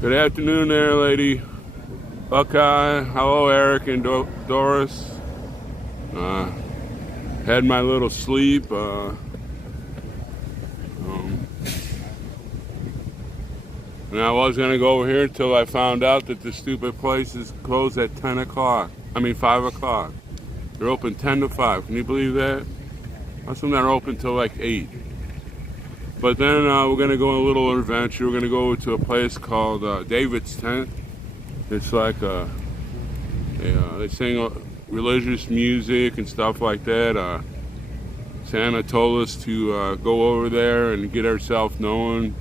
Good afternoon there, lady. Buckeye. Hello, Eric and Doris. Had my little sleep. And I was going to go over here until I found out that the stupid place is closed at 10 o'clock. I mean, 5 o'clock. They're open 10 to 5. Can you believe that? How come they're open till like 8? But then we're going to go on a little adventure. We're going to go to a place called David's Tent. It's like they sing religious music and stuff like that. Santa told us to go over there and get ourselves known.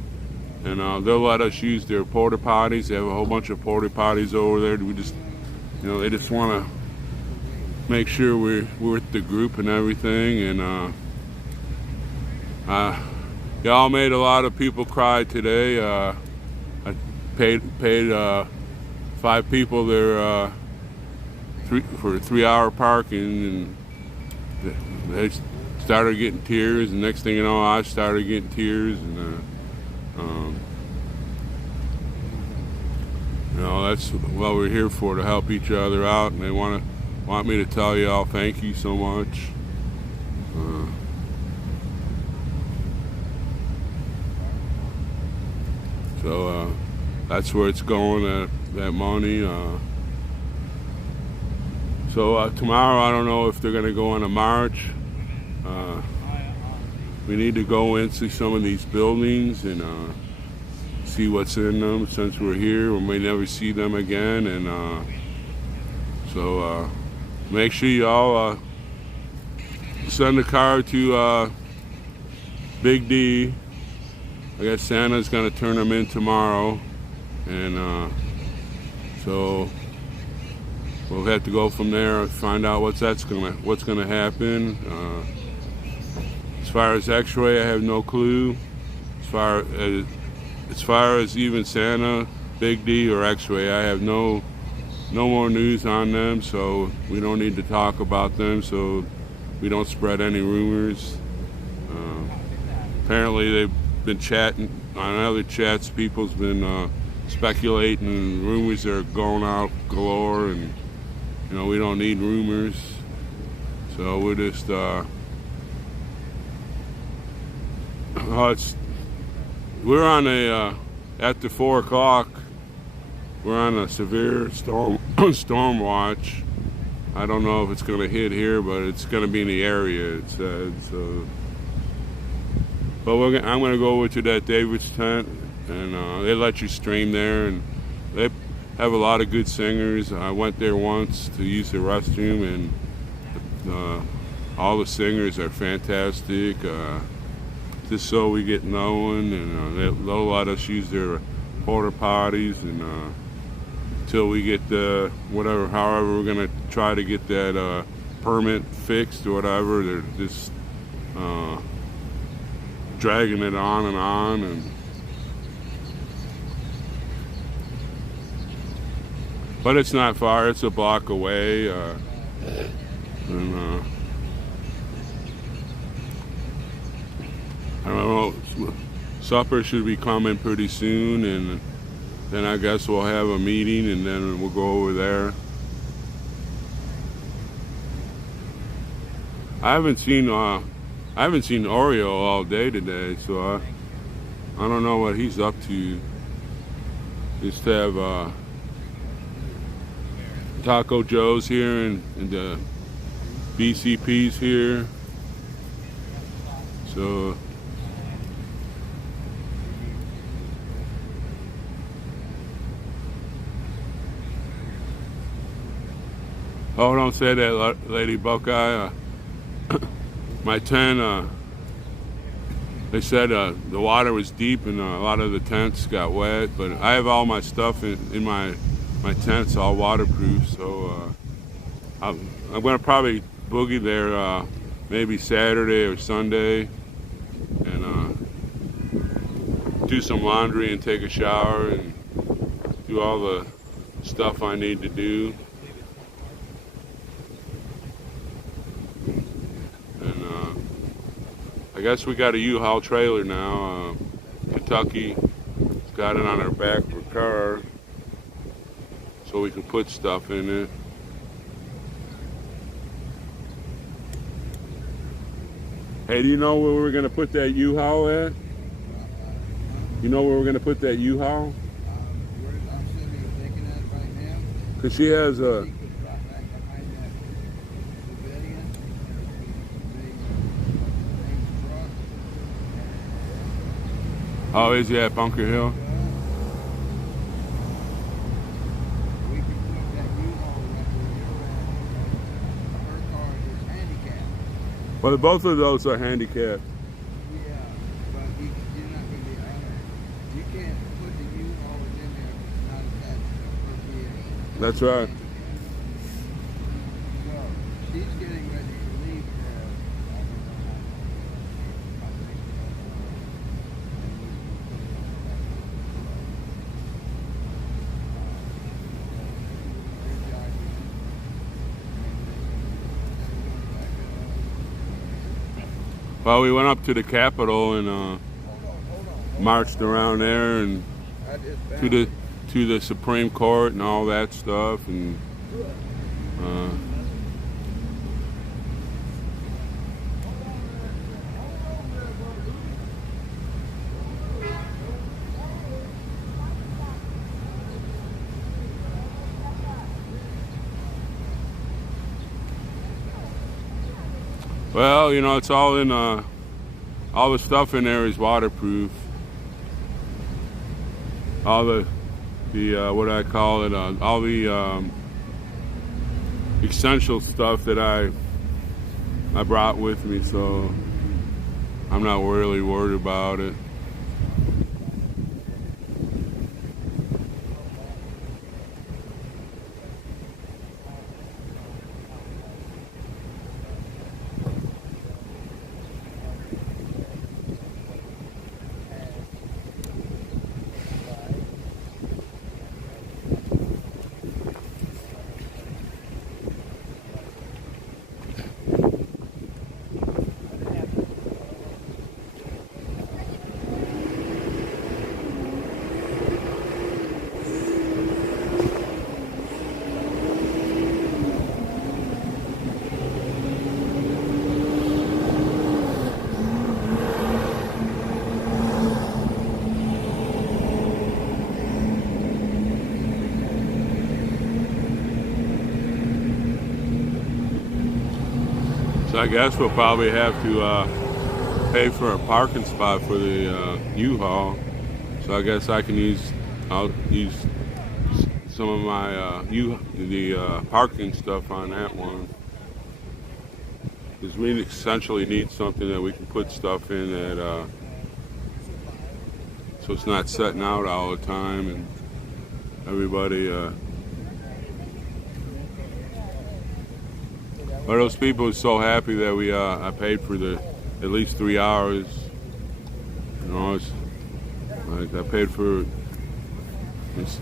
And they'll let us use their porta potties. They have a whole bunch of porta potties over there. We just, they just want to make sure we're with the group and everything. And y'all made a lot of people cry today. I paid 5 people their for 3-hour parking, and they started getting tears. And next thing you know, I started getting tears. And that's what we're here for, to help each other out. And they want me to tell you all thank you so much. So that's where it's going, that money. So tomorrow, I don't know if they're going to go on a march. We need to go into some of these buildings and see what's in them. Since we're here, we may never see them again. And so make sure y'all send a card to Big D. I guess Santa's going to turn them in tomorrow, and so we'll have to go from there and find out what's going to happen. As far as X-ray, I have no clue. As far as even Santa, Big D, or X-ray, I have no more news on them. So we don't need to talk about them. So we don't spread any rumors. Apparently, they've been chatting on other chats. People's been speculating, and rumors are going out galore, and we don't need rumors, so we're just we're on a after 4 o'clock we're on a severe storm watch. I don't know if it's going to hit here, but it's going to be in the area, it said. So but I'm going to go over to that David's Tent, and they let you stream there, and they have a lot of good singers. I went there once to use the restroom, and all the singers are fantastic. Just so we get known, and they'll let us use their porta potties, and until we get however we're going to try to get that permit fixed or whatever. They're just dragging it on and on, and but it's not far. It's a block away, and I don't know. Supper should be coming pretty soon, and then I guess we'll have a meeting, and then we'll go over there. I haven't seen Oreo all day today, so I don't know what he's up to. Just have Taco Joe's here and the BCP's here. So oh, don't say that, Lady Buckeye. My tent, they said the water was deep and a lot of the tents got wet, but I have all my stuff in my tent's all waterproof, so I'm gonna probably boogie there maybe Saturday or Sunday and do some laundry and take a shower and do all the stuff I need to do. I guess we got a U-Haul trailer now. Kentucky's got it on our back of a car so we can put stuff in it. Hey, do you know where we're going to put that U-Haul at? You know where we're going to put that U-Haul? I'm sitting here thinking that right now. Because she has a... Oh, is he at Bunker Hill? We could put that U-Haul right where her car is handicapped. Well, both of those are handicapped. Yeah, but you're not going to be you can't put the U-Haul in there if it's not attached to her vehicle. That's right. So, she's getting ready to leave Well, we went up to the Capitol and marched around there and to the Supreme Court and all that stuff, and well, you know, it's all in all the stuff in there is waterproof. All the what do I call it? All the essential stuff that I brought with me, so I'm not really worried about it. So I guess we'll probably have to pay for a parking spot for the U-Haul. So I guess I'll use some of my parking stuff on that one. Because we essentially need something that we can put stuff in that so it's not setting out all the time and everybody Well, those people are so happy that I paid for at least 3 hours. You know, it's like I paid for it's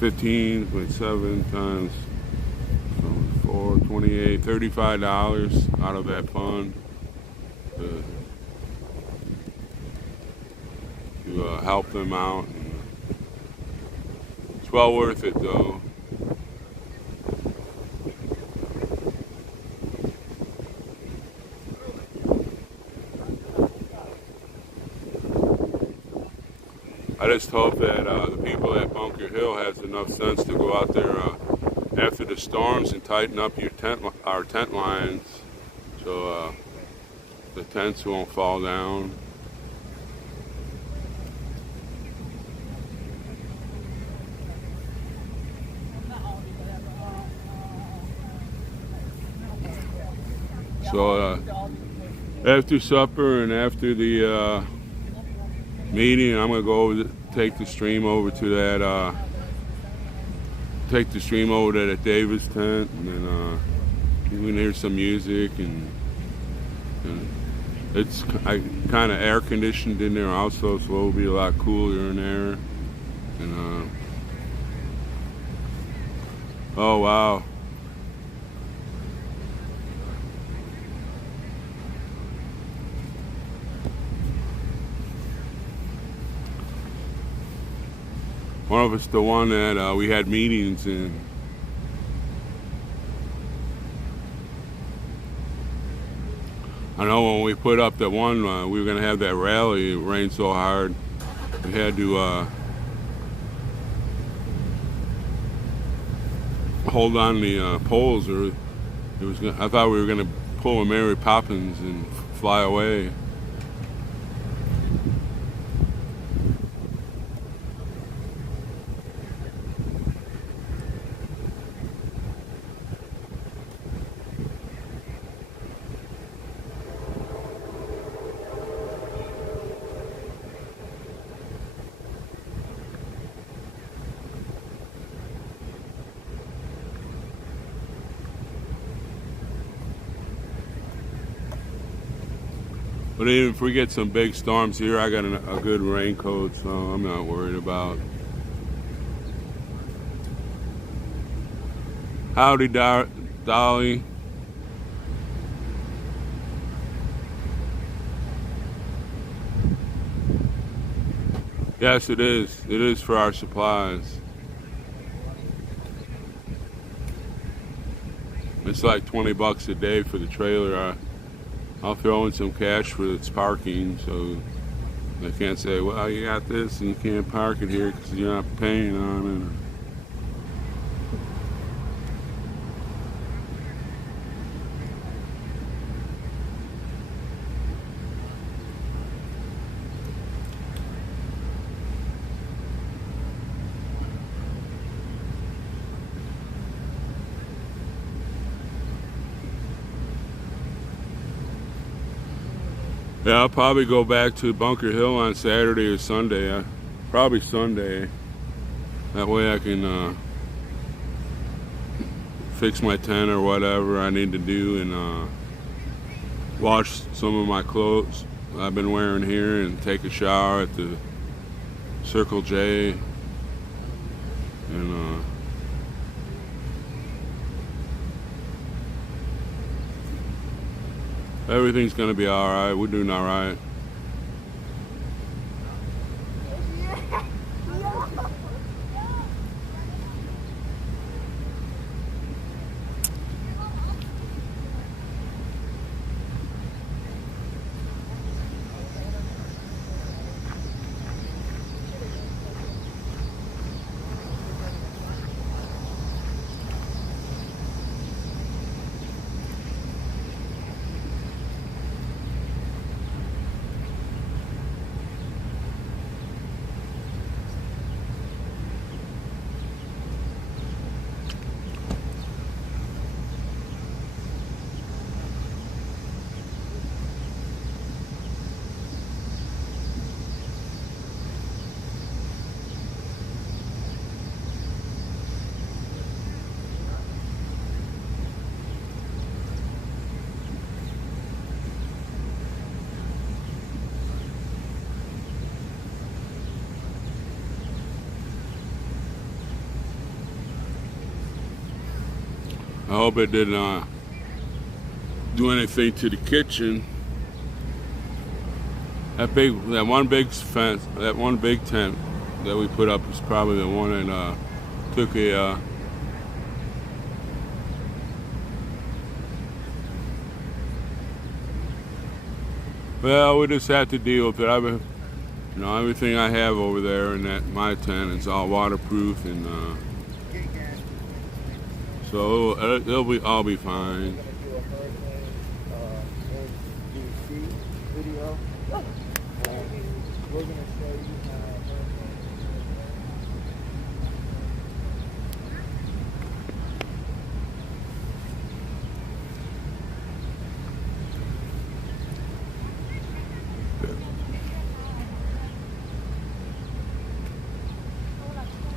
15.7 times 4, 28, $35 out of that fund to help them out. It's well worth it though. I just hope that the people at Bunker Hill has enough sense to go out there after storms and tighten up our tent lines so the tents won't fall down. So after supper and after the meeting, I'm gonna go over take the stream over to that Davis tent, and then you can hear some music, and it's kind of air conditioned in there also, so it'll be a lot cooler in there. And oh wow. One of it's the one that we had meetings in. I know when we put up that one, we were going to have that rally. It rained so hard, we had to hold on the poles, or it was. I thought we were going to pull a Mary Poppins and fly away. But even if we get some big storms here, I got a good raincoat, so I'm not worried about. Howdy, Dolly. Yes, it is. It is for our supplies. It's like $20 a day for the trailer. I'll throw in some cash for its parking, so they can't say, well, you got this and you can't park it here because you're not paying on it. Yeah, I'll probably go back to Bunker Hill on Saturday or Sunday. Probably Sunday. That way I can fix my tent or whatever I need to do, and wash some of my clothes I've been wearing here, and take a shower at the Circle J. And everything's gonna be all right. We're doing all right. I hope it didn't do anything to the kitchen. That one big fence, that one big tent that we put up is probably the one that took a well, we just have to deal with it. Everything I have over there in my tent is all waterproof, and So I'll be We're fine. gonna do a hurricane in DC video. We're gonna show you hurricane.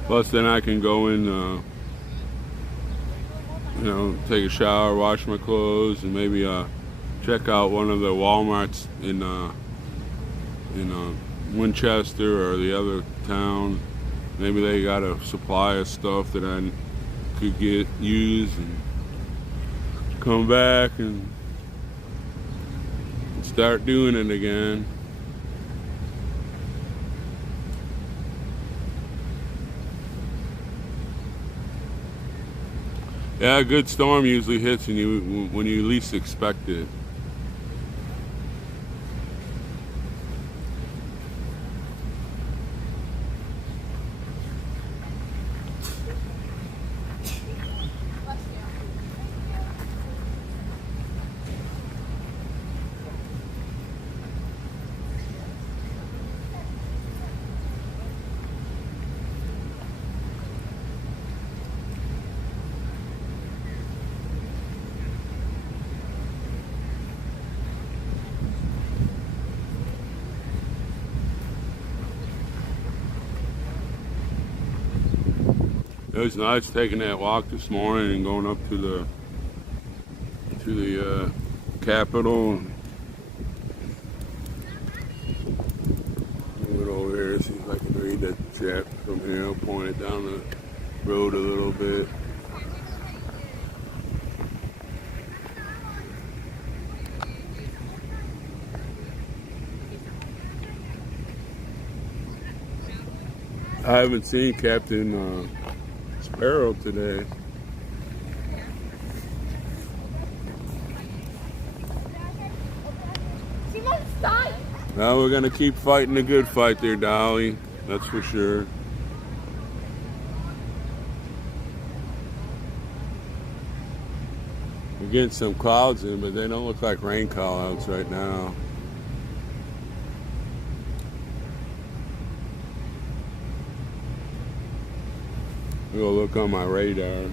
Plus, then I can go in, take a shower, wash my clothes, and maybe check out one of the Walmarts in Winchester or the other town. Maybe they got a supply of stuff that I could use, and come back and start doing it again. Yeah, a good storm usually hits when you least expect it. It was nice taking that walk this morning and going up to the Capitol. Move it over here, see if I can read that chat from here. I'll point it down the road a little bit. I haven't seen Captain Sparrow today. Now we're gonna keep fighting the good fight there, Dolly. That's for sure. We're getting some clouds in, but they don't look like rain clouds right now. We'll look on my radar.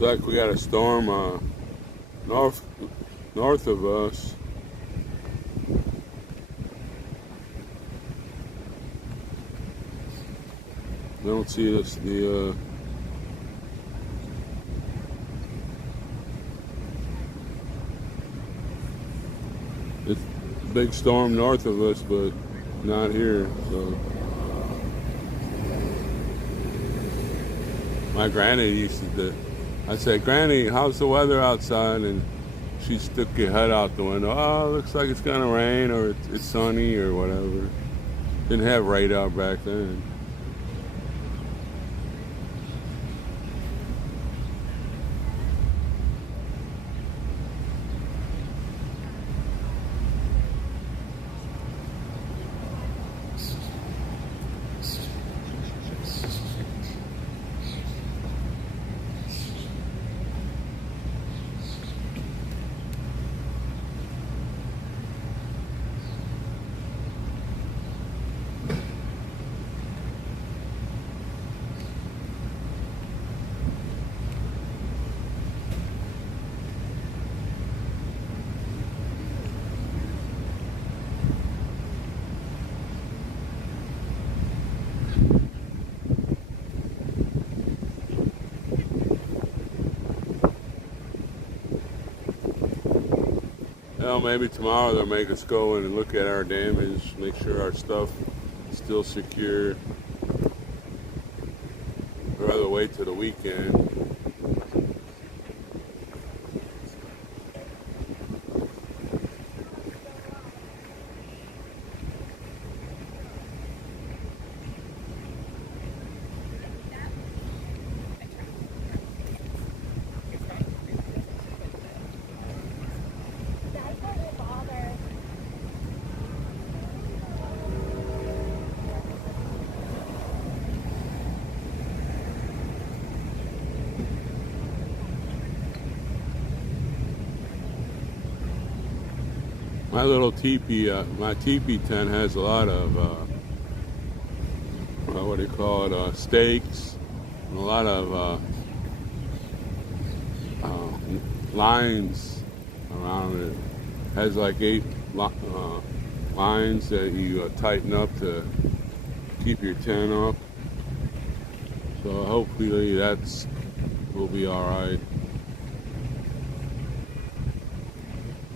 Looks like we got a storm north of us. I don't see this it's a big storm north of us, but not here. So my granny used to. I'd say, Granny, how's the weather outside? And she'd stick her head out the window. Oh, looks like it's gonna rain, or it's sunny, or whatever. Didn't have radar back then. Well, maybe tomorrow they'll make us go in and look at our damage, make sure our stuff is still secure. I'd rather wait till the weekend. My little teepee, my teepee tent has a lot of, what do you call it, stakes, and a lot of lines around it. Has like 8 lines that you tighten up to keep your tent up. So hopefully that's will be all right.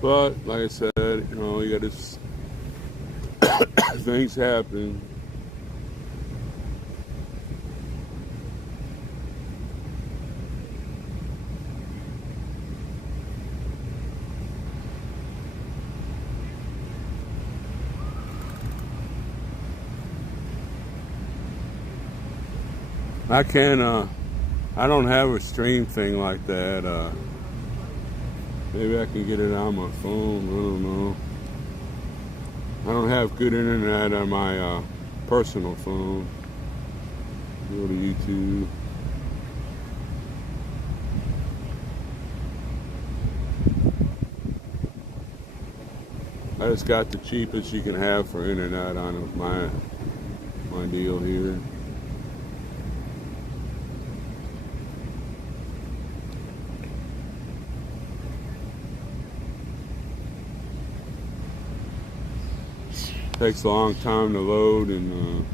But like I said, you know, you got to things happen. I don't have a stream thing like that. Maybe I can get it on my phone. I don't know. I don't have good internet on my personal phone. Go to YouTube. I just got the cheapest you can have for internet on my deal here. Takes a long time to load and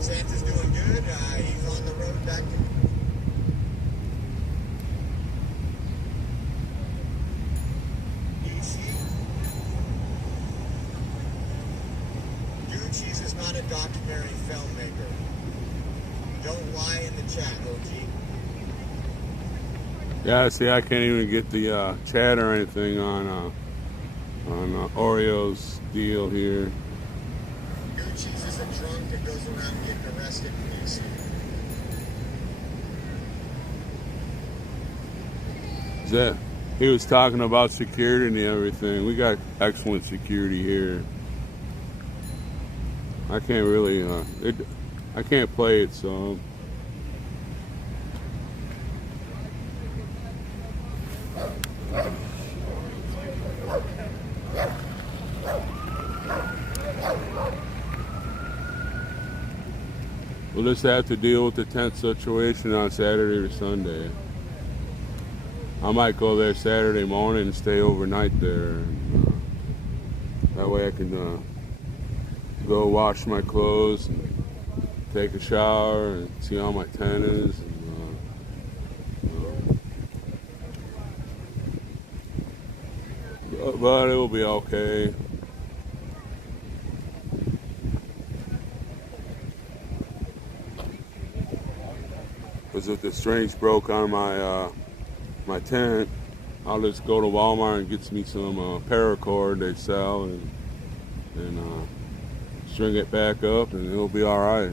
Santa's doing good. He's on the road back to DC. Gucci's is not a documentary filmmaker. Don't lie in the chat, OG. yeah, see, I can't even get the chat or anything on Oreo's deal here. Gucci's is a drunk that goes around getting arrested in DC. Is that he was talking about security and everything? We got excellent security here. I can't really, I can't play it, so. We'll just have to deal with the tent situation on Saturday or Sunday. I might go there Saturday morning and stay overnight there. And, that way I can go wash my clothes and take a shower and see how my tent is. And, but it will be okay. Because if the strings broke on my tent, I'll just go to Walmart and get me some paracord they sell and string it back up, and it'll be all right.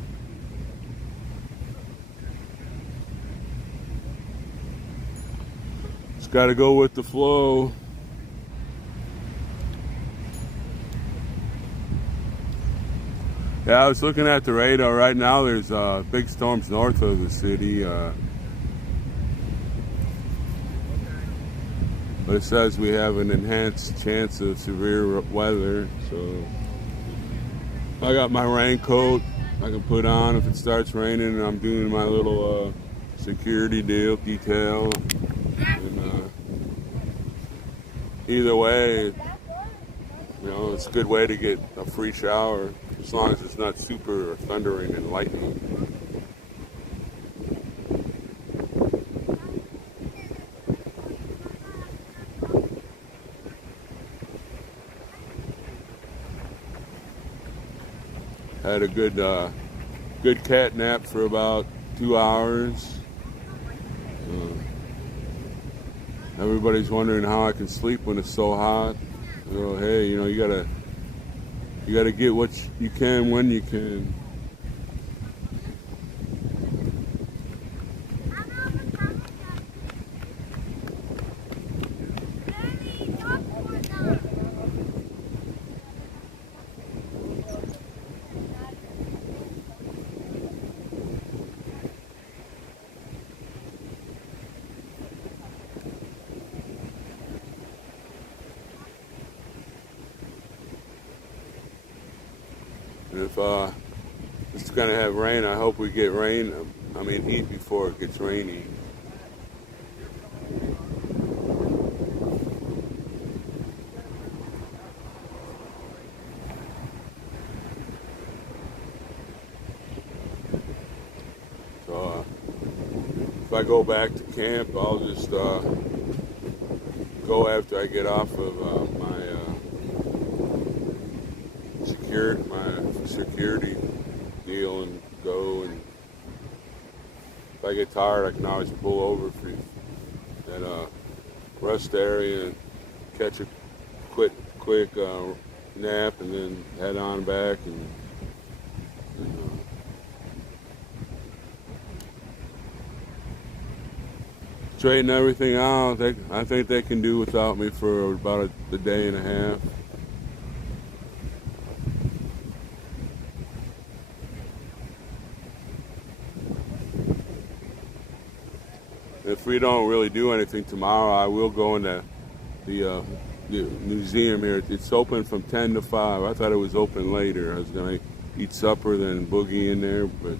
Just got to go with the flow. Yeah, I was looking at the radar right now. There's big storms north of the city. But it says we have an enhanced chance of severe weather. So I got my raincoat I can put on if it starts raining, and I'm doing my little security detail. And either way, it's a good way to get a free shower, as long as it's not super thundering and lightning. Had a good cat nap for about 2 hours. Everybody's wondering how I can sleep when it's so hot. So, hey, you gotta get what you can when you can. If it's gonna have rain, I hope we get rain. Heat before it gets rainy. So if I go back to camp, I'll just go after I get off of my security deal and go. And if I get tired, I can always pull over for that rest area and catch a quick nap, and then head on back and straighten everything out. I think they can do without me for about a day and a half. If we don't really do anything tomorrow, I will go in the museum here. It's open from 10 to 5. I thought it was open later. I was going to eat supper, then boogie in there, but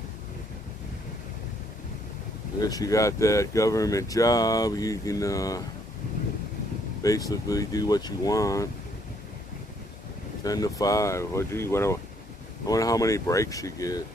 I guess you got that government job. You can basically do what you want. 10 to 5. Well, gee, I wonder how many breaks you get.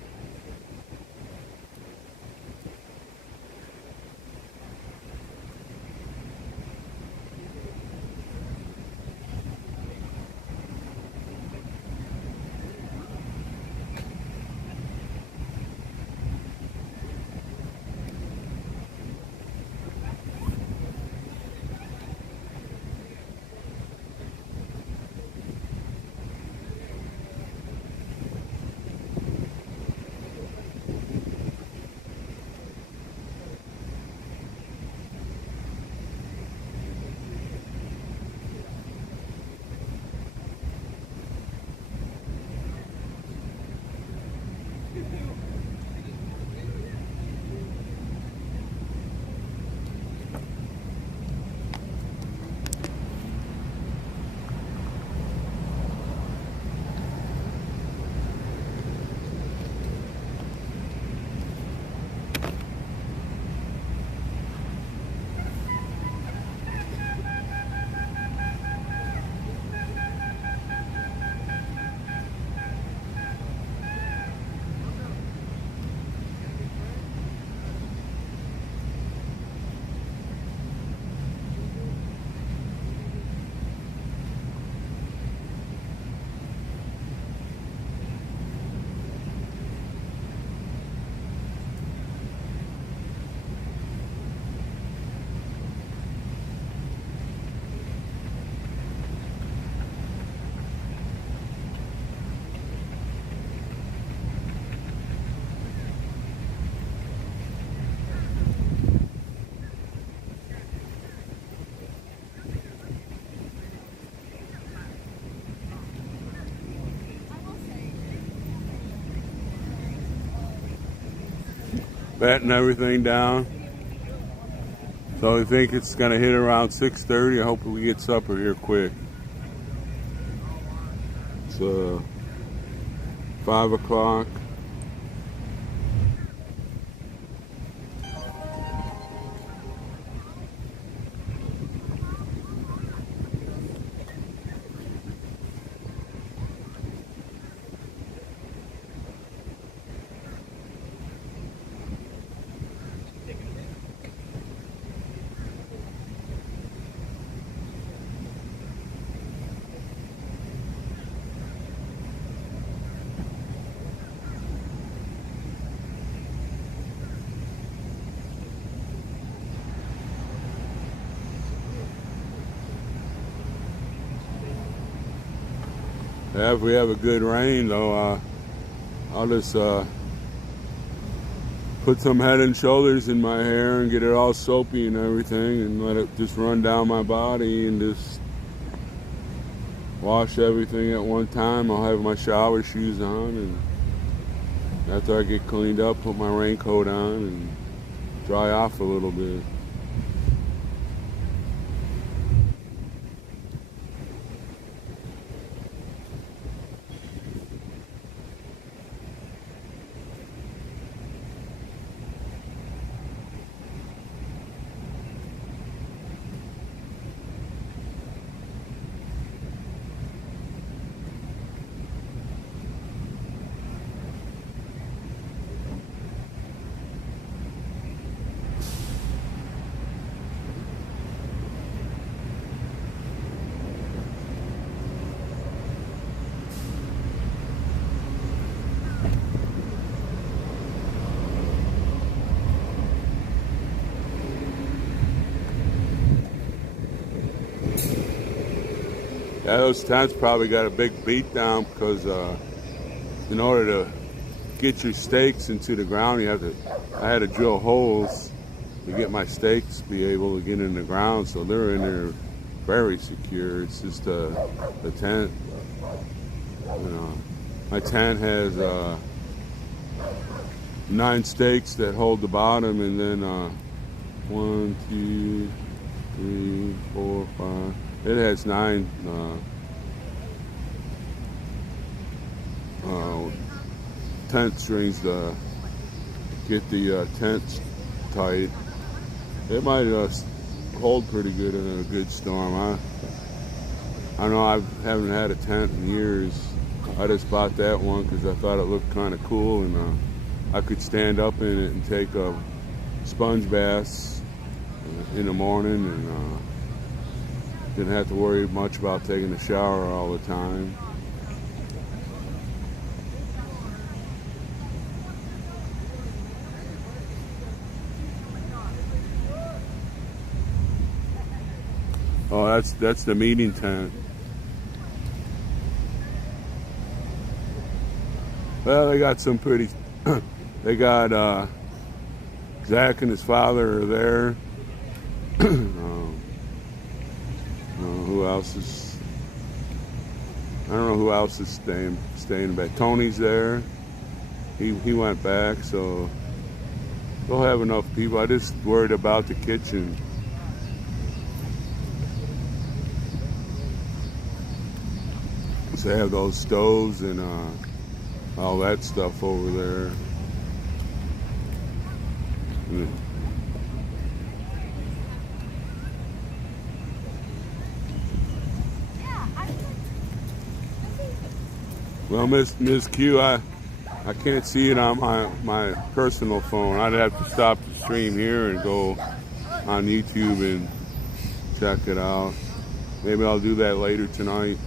batting everything down. So I think it's gonna hit around 6:30. I hope we get supper here quick. It's 5 o'clock. Yeah, if we have a good rain, though, I'll just put some Head and Shoulders in my hair and get it all soapy and everything, and let it just run down my body and just wash everything at one time. I'll have my shower shoes on, and after I get cleaned up, put my raincoat on and dry off a little bit. Yeah, those tents probably got a big beat down because in order to get your stakes into the ground, I had to drill holes to get my stakes to be able to get in the ground, so they're in there very secure. It's just the tent. My tent has 9 stakes that hold the bottom, and then 1, 2, 3, 4, 5. It has 9 tent strings to get the tents tight. It might hold pretty good in a good storm. I know I haven't had a tent in years. I just bought that one because I thought it looked kind of cool, and I could stand up in it and take a sponge baths in the morning, and didn't have to worry much about taking a shower all the time. Oh, that's the meeting tent. Well, they got some pretty. They got Zach and his father are there. Who else is? I don't know who else is staying back. Tony's there. He went back, so we'll have enough people. I just worried about the kitchen. So they have those stoves and all that stuff over there. Well, Miss Q, I can't see it on my personal phone. I'd have to stop the stream here and go on YouTube and check it out. Maybe I'll do that later tonight.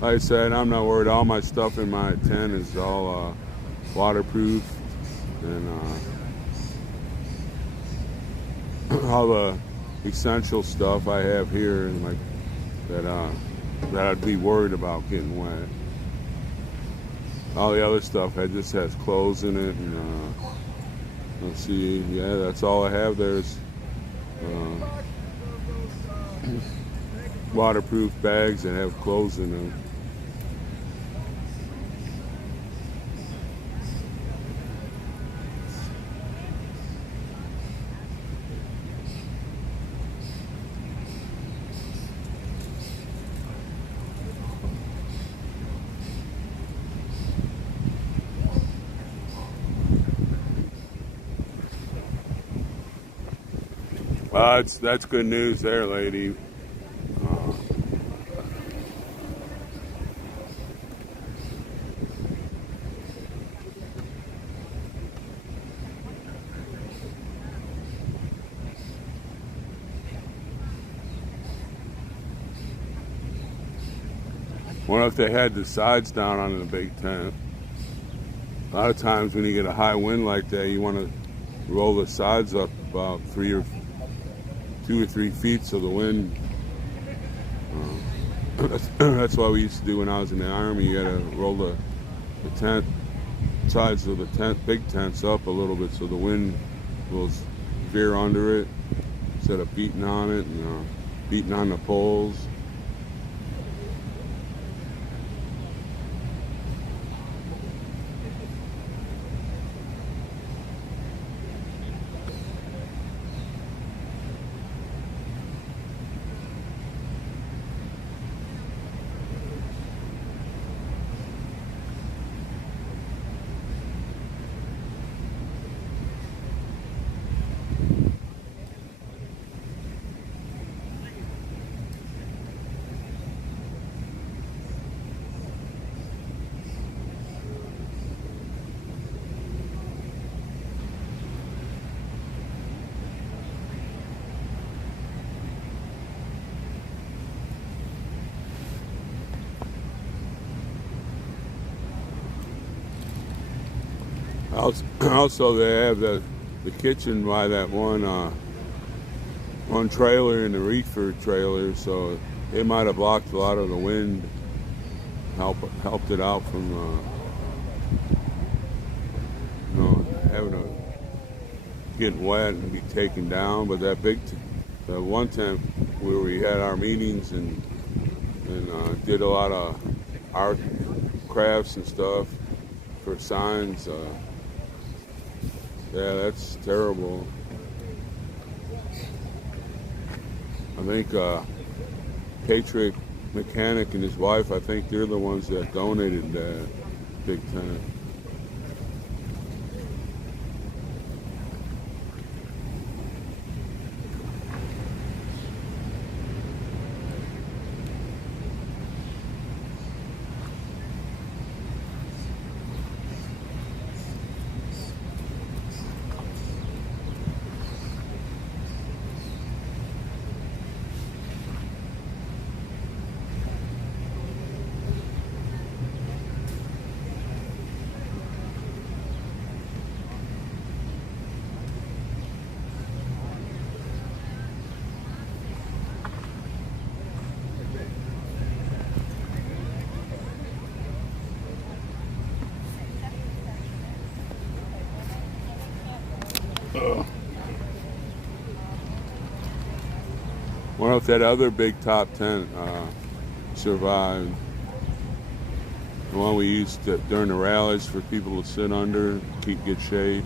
Like I said, I'm not worried. All my stuff in my tent is all waterproof, and all the essential stuff I have here, like that I'd be worried about getting wet. All the other stuff just has clothes in it, and let's see, yeah, that's all I have. There's waterproof bags that have clothes in them. Well, that's good news there, lady. Wonder if they had the sides down on the big tent. A lot of times when you get a high wind like that, you want to roll the sides up about 2 or 3 feet so the wind. That's what we used to do when I was in the army. You got to roll the tent sides of the big tents up a little bit so the wind will veer under it instead of beating on it and beating on the poles. Also, they have the kitchen by that one trailer in the reefer trailer, so it might have blocked a lot of the wind, helped it out from having to get wet and be taken down. But that the one tent where we had our meetings and did a lot of art crafts and stuff for signs. Yeah, that's terrible. I think Patriot Mechanic and his wife, I think they're the ones that donated that big tent. Wonder if that other big top tent survived. The one we used during the rallies for people to sit under, get shade.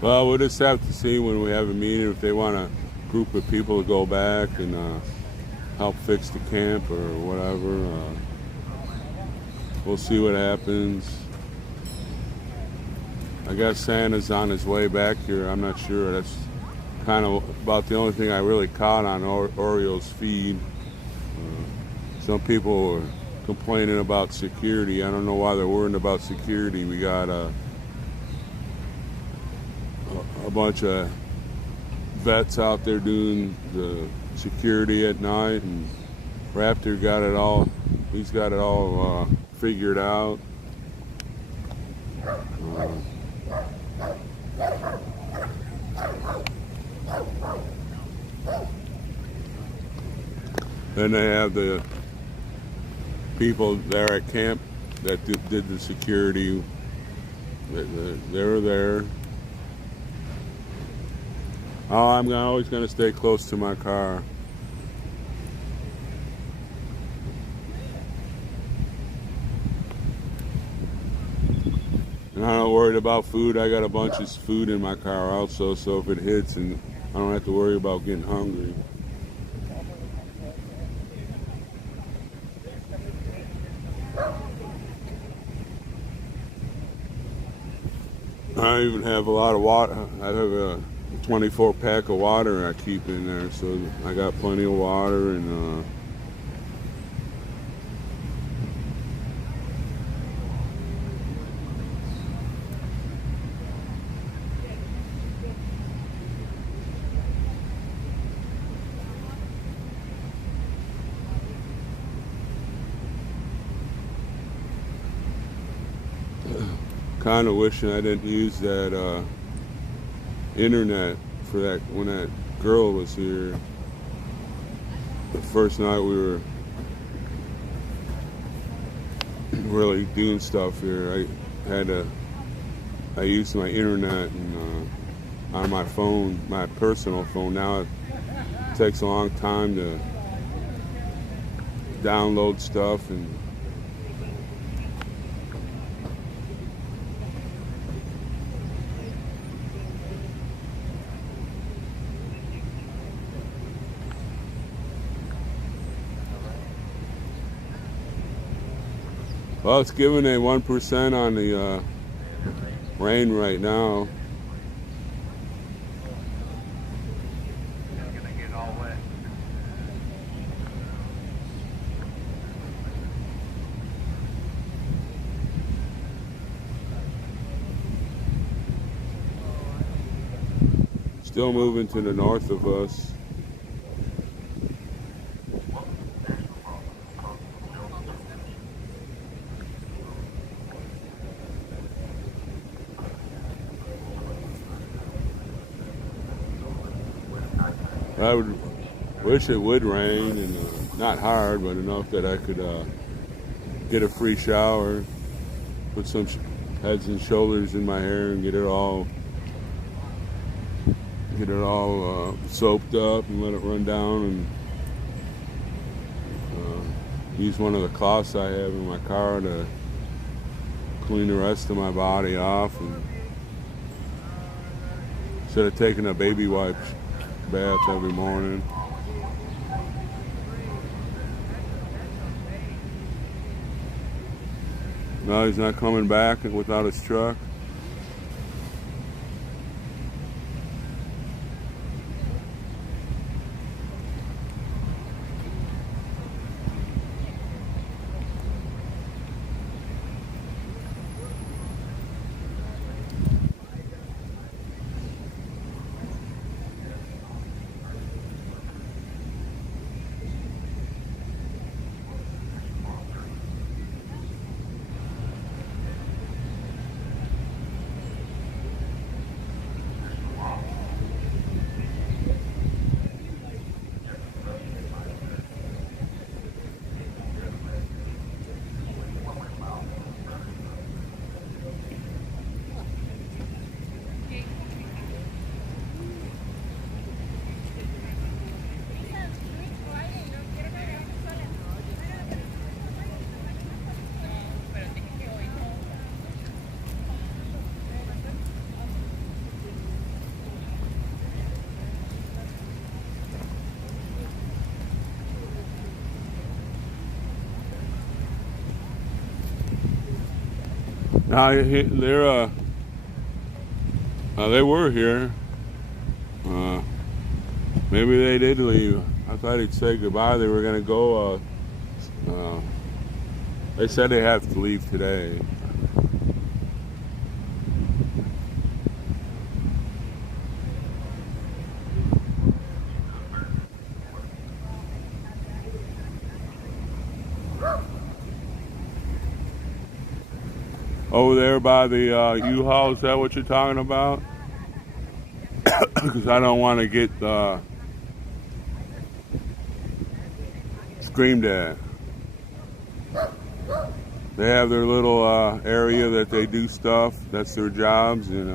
Well, we'll just have to see when we have a meeting if they want a group of people to go back and help fix the camp or whatever. We'll see what happens. I guess Santa's on his way back here. I'm not sure. That's kind of about the only thing I really caught on Oriole's feed. Some people were complaining about security. I don't know why they're worried about security. We got a bunch of vets out there doing the security at night, and Raptor got it all. He's got it all figured out. Then they have the people there at camp that did the security. They're there. Oh, I'm always going to stay close to my car. And I'm not worried about food. I got a bunch of food in my car also, so if it hits, and I don't have to worry about getting hungry. I even have a lot of water. I have a 24 pack of water I keep in there, so I got plenty of water. And kind of wishing I didn't use that internet for that when that girl was here. The first night we were really doing stuff here, I used my internet and on my phone, my personal phone. Now it takes a long time to download stuff, and well, it's giving a 1% on the rain right now. It's gonna get all wet. Still moving to the north of us. I would wish it would rain, and not hard, but enough that I could get a free shower, put some heads and shoulders in my hair, and get it all soaped up and let it run down, and use one of the cloths I have in my car to clean the rest of my body off, and instead of taking a baby wipe bath every morning. No, he's not coming back without his truck. Now they were here. Maybe they did leave. I thought he'd say goodbye. They were gonna go. They said they have to leave today. Over there by the U-Haul, is that what you're talking about? Because I don't want to get screamed at. They have their little area that they do stuff. That's their jobs, and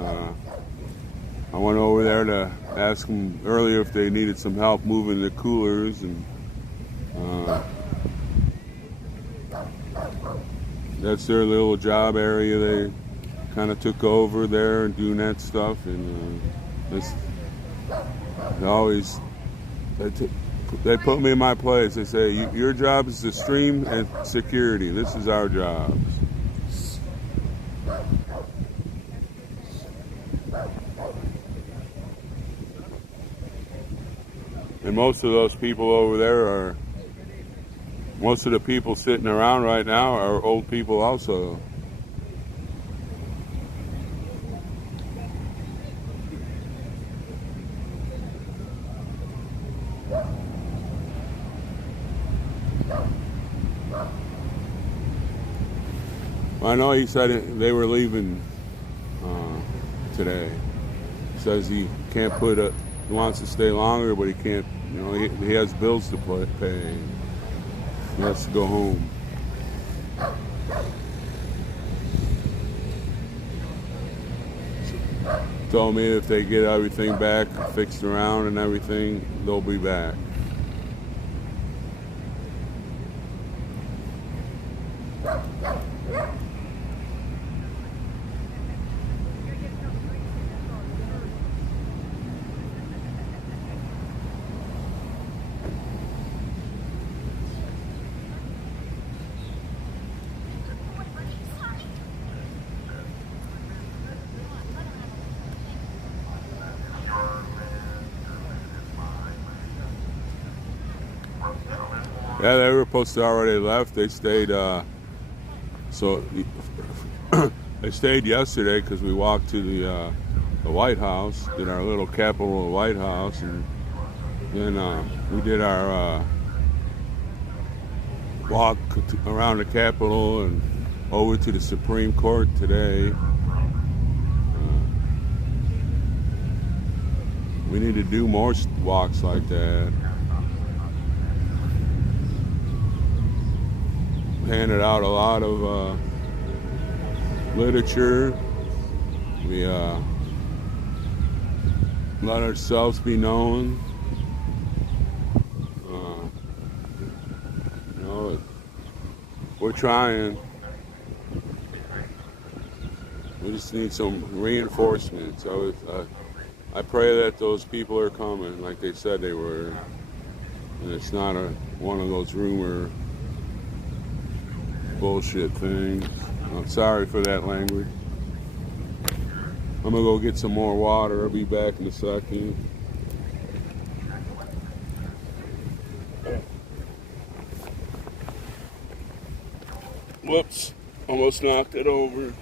I went over there to ask them earlier if they needed some help moving the coolers, and that's their little job area. They kind of took over there and doing that stuff, and they put me in my place. They say, your job is to stream and security. This is our job. And most of those people over there most of the people sitting around right now are old people also. I know he said they were leaving today. He says he can't he wants to stay longer, but he can't, he has bills to pay. He has to go home. Told me if they get everything back, fixed around and everything, they'll be back. Yeah, they were supposed to already left. They stayed, they stayed yesterday because we walked to the White House, did our little Capitol White House, and then we did our walk around the Capitol and over to the Supreme Court today. We need to do more walks like that. Handed out a lot of literature. We let ourselves be known. We're trying. We just need some reinforcement. So I pray that those people are coming, like they said they were, and it's not one of those rumor bullshit things. I'm sorry for that language. I'm gonna go get some more water. I'll be back in a second. Whoops, almost knocked it over.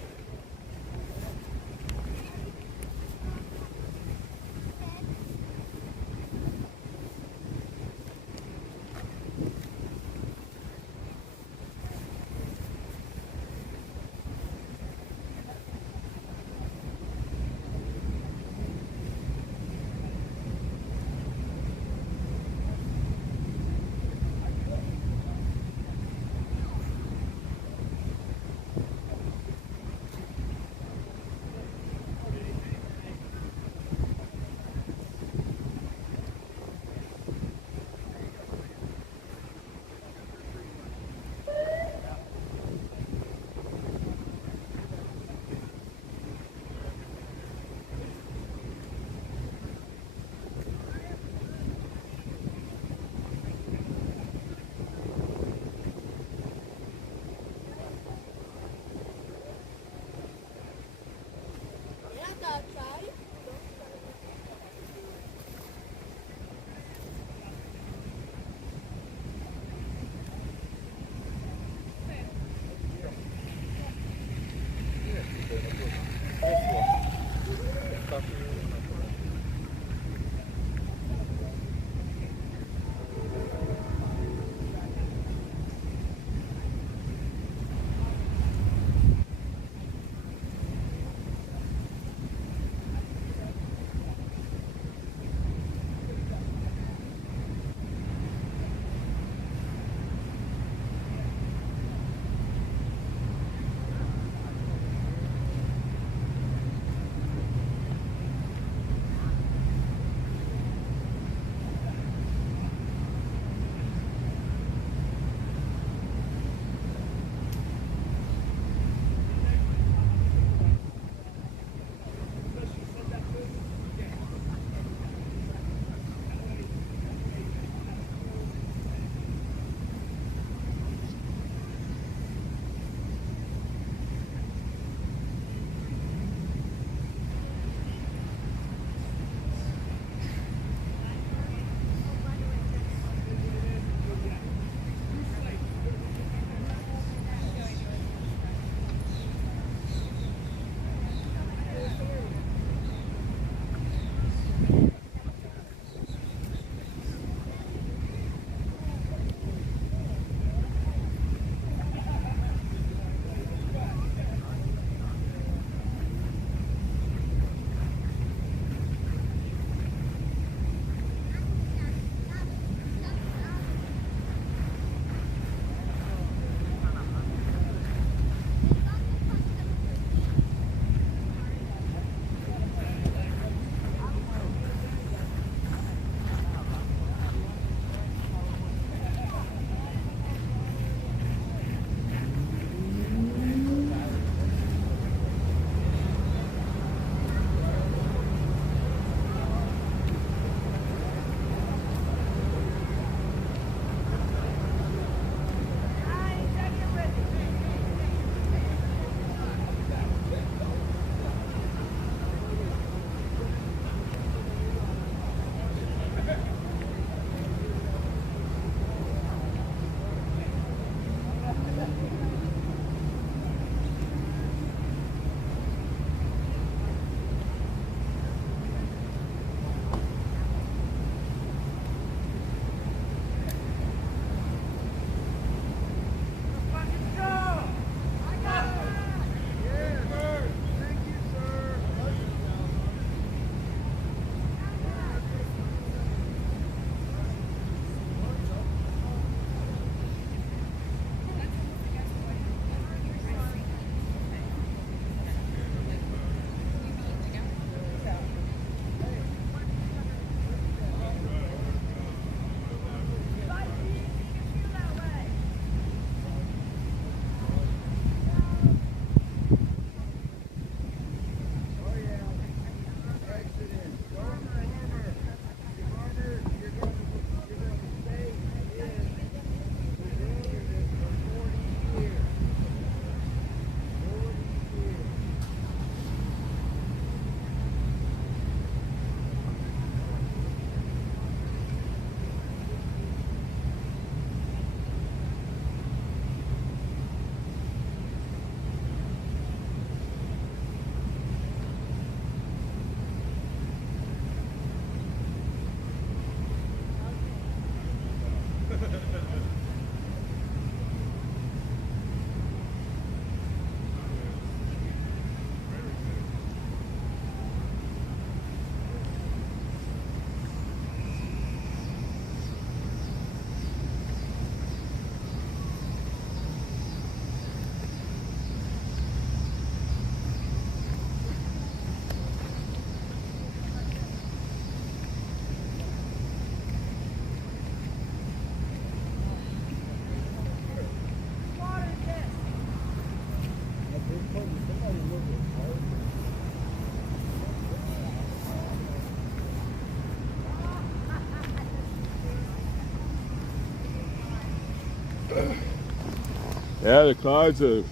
Yeah, the clouds are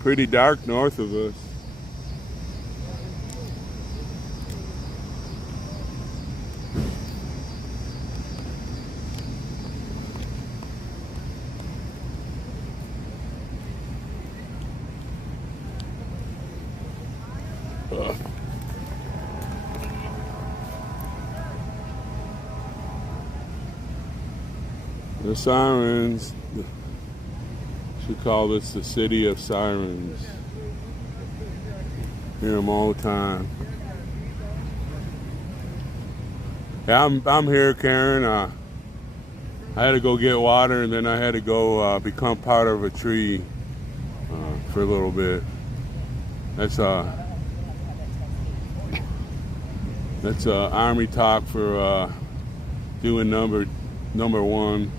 pretty dark north of us. The sirens. Should call this the city of sirens. Hear them all the time. Yeah, I'm here, Karen. I had to go get water, and then I had to go become part of a tree for a little bit. That's Army talk for doing number one.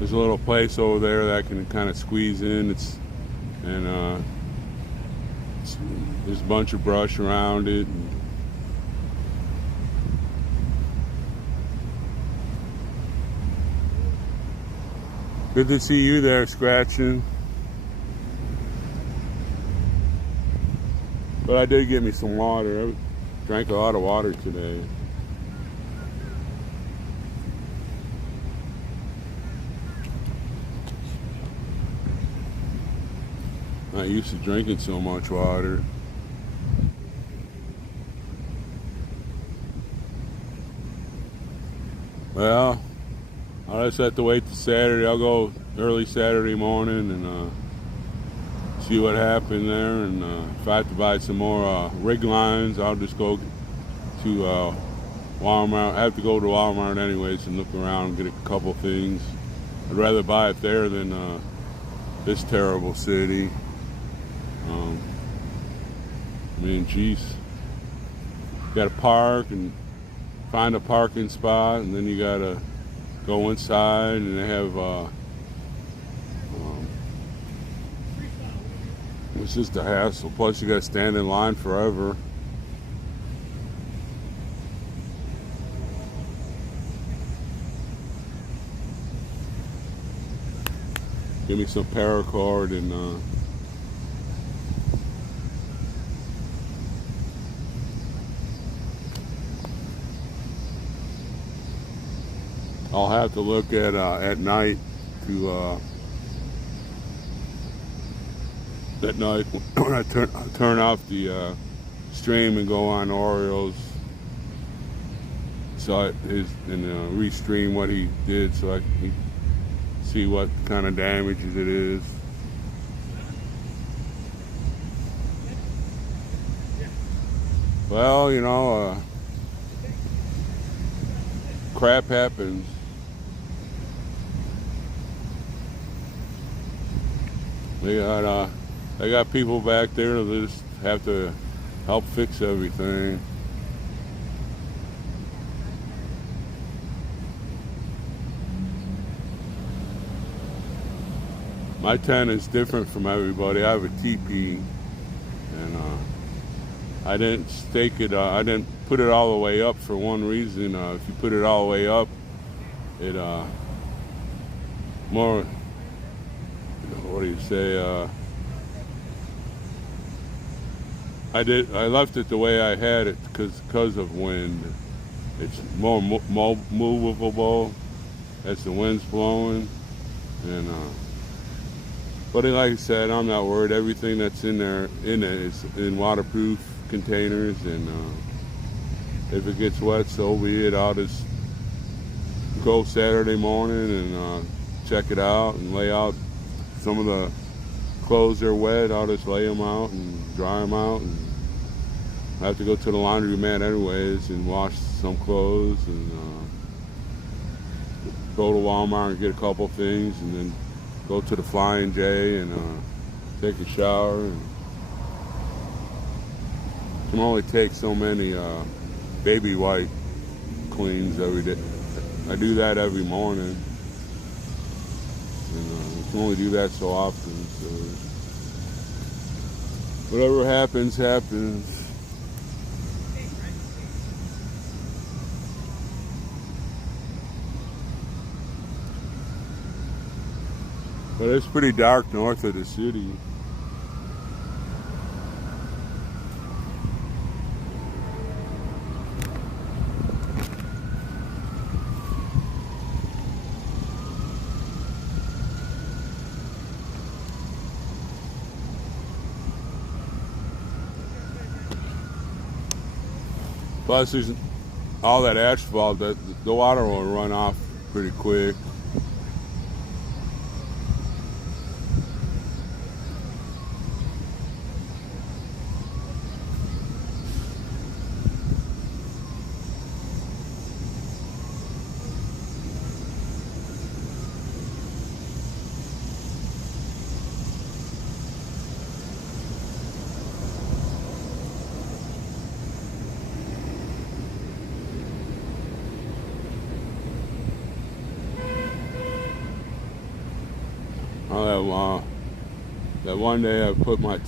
There's a little place over there that I can kind of squeeze in. There's a bunch of brush around it. Good to see you there, scratching. But I did get me some water. I drank a lot of water today. Not used to drinking so much water. Well, I'll just have to wait till Saturday. I'll go early Saturday morning and see what happened there. And if I have to buy some more rig lines, I'll just go to Walmart. I have to go to Walmart anyways and look around and get a couple things. I'd rather buy it there than this terrible city. I mean, geez, you gotta park and find a parking spot, and then you gotta go inside, and they have it's just a hassle. Plus, you gotta stand in line forever. Give me some paracord and I'll have to look at night to at night when I turn off the stream and go on Orioles, so restream what he did, so I can see what kind of damages it is. Well, you know, crap happens. They got people back there that just have to help fix everything. My tent is different from everybody. I have a teepee, and I didn't stake it. I didn't put it all the way up for one reason. If you put it all the way up, it more. What do you say? I left it the way I had it because of wind. It's more movable as the wind's blowing, and but like I said, I'm not worried. Everything that's in it is in waterproof containers, and if it gets wet, so be it. I'll just go Saturday morning and check it out and lay out some of the clothes that are wet. I'll just lay them out and dry them out, and I have to go to the laundromat anyways and wash some clothes, and go to Walmart and get a couple things, and then go to the Flying J and take a shower. And can only take so many baby wipe cleans every day. I do that every morning, and I can only do that so often. So whatever happens, happens. But it's pretty dark north of the city. Plus, there's all that asphalt, that the water will run off pretty quick. That one day I put my, I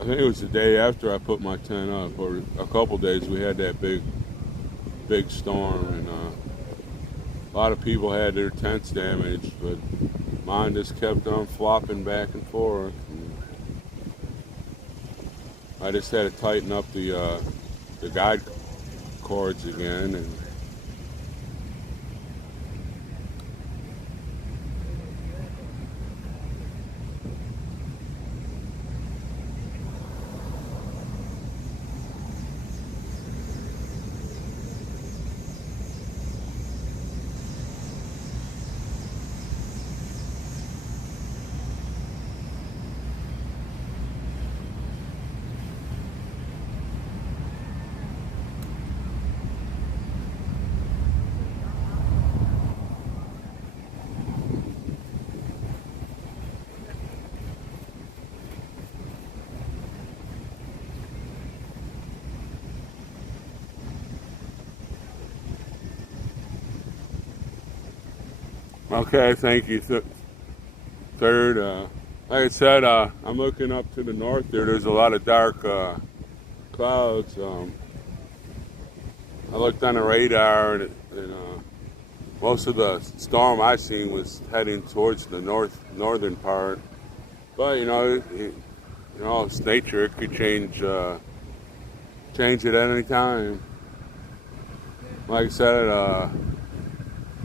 think it was the day after I put my tent up, or a couple days, we had that big storm, and a lot of people had their tents damaged, but mine just kept on flopping back and forth. And I just had to tighten up the guide cords again, and okay, thank you. Third, like I said, I'm looking up to the north there. There's a lot of dark clouds. I looked on the radar, and most of the storm I seen was heading towards the northern part. But it's nature. It could change at any time. Like I said,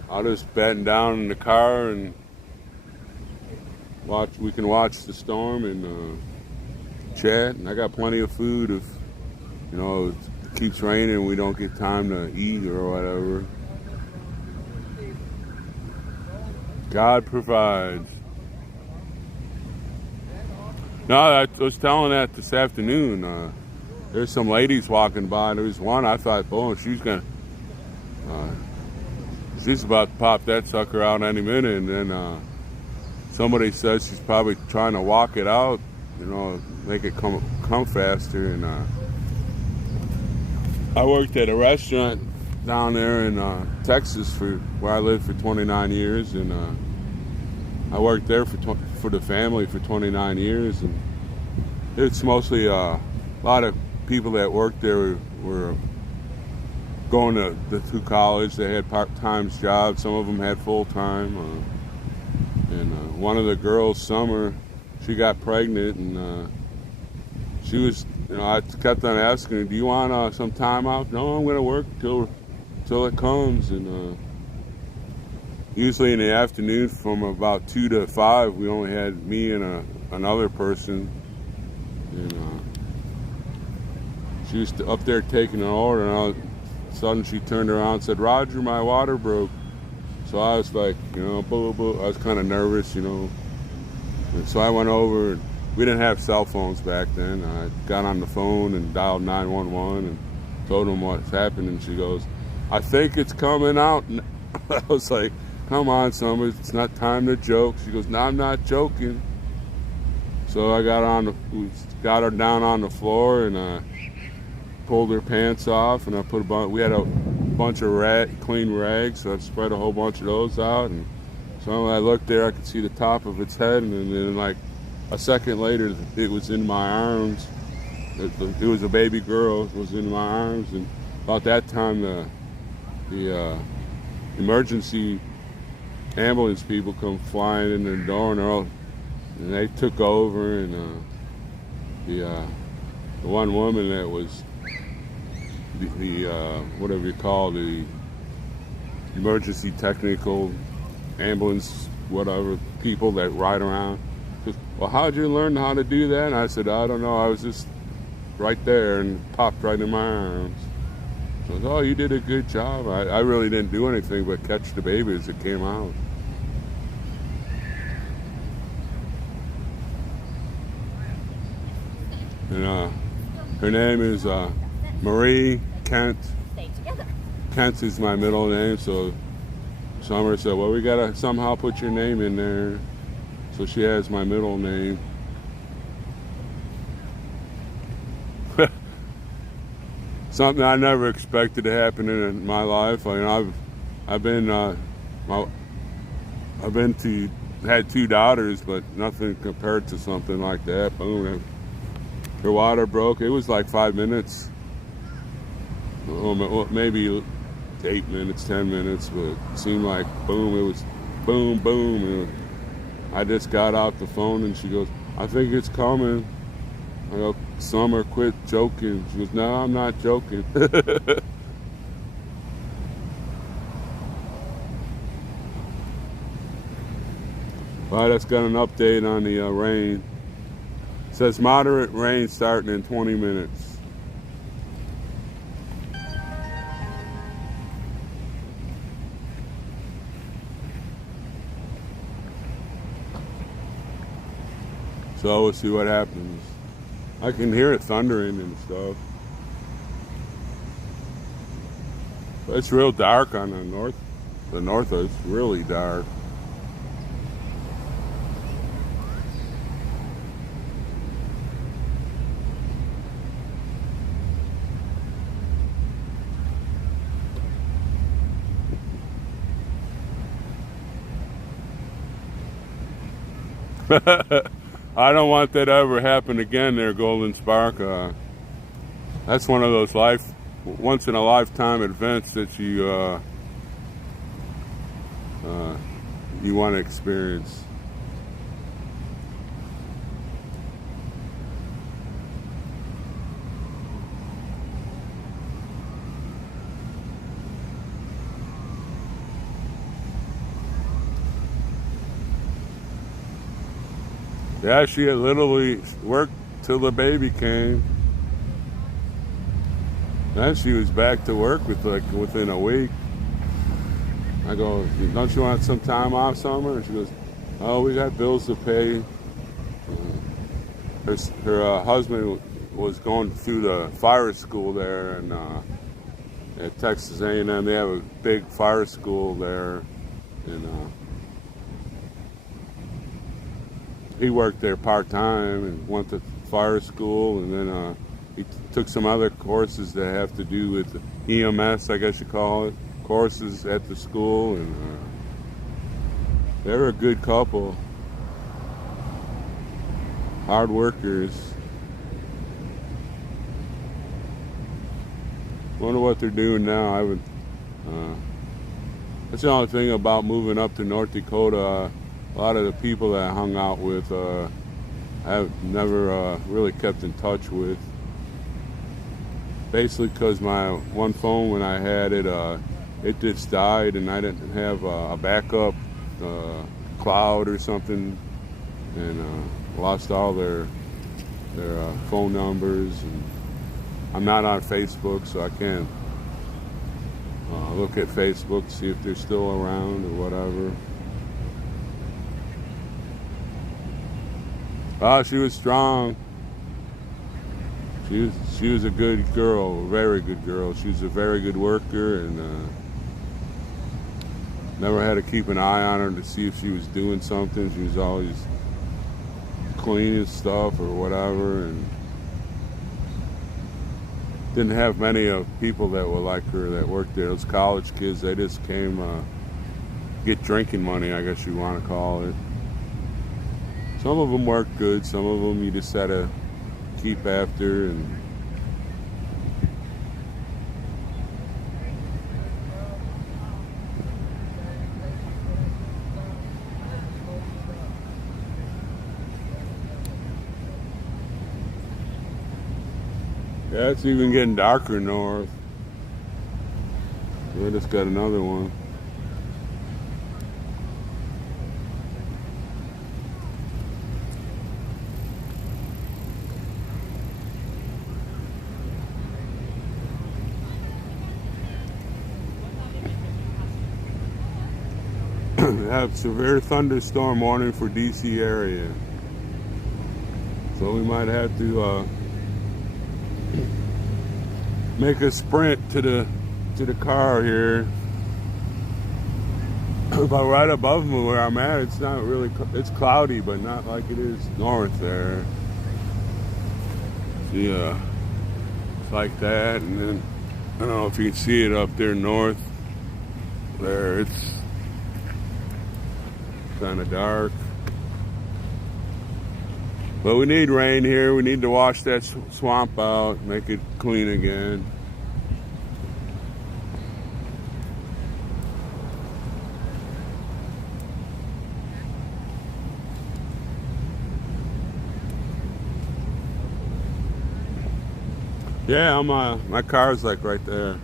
I'll just bed down in the car and watch. We can watch the storm and chat. And I got plenty of food if it keeps raining and we don't get time to eat or whatever. God provides. No, I was telling that this afternoon. There's some ladies walking by. There was one I thought, she's about to pop that sucker out any minute, and then somebody says she's probably trying to walk it out, make it come faster. And I worked at a restaurant down there in Texas where I lived for 29 years, and I worked there for the family for 29 years, and it's mostly a lot of people that worked there were going to college. They had part-time jobs. Some of them had full-time. And one of the girls, Summer, she got pregnant, and she was, I kept on asking her, do you want some time off? No, I'm going to work till it comes. And usually in the afternoon from about 2 to 5, we only had me and another person. And she was up there taking an order, and suddenly she turned around and said, Roger, my water broke. So I was like, boo, boo, boo. I was kind of nervous, And so I went over. We didn't have cell phones back then. I got on the phone and dialed 911 and told them what's happened. And she goes, I think it's coming out. And I was like, come on, Summer, it's not time to joke. She goes, no, I'm not joking. So I got her down on the floor and pulled her pants off, and I put we had a bunch of clean rags, so I spread a whole bunch of those out. And so when I looked there, I could see the top of its head, and then like a second later, it was in my arms. It was a baby girl. It was in my arms, and about that time, the emergency ambulance people come flying in the door, and they took over, and the one woman that was the whatever you call the emergency technical ambulance, whatever, people that ride around. Says, well, how'd you learn how to do that? And I said, I don't know. I was just right there and popped right in my arms. So I said, oh, you did a good job. I really didn't do anything but catch the baby as it came out. And her name is Marie Kent. Kent is my middle name, so Summer said, well, we gotta somehow put your name in there. So she has my middle name. Something I never expected to happen in my life. I've had 2 daughters, but nothing compared to something like that. Boom. Her water broke. It was like 5 minutes. Maybe 8 minutes, 10 minutes, but it seemed like boom. It was boom, boom. And I just got off the phone, and she goes, I think it's coming. I go, Summer, quit joking. She goes, no, I'm not joking. All right, let's get an update on the rain. It says moderate rain starting in 20 minutes. So we'll see what happens. I can hear it thundering and stuff. But it's real dark on the north. The north is really dark. I don't want that to ever happen again there, Golden Spark. That's one of those once in a lifetime events that you want to experience. Yeah, she had literally worked till the baby came. Then she was back to work within a week. I go, don't you want some time off, Summer? And she goes, oh, we got bills to pay. Her husband was going through the fire school there, and at Texas A&M, they have a big fire school there, and he worked there part-time and went to fire school, and then he took some other courses that have to do with EMS, I guess you call it, courses at the school, and they're a good couple. Hard workers. Wonder what they're doing now. That's the only thing about moving up to North Dakota. A lot of the people that I hung out with, I've never really kept in touch with. Basically because my one phone, when I had it, it just died, and I didn't have a backup cloud or something, and lost all their phone numbers. And I'm not on Facebook, so I can't Look at Facebook, see if they're still around or whatever. Oh, she was strong. She was a good girl, a very good girl. She was a very good worker, and never had to keep an eye on her to see if she was doing something. She was always cleaning stuff or whatever, and didn't have many people that were like her that worked there. Those college kids, they just came get drinking money, I guess you want to call it. Some of them worked good, some of them you just had to keep after. And yeah, it's even getting darker north. We just got another one. Have severe thunderstorm warning for DC area. So we might have to make a sprint to the car here. But right above me where I'm at, it's not really, it's cloudy, but not like it is north there. Yeah, it's like that. And then I don't know if you can see it up there north there. It's kind of dark, but we need rain here. We need to wash that swamp out, make it clean again. Yeah, my car's like right there.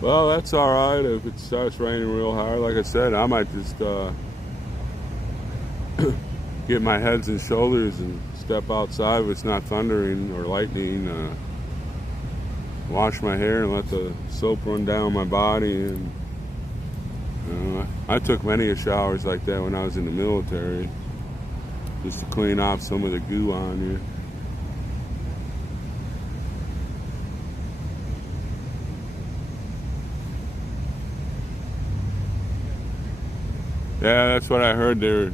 Well, that's all right if it starts raining real hard. Like I said, I might just get my heads and shoulders and step outside if it's not thundering or lightning. Wash my hair and let the soap run down my body. And I took many showers like that when I was in the military, just to clean off some of the goo on you. Yeah, that's what I heard there,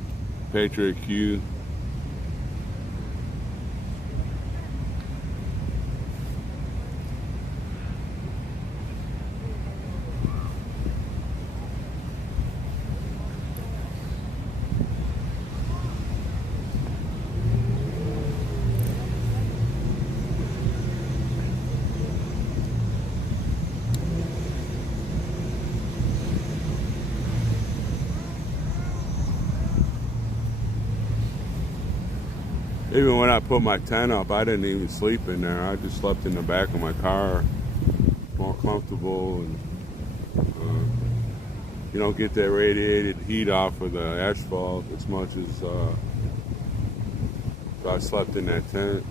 Patriot Q. Even when I put my tent up, I didn't even sleep in there. I just slept in the back of my car, more comfortable, and you don't get that radiated heat off of the asphalt as much as if I slept in that tent.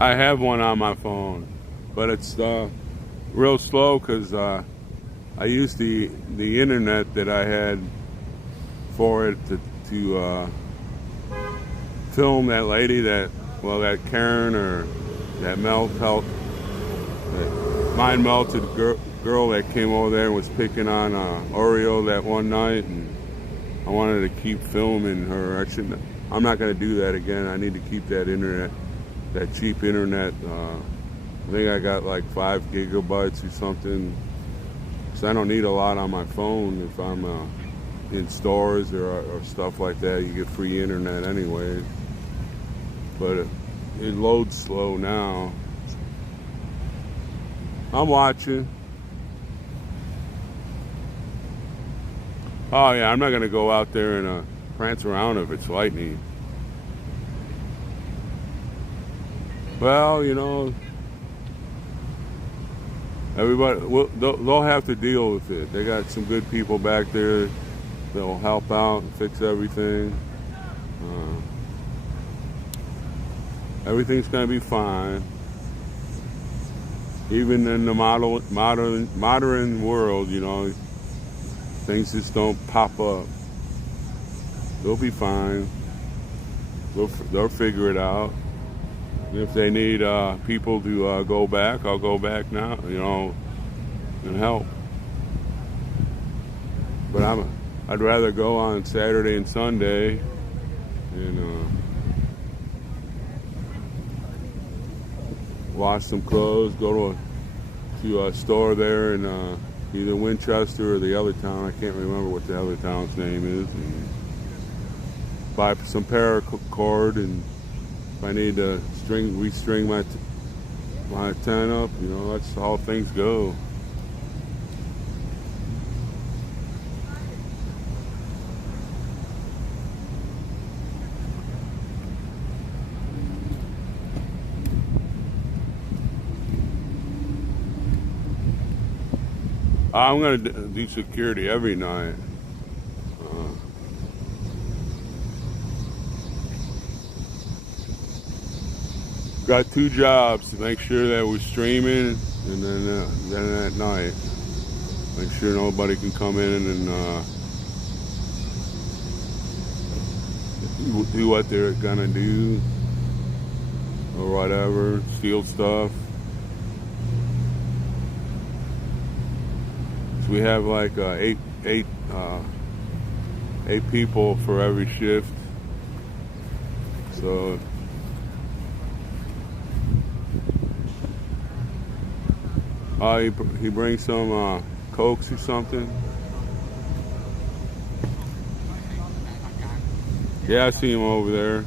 I have one on my phone, but it's real slow because I used the internet that I had for it to film that lady that Karen or that mind melted girl that came over there and was picking on Oreo that one night, and I wanted to keep filming her. I'm not going to do that again. I need to keep that internet. That cheap internet, I think I got like 5 gigabytes or something So I don't need a lot on my phone if I'm in stores or stuff like that. You get free internet anyway. But it loads slow now. I'm watching. Oh yeah, I'm not gonna go out there and prance around if it's lightning. Well, you know, everybody they'll have to deal with it. They got some good people back there that'll help out and fix everything. Everything's gonna be fine. Even in the modern world, you know, things just don't pop up. They'll be fine. They'll figure it out. And if they need people to go back, I'll go back now, you know, and help. But I'd rather go on Saturday and Sunday and wash some clothes, go to a store there in either Winchester or the other town. I can't remember what the other town's name is. And buy some paracord, and if I need to restring my tent up, you know, that's how things go. I'm going to do security every night. Got 2 jobs: to make sure that we're streaming, and then at night, make sure nobody can come in and do what they're gonna do or whatever, steal stuff. So we have like eight people for every shift. So he brings some Cokes or something. Yeah, I see him over there.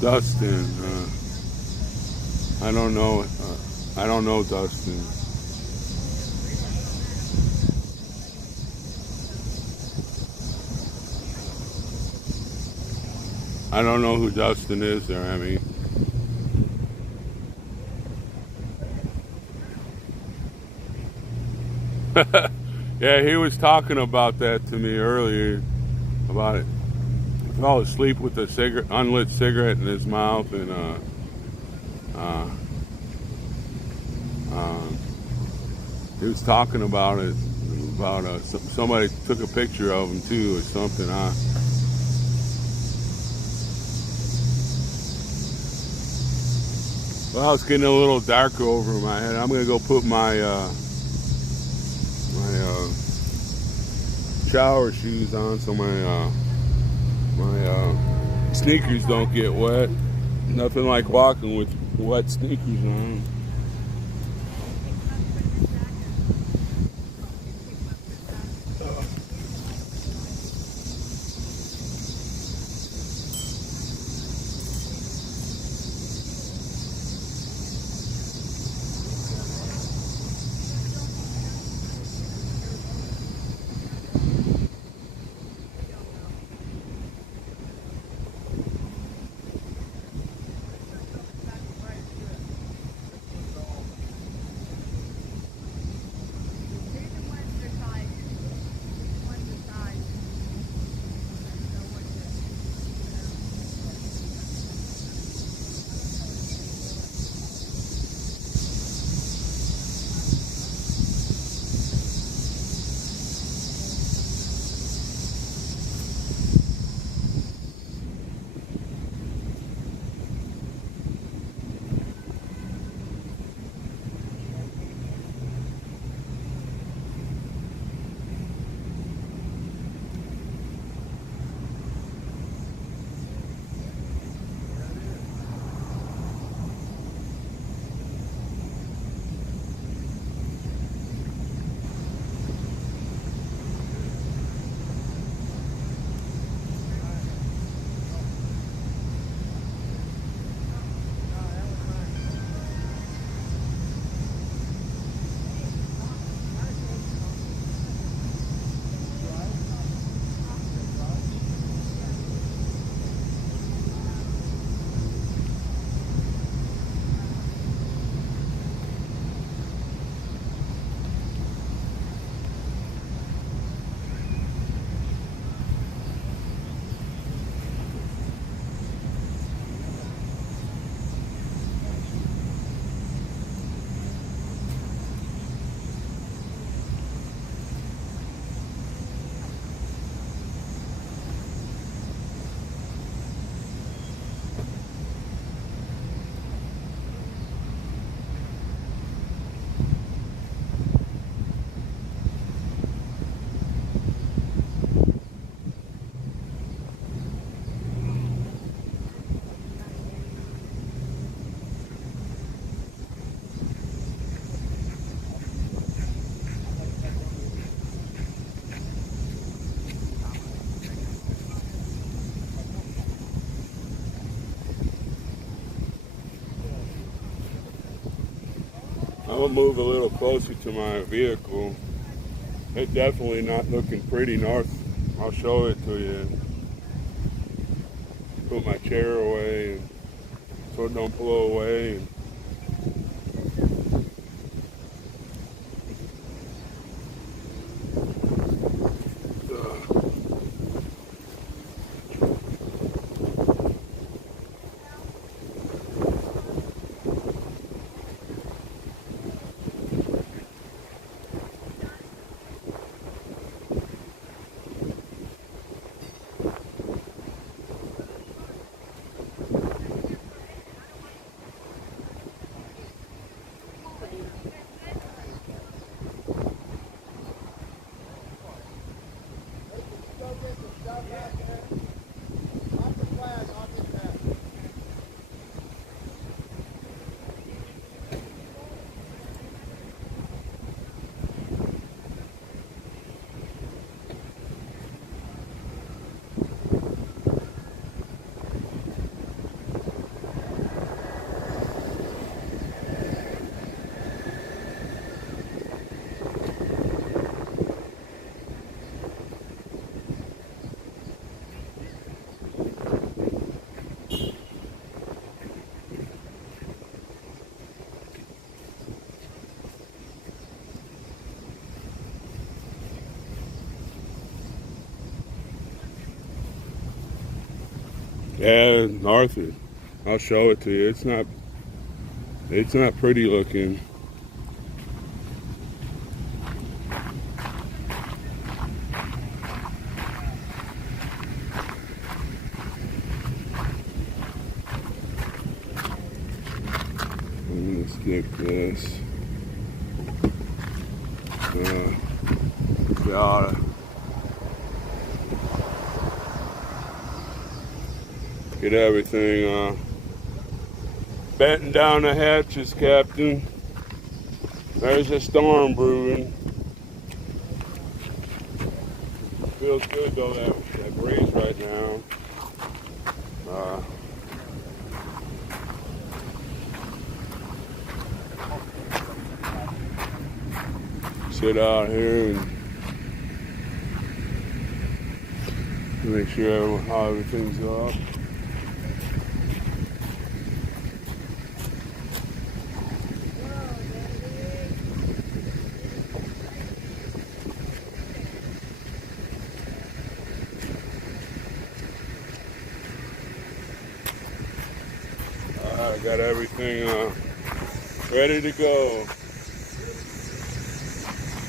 Dustin, I don't know. I don't know Dustin. I don't know who Dustin is there, I mean. Yeah, he was talking about that to me earlier, about it. He fell asleep with a unlit cigarette in his mouth, and he was talking about it, about somebody took a picture of him too, or something. Well, it's getting a little darker over my head. I'm gonna go put my shower shoes on so my sneakers don't get wet. Nothing like walking with wet sneakers on. We'll move a little closer to my vehicle. It's definitely not looking pretty north. I'll show it to you. Put my chair away and so it don't blow away. Yeah, north is. I'll show it to you. It's not pretty looking. I'm gonna skip this. God. Get everything batten down the hatches, Captain. There's a storm brewing. Feels good though, that breeze right now. Sit out here and make sure how everything's up. I got everything ready to go.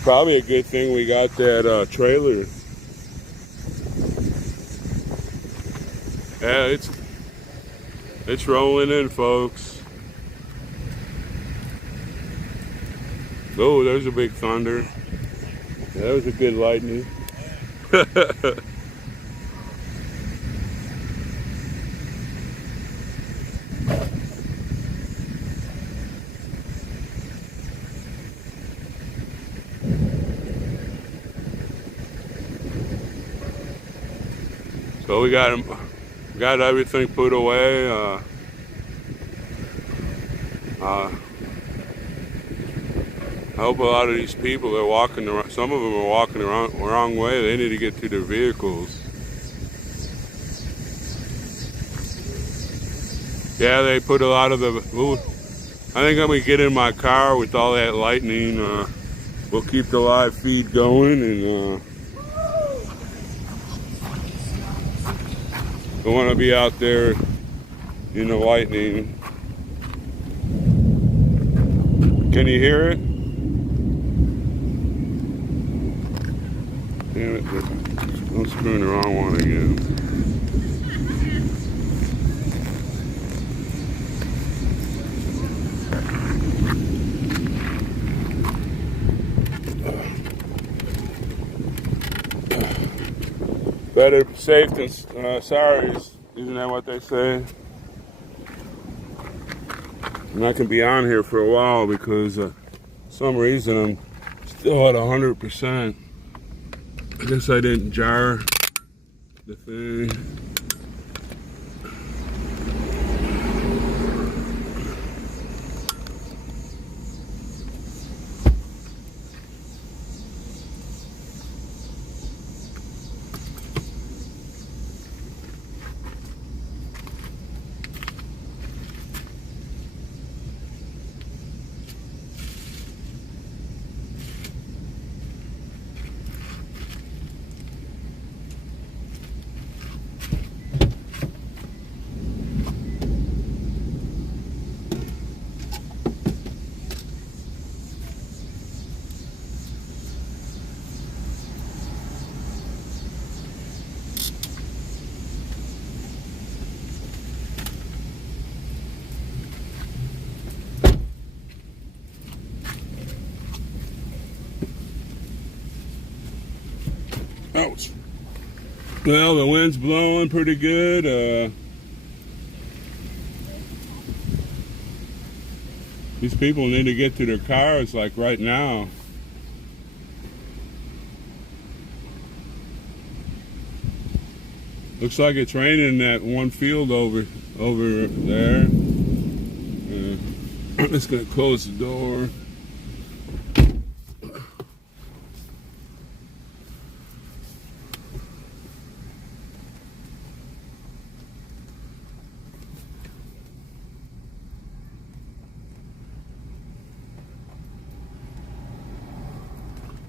Probably a good thing we got that trailer. Yeah, it's rolling in, folks. Oh, there's a big thunder. Yeah, that was a good lightning. So we got everything put away. I hope a lot of these people are walking around. Some of them are walking around the wrong way. They need to get to their vehicles. Yeah, they put a lot of the. Ooh, I think I'm gonna get in my car with all that lightning. We'll keep the live feed going and. Don't want to be out there in the lightning. Can you hear it? Damn it, I'm screwing the wrong one again. Better safe than sorry, isn't that what they say? I'm not gonna be on here for a while because for some reason I'm still at 100%. I guess I didn't jar the thing. Ouch. Well, the wind's blowing pretty good. These people need to get to their cars like right now. Looks like it's raining in that one field over there. I'm just gonna close the door.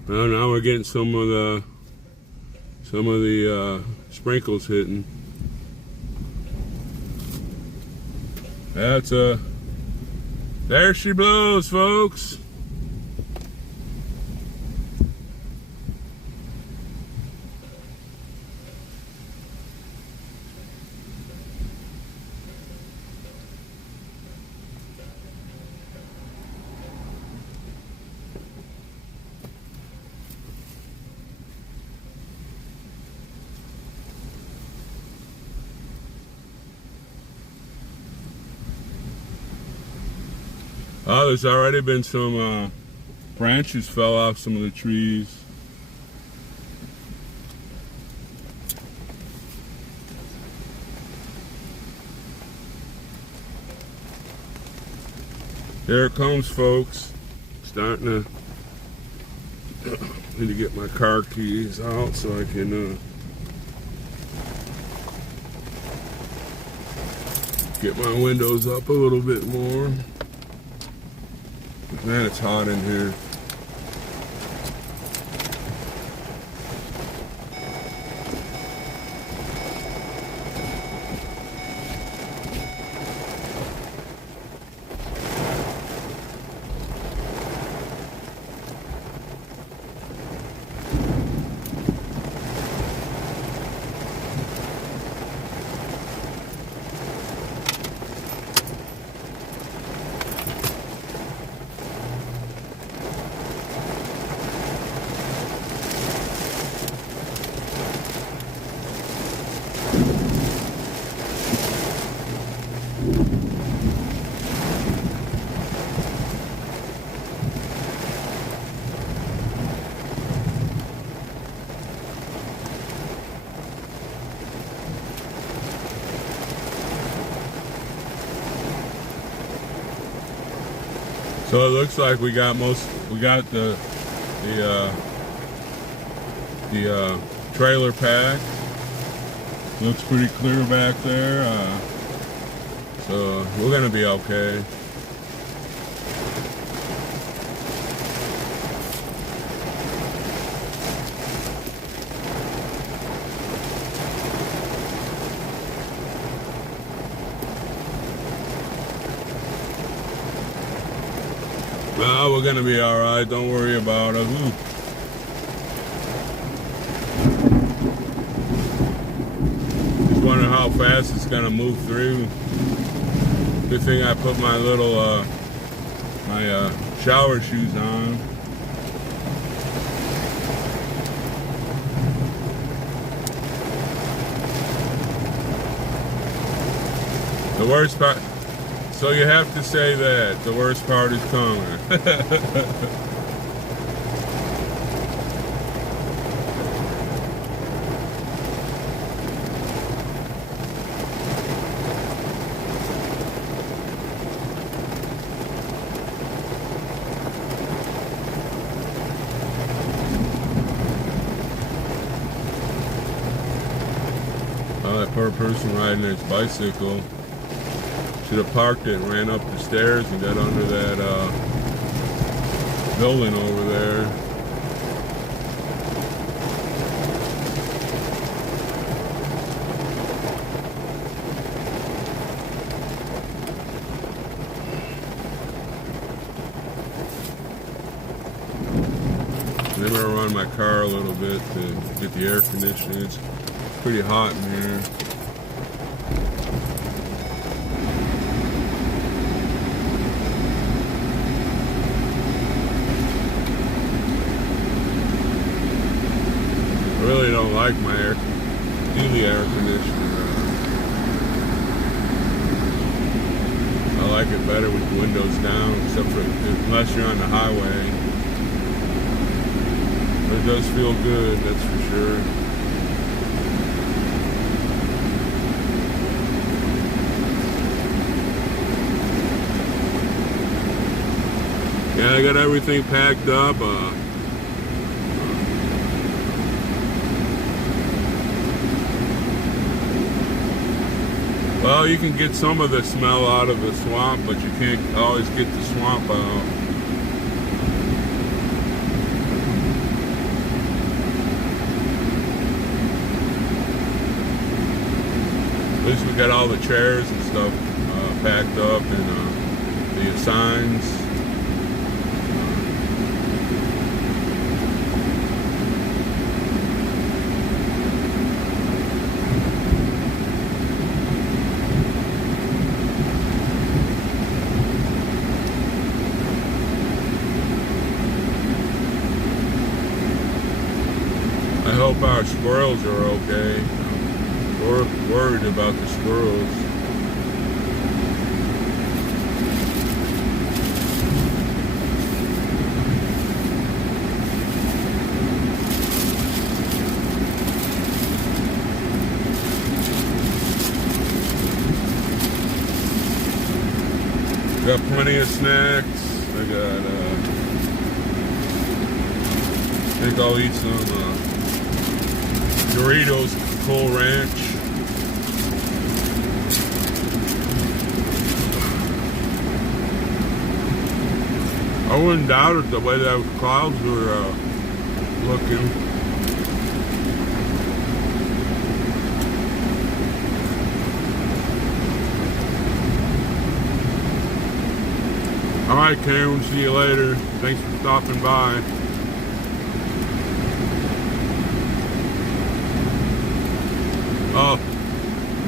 Well, now we're getting some of the sprinkles hitting. That's there she blows, folks. Oh, there's already been some branches fell off some of the trees. There it comes, folks. Starting to need to get my car keys out so I can get my windows up a little bit more. Man, it's hot in here. So it looks like we got the trailer pack. Looks pretty clear back there. So we're gonna be okay. No, we're gonna be all right. Don't worry about it. Ooh. Just wondering how fast it's gonna move through. Good thing I put my little shower shoes on. The worst part. So you have to say that the worst part is coming. Oh, that poor person riding his bicycle. Should have parked it and ran up the stairs and got under that building over there. Then I'm gonna run my car a little bit to get the air conditioning. It's pretty hot in here. I really don't like it better with the windows down, except for unless you're on the highway. But it does feel good, that's for sure. Yeah, I got everything packed up. Well, you can get some of the smell out of the swamp, but you can't always get the swamp out. At least we got all the chairs and stuff packed up, and the signs. I hope our squirrels are okay. We're worried about the squirrels. Got plenty of snacks. I think I'll eat some Doritos Cool Ranch. I wouldn't doubt it the way those clouds were looking. All right, Karen, see you later. Thanks for stopping by. Oh,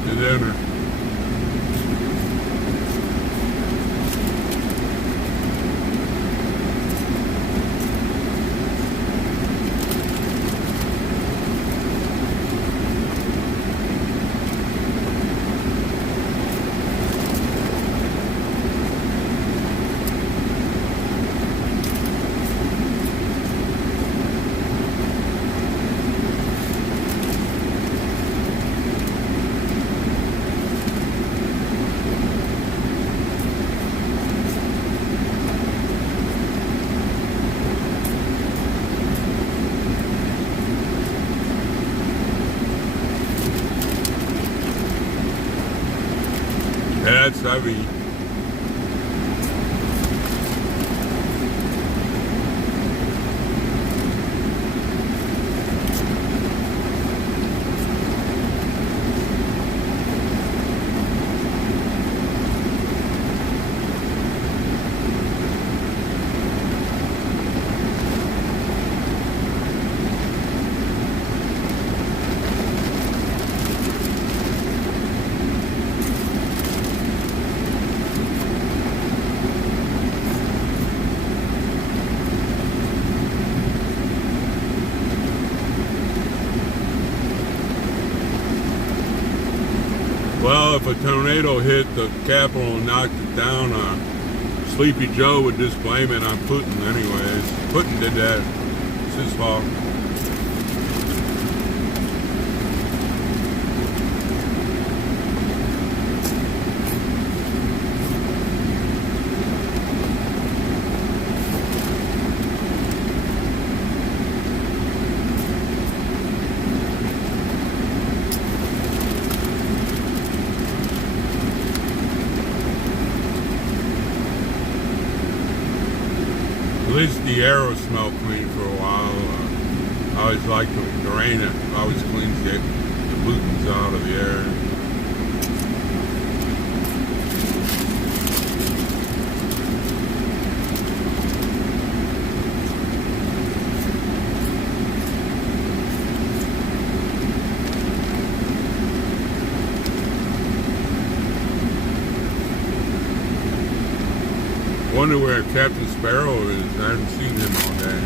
to dinner. Yeah, it's heavy. Well, if a tornado hit the Capitol and knocked it down, Sleepy Joe would just blame it on Putin anyways. Putin did that. It's his fault. At least the air will smell clean for a while. I always like the rain. It always cleans the pollutants out of the air. Wonder where Captain Sparrow is. I haven't seen him all day.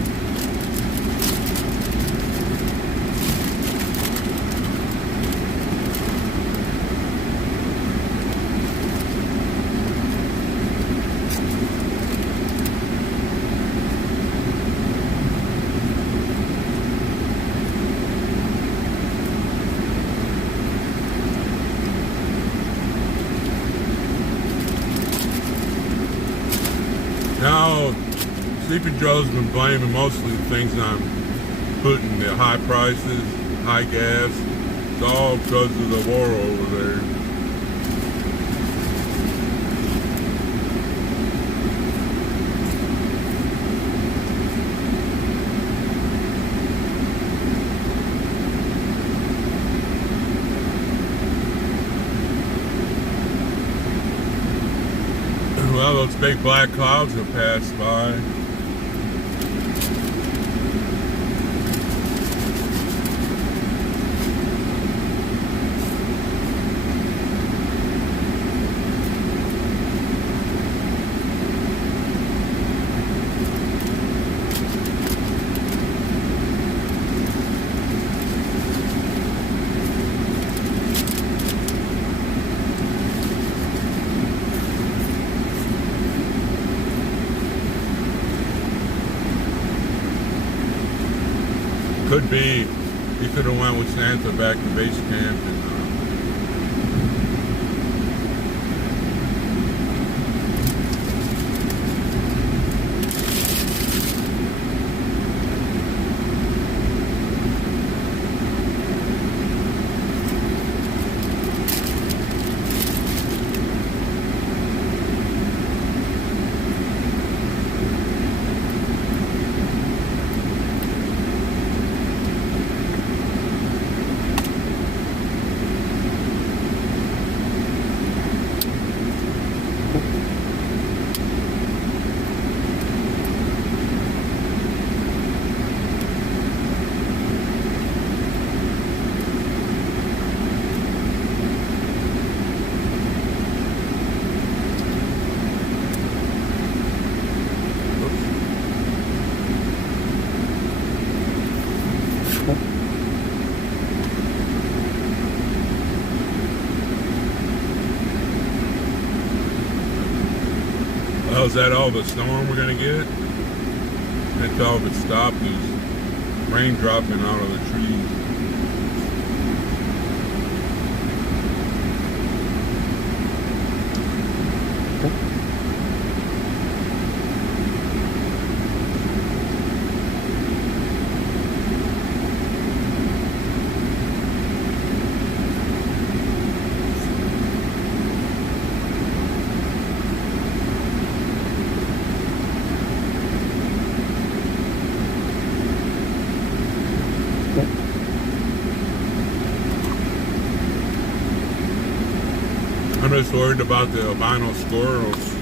Now, Sleepy Joe's been blaming mostly the things I'm putting, the high prices, high gas. It's all because of the war over there. Well, those big black clouds have passed by. Could be he could have went with Santa back to base camp and oh, is that all the storm we're gonna get? That's all of it stopped is rain dropping out of the trees. I'm just worried about the albino squirrels.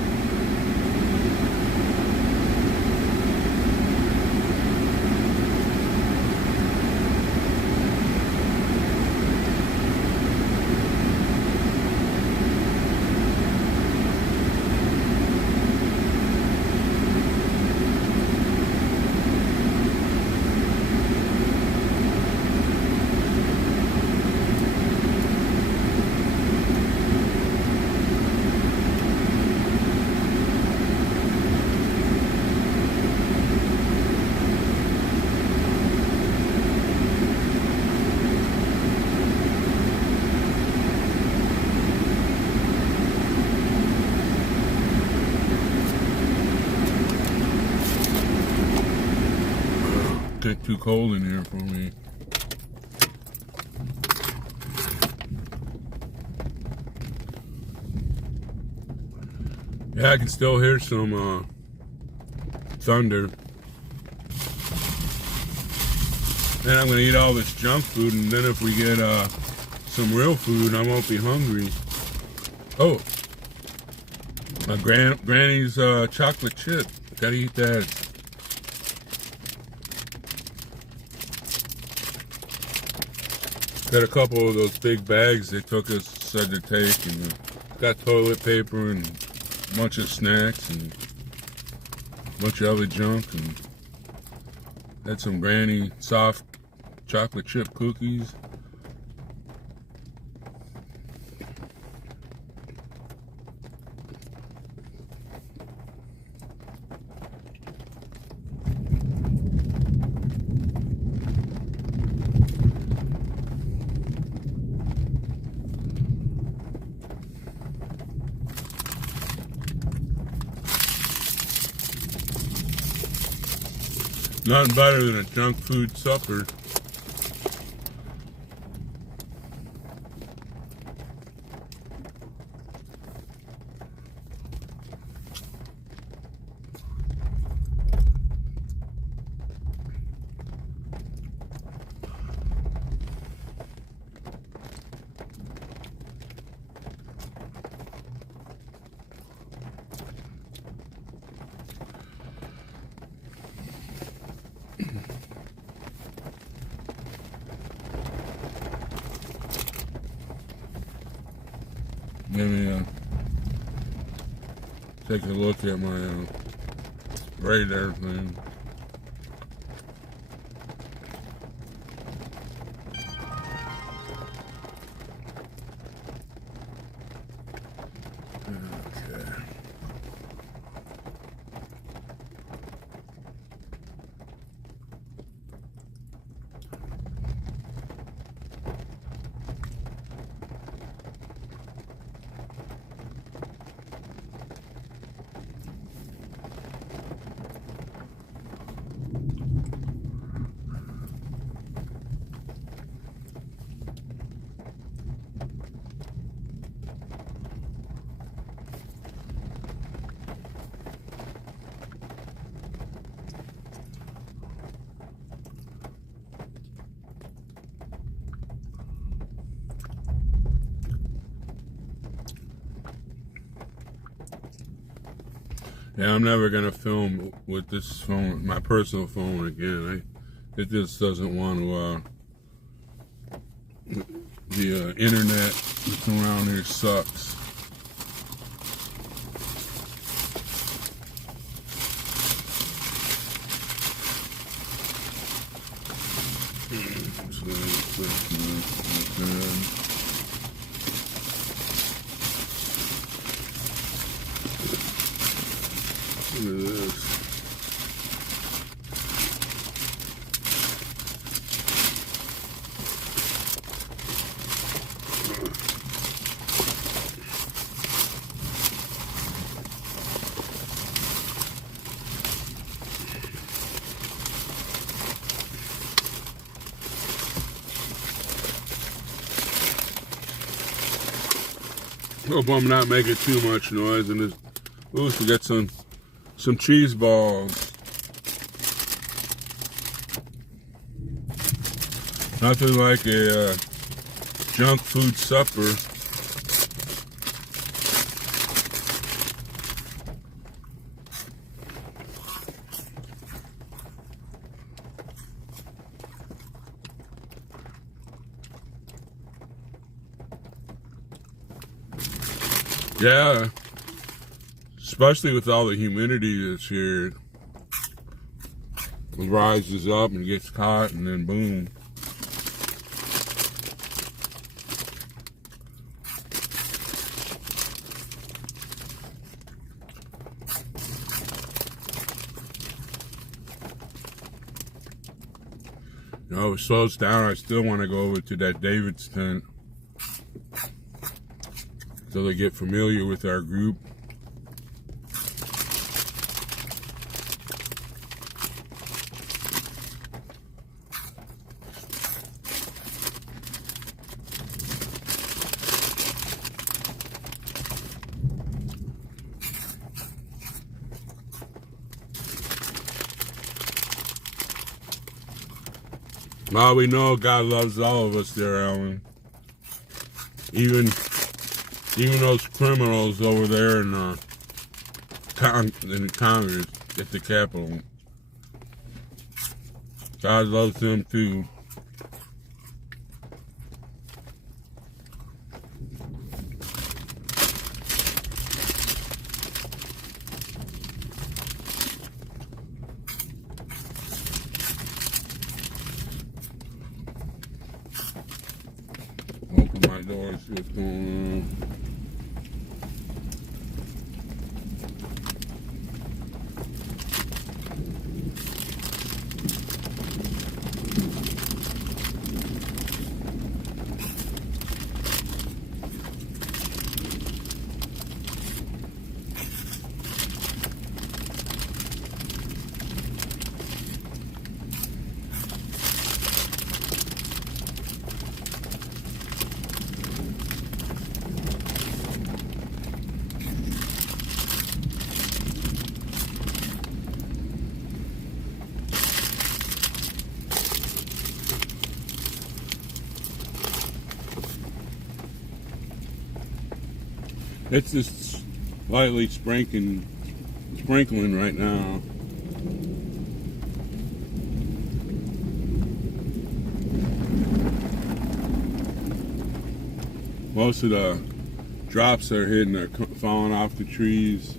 Get too cold in here for me. Yeah, I can still hear some thunder. Then I'm gonna eat all this junk food, and then if we get some real food, I won't be hungry. Oh, my granny's chocolate chip. Gotta eat that. Got a couple of those big bags they said to take, and got toilet paper and a bunch of snacks and a bunch of other junk, and had some granny soft chocolate chip cookies. Nothing better than a junk food supper. Let me take a look at my radar thing. Okay. Yeah, I'm never gonna film with this phone, my personal phone again. It just doesn't want to. The internet that's around here sucks. Look at this. Hope I'm not making too much noise in this. Ooh, we got some cheese balls. Nothing like a junk food supper. Yeah, especially with all the humidity that's here, it rises up and gets caught, and then boom. You know, if it slows down, I still want to go over to that David's tent so they get familiar with our group. Well, we know God loves all of us there, Alan. Even those criminals over there in Congress at the Capitol. God loves them too. Open my door, see what's going on. It's just lightly sprinkling right now. Most of the drops that are hitting are falling off the trees.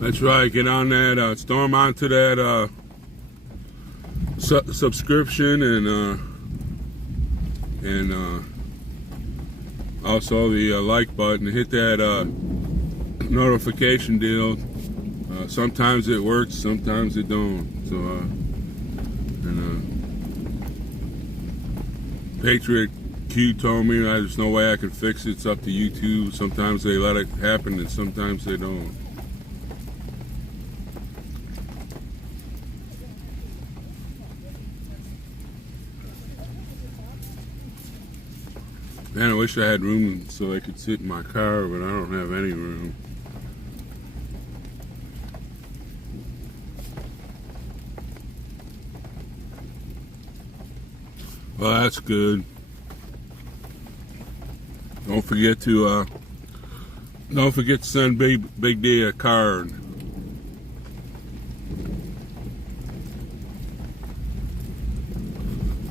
That's right. Get on that. Storm onto that subscription and also the like button. Hit that notification deal. Sometimes it works, sometimes it don't. So Patriot Q told me there's no way I can fix it. It's up to YouTube. Sometimes they let it happen, and sometimes they don't. Man, I wish I had room so I could sit in my car, but I don't have any room. Well, that's good. Don't forget to send Big D a card.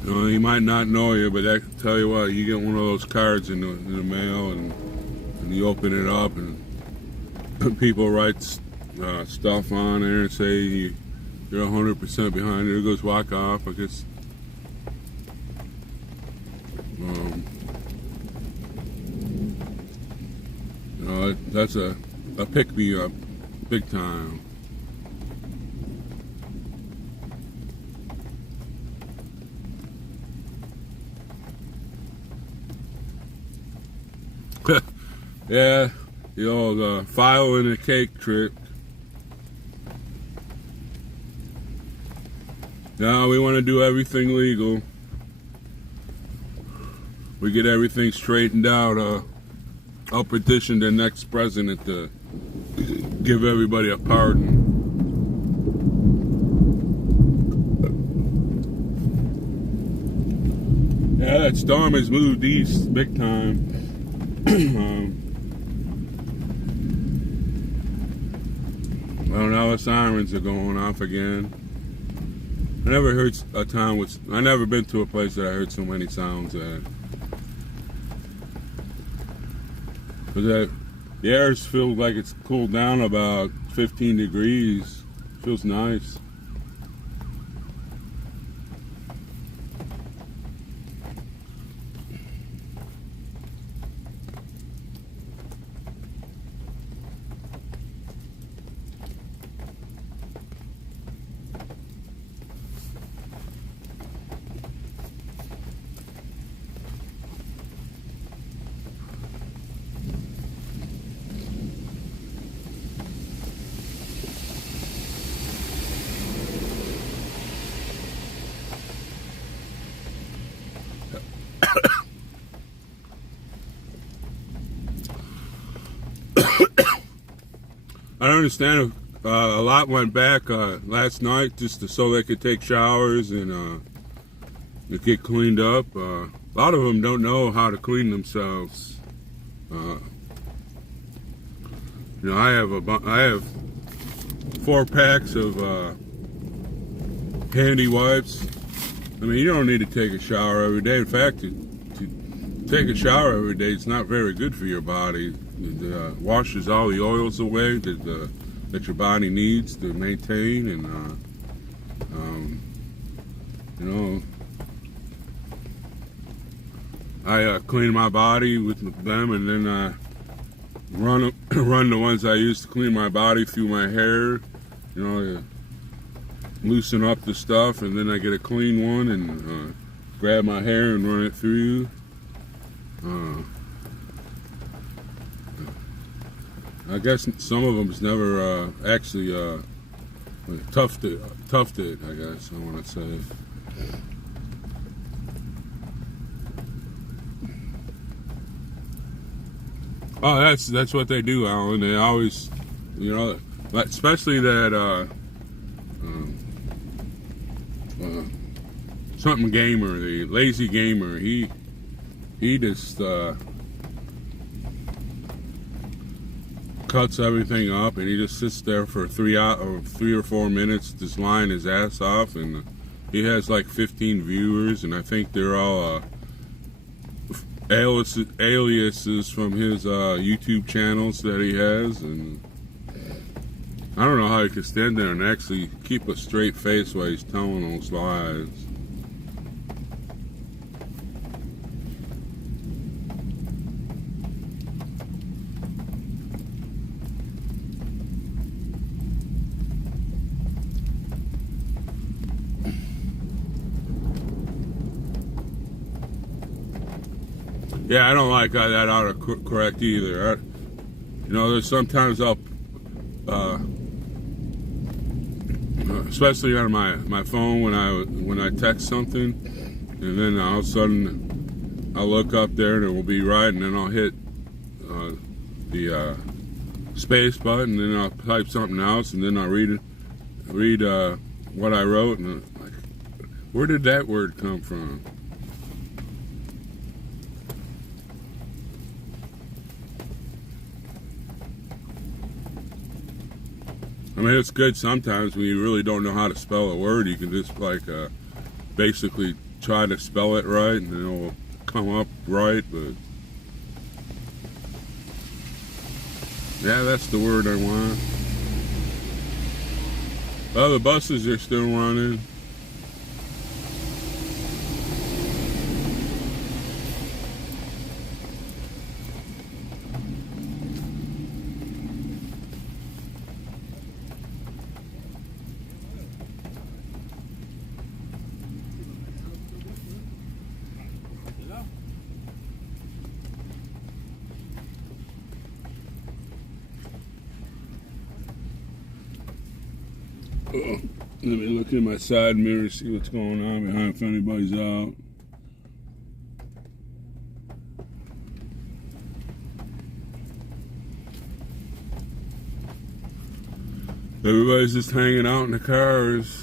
You know, he might not know you, but I can tell you what, you get one of those cards in the mail, and you open it up, and people write stuff on there and say you're 100% behind it. It goes walk off. I guess. You know, that's a pick me up, big time. Yeah, the old file in a cake trick. Now we want to do everything legal. We get everything straightened out. I'll petition the next president to give everybody a pardon. Yeah, that storm has moved east big time. Well, now the sirens are going off again. I never heard a town with. I never been to a place that I heard so many sounds at. Cause the air feels like it's cooled down about 15 degrees. Feels nice. I don't understand. A lot went back last night just so they could take showers and get cleaned up. A lot of them don't know how to clean themselves. You know, I have 4 packs of handy wipes. I mean, you don't need to take a shower every day. In fact, to take a shower every day is not very good for your body. It washes all the oils away that your body needs to maintain, and you know, I clean my body with them, and then I run the ones I use to clean my body through my hair. You know, loosen up the stuff, and then I get a clean one and grab my hair and run it through. I guess some of them's never actually tufted, I guess I want to say. Oh, that's what they do, Alan. They always, you know, especially that something gamer, the lazy gamer. He just cuts everything up, and he just sits there for 3 or 4 minutes, just lying his ass off, and he has like 15 viewers, and I think they're all aliases from his YouTube channels that he has, and I don't know how he can stand there and actually keep a straight face while he's telling those lies. Yeah, I don't like that autocorrect either. You know, there's sometimes I'll, especially on my phone when I text something, and then all of a sudden I'll look up there and it will be right, and then I'll hit the space button, and then I'll type something else, and then I'll read what I wrote, and I'm like, where did that word come from? I mean, it's good sometimes when you really don't know how to spell a word. You can just like basically try to spell it right, and it'll come up right. But yeah, that's the word I want. Oh, the buses are still running. Let me look in my side mirror, see what's going on behind, if anybody's out. Everybody's just hanging out in the cars.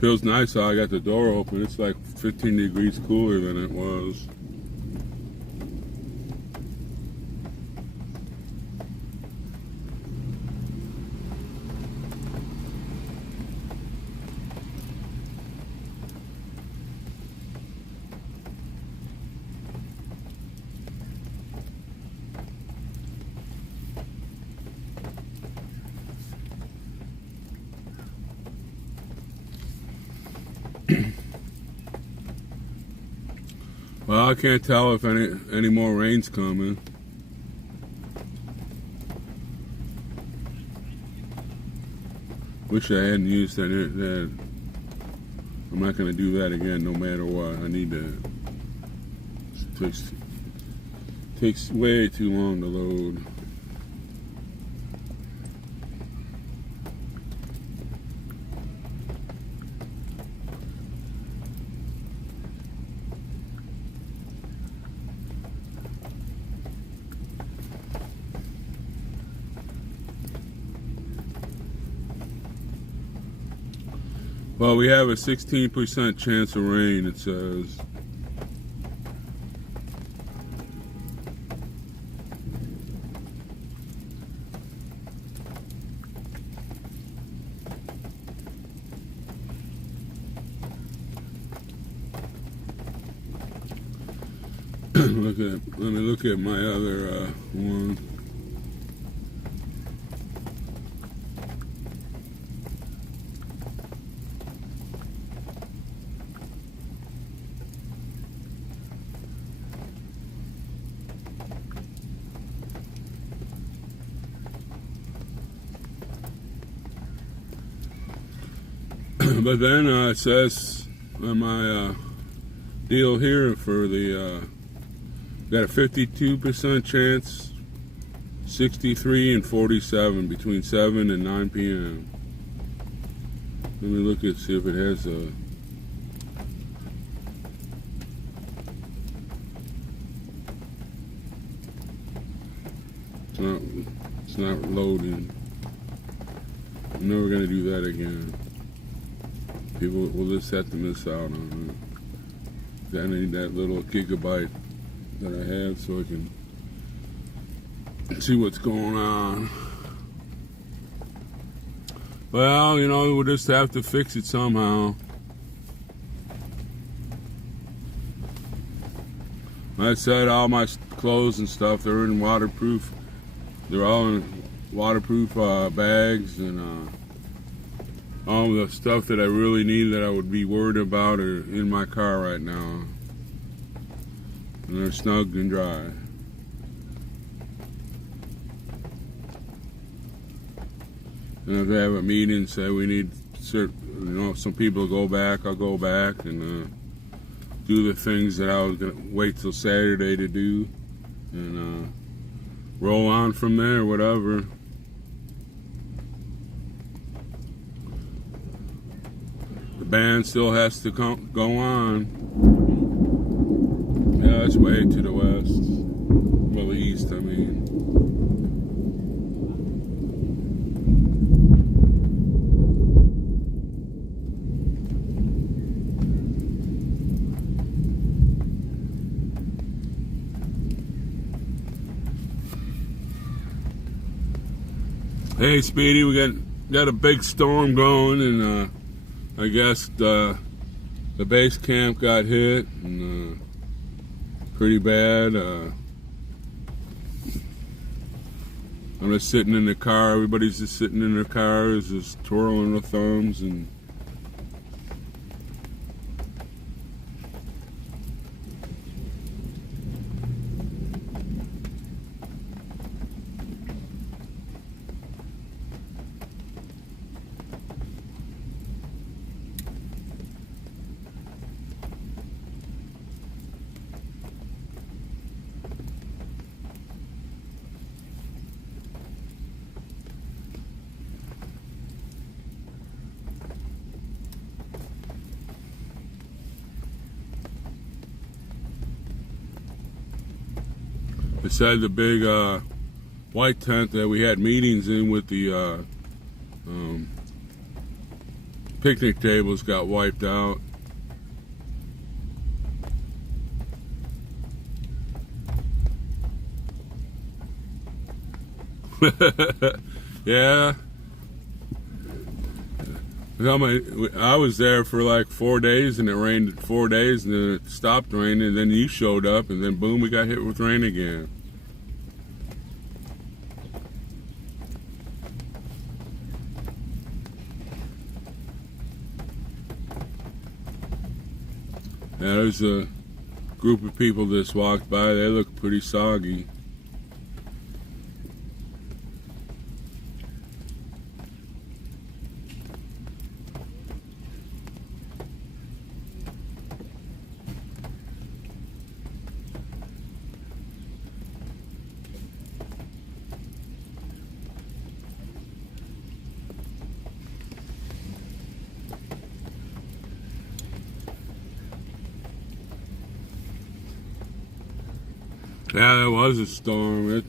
Feels nice how I got the door open. It's like 15 degrees cooler than it was. Well, I can't tell if any more rain's coming. Wish I hadn't used that. I'm not going to do that again, no matter what. I need to. It takes way too long to load. Well, we have a 16% chance of rain, it says. Let me look at my other one. But then it says on my deal here for the got a 52% chance, 63 and 47 between 7 and 9 p.m. Let me look and see if it has a. It's not loading. I'm never gonna do that again. People will just have to miss out on it. I need that little gigabyte that I have so I can see what's going on. Well, you know, we'll just have to fix it somehow. Like I said, all my clothes and stuff, they're in waterproof. They're all in waterproof bags, and all the stuff that I really need that I would be worried about are in my car right now. And they're snug and dry. And if they have a meeting, say we need some people to go back, I'll go back and do the things that I was gonna wait till Saturday to do, and roll on from there, whatever. The band still has to go on. Yeah, it's way to the west. Well, the east, I mean. Hey, Speedy, we got a big storm going, and I guess the base camp got hit, and pretty bad. I'm just sitting in the car. Everybody's just sitting in their cars, just twirling their thumbs, and beside the big white tent that we had meetings in with the picnic tables got wiped out. Yeah. I was there for like 4 days, and it rained 4 days, and then it stopped raining, and then you showed up, and then boom, we got hit with rain again. Yeah, there's a group of people just walked by. They look pretty soggy. Yeah, there was a storm.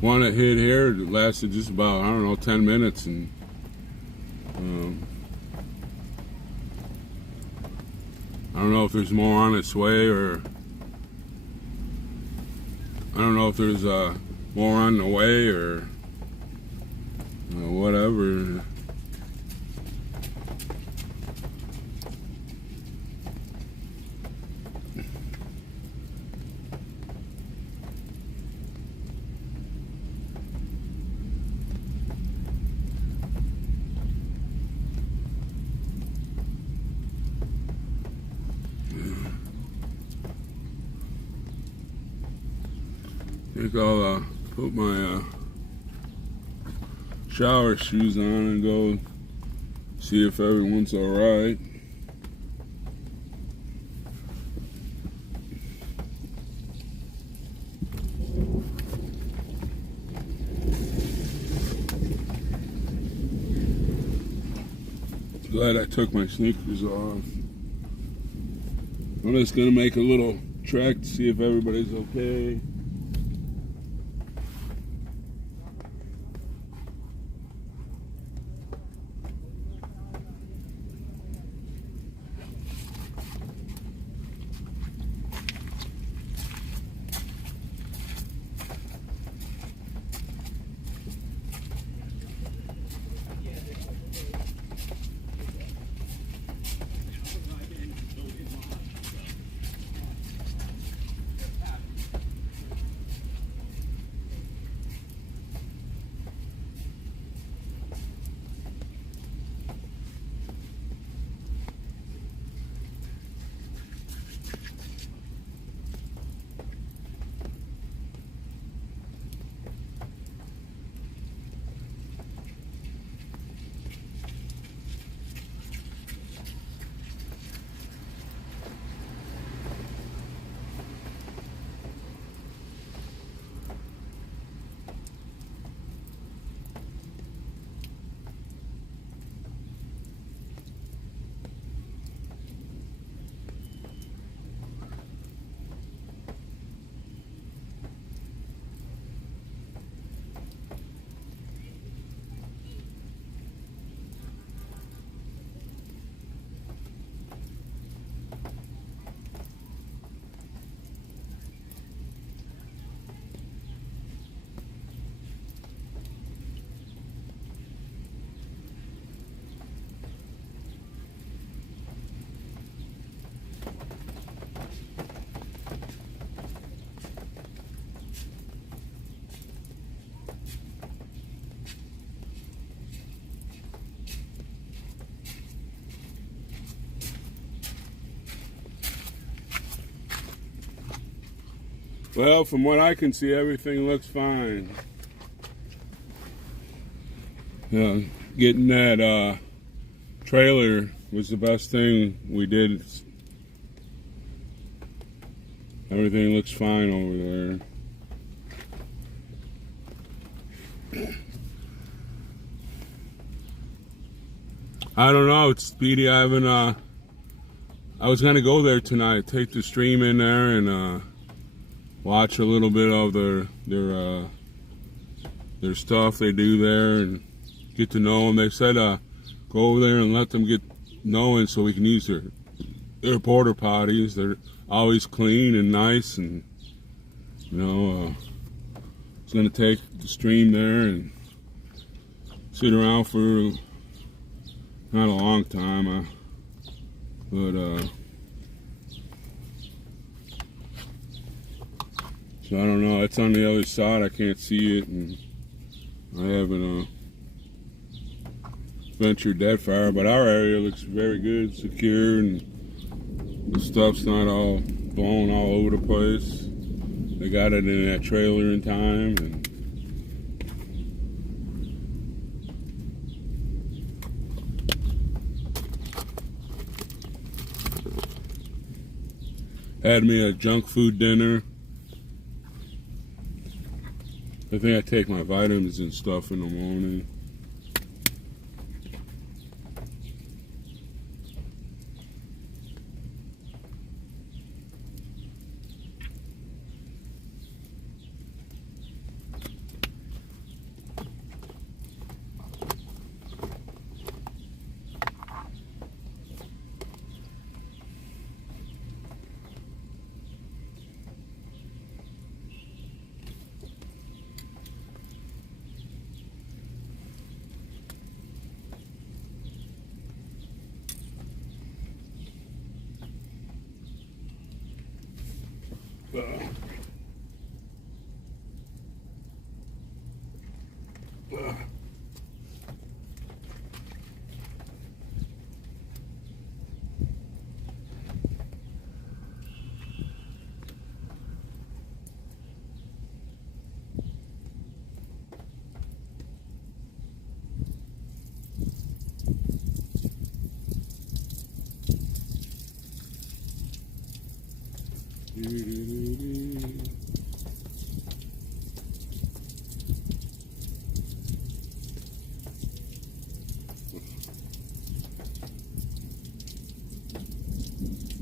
One that hit here lasted just about, 10 minutes, and I don't know if there's more on its way, or I don't know if there's more on the way, or whatever. I think I'll put my shower shoes on and go see if everyone's alright. Glad I took my sneakers off. I'm just gonna make a little trek to see if everybody's okay. Well, from what I can see, everything looks fine. Getting that trailer was the best thing we did. Everything looks fine over there. I don't know, it's Speedy. I haven't, I was gonna go there tonight, take the stream in there and watch a little bit of their stuff they do there and get to know them. They said go over there and let them get knowing so we can use their porta potties. They're always clean and nice, and you know, I was gonna take the stream there and sit around for not a long time, but so I don't know. It's on the other side. I can't see it, and I haven't ventured that far. But our area looks very good, secure, and the stuff's not all blown all over the place. They got it in that trailer in time, and had me a junk food dinner. I think I take my vitamins and stuff in the morning.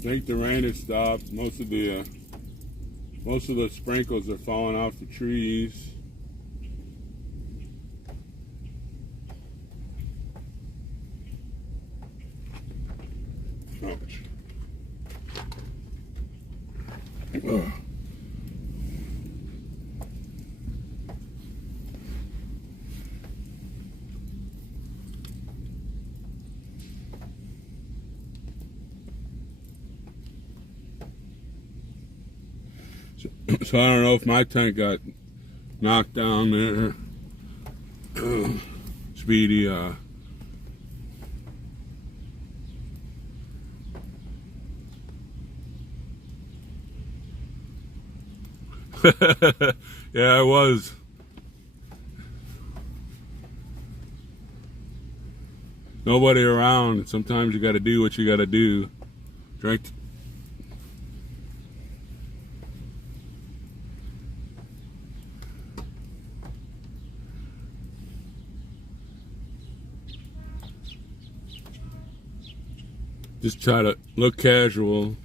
think the rain has stopped. Most of the sprinkles are falling off the trees. Ouch. Ugh. So I don't know if my tent got knocked down there. Speedy, yeah, it was. Nobody around. Sometimes you got to do what you got to do. Drink. Just try to look casual.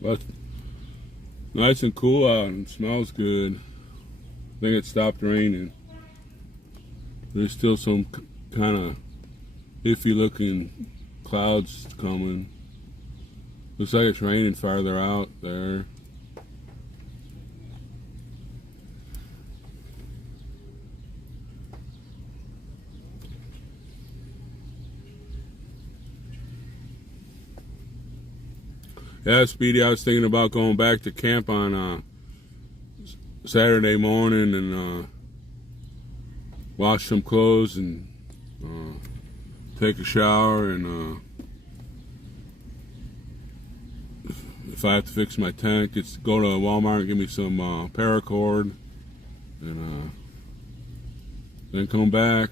But nice and cool out and smells good. I think it stopped raining. There's still some kind of iffy looking clouds coming. Looks like it's raining farther out there. Yeah, Speedy, I was thinking about going back to camp on Saturday morning and wash some clothes and take a shower and if I have to fix my tent, go to Walmart and get me some paracord and then come back.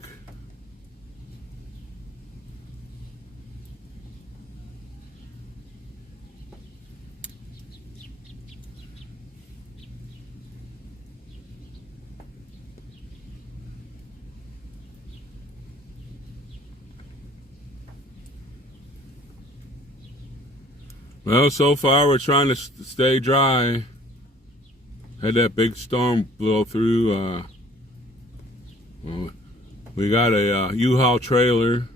Well, so far we're trying to stay dry. Had that big storm blow through. Well, we got a U-Haul trailer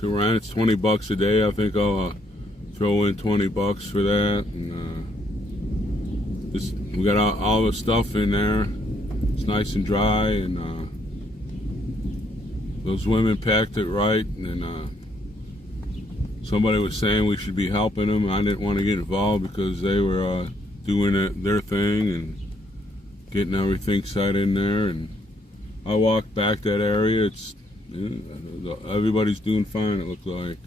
to rent. It's $20 a day. I think I'll throw in $20 for that. And we got all the stuff in there. It's nice and dry, and those women packed it right. And somebody was saying we should be helping them. I didn't want to get involved because they were doing their thing and getting everything set in there. And I walked back that area. It's everybody's doing fine, it looked like.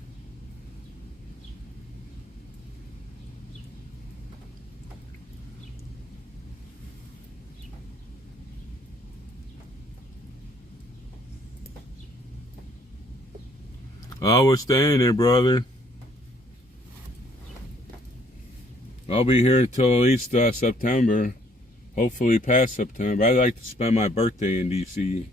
Oh, we're staying here, brother. I'll be here until at least September. Hopefully past September. I like to spend my birthday in D.C.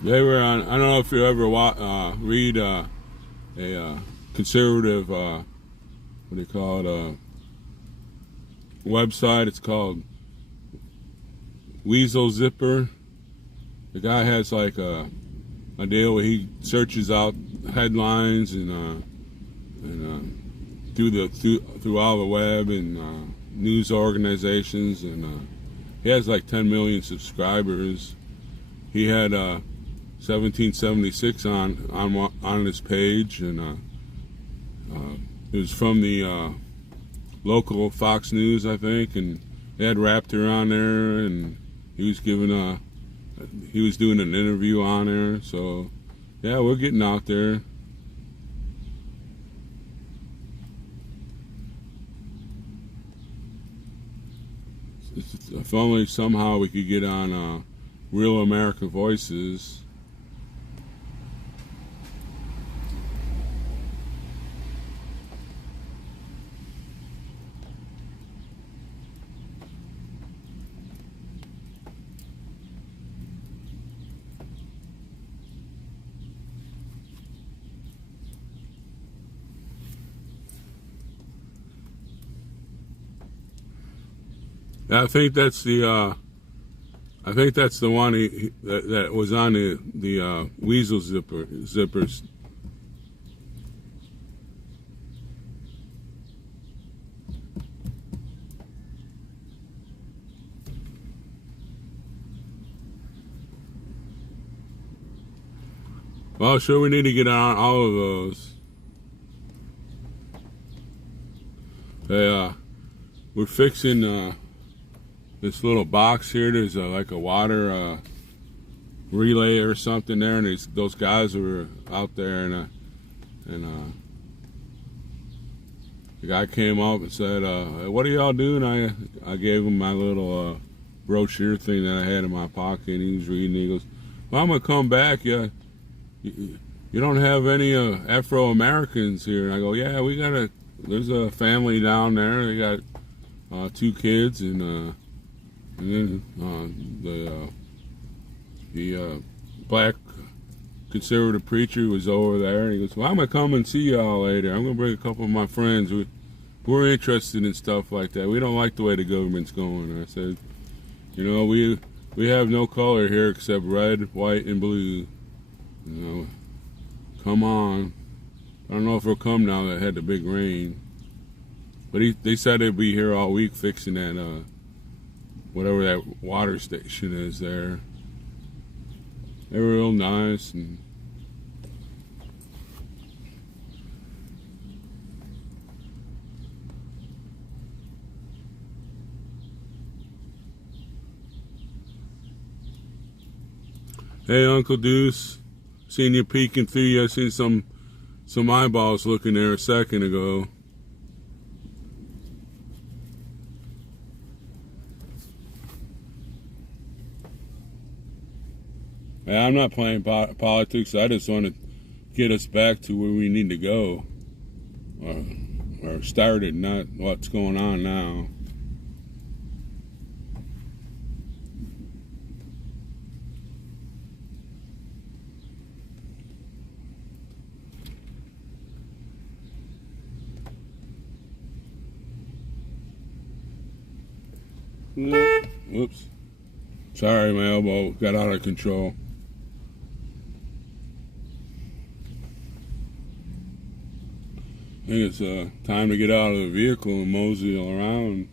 They were on, I don't know if you ever read a conservative, what do you call it, website. It's called Weasel Zipper. The guy has like a deal where he searches out headlines and through all the web and news organizations, and he has like 10 million subscribers. He had 1776 on his page, and it was from the local Fox News, I think, and they had Raptor on there, and he was doing an interview on there. So yeah, we're getting out there. If only somehow we could get on Real American Voices. I think that's the one that was on the Weasel zippers. Well, sure, we need to get on all of those. Hey, we're fixing this little box here. There's like a water relay or something there, and those guys were out there, and the guy came up and said, "What are y'all doing?" I gave him my little brochure thing that I had in my pocket, and he was reading. He goes, "Well, I'm gonna come back. Yeah, you don't have any Afro Americans here." And I go, "Yeah, there's a family down there. They got 2 kids, and then the black conservative preacher was over there, and he goes, 'Well, I'm gonna come and see y'all later. I'm gonna bring a couple of my friends. We're interested in stuff like that. We don't like the way the government's going.' And I said, 'We have no color here except red, white, and blue. Come on.' I don't know if they'll come now that had the big rain, but they said they'd be here all week fixing that whatever that water station is there. They were real nice, and hey, Uncle Deuce, seen you peeking through you. I seen some eyeballs looking there a second ago. I'm not playing politics. I just want to get us back to where we need to go, or started, not what's going on now. Whoops. Sorry, my elbow got out of control. I think it's time to get out of the vehicle and mosey around.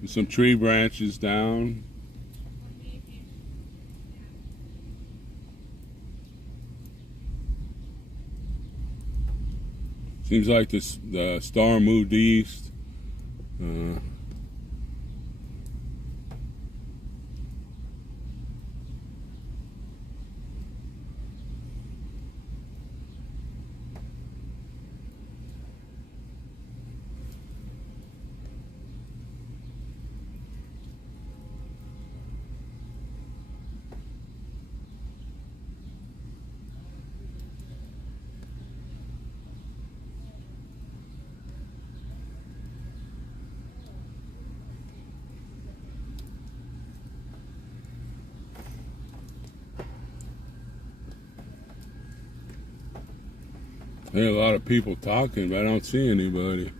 And some tree branches down. Seems like the storm moved east. There are a lot of people talking, but I don't see anybody.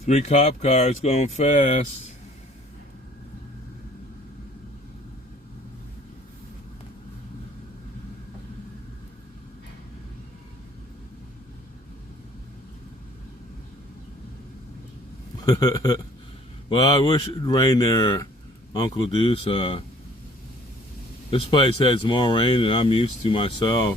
Three cop cars going fast. Well, I wish it'd rain there, Uncle Deuce. This place has more rain than I'm used to myself.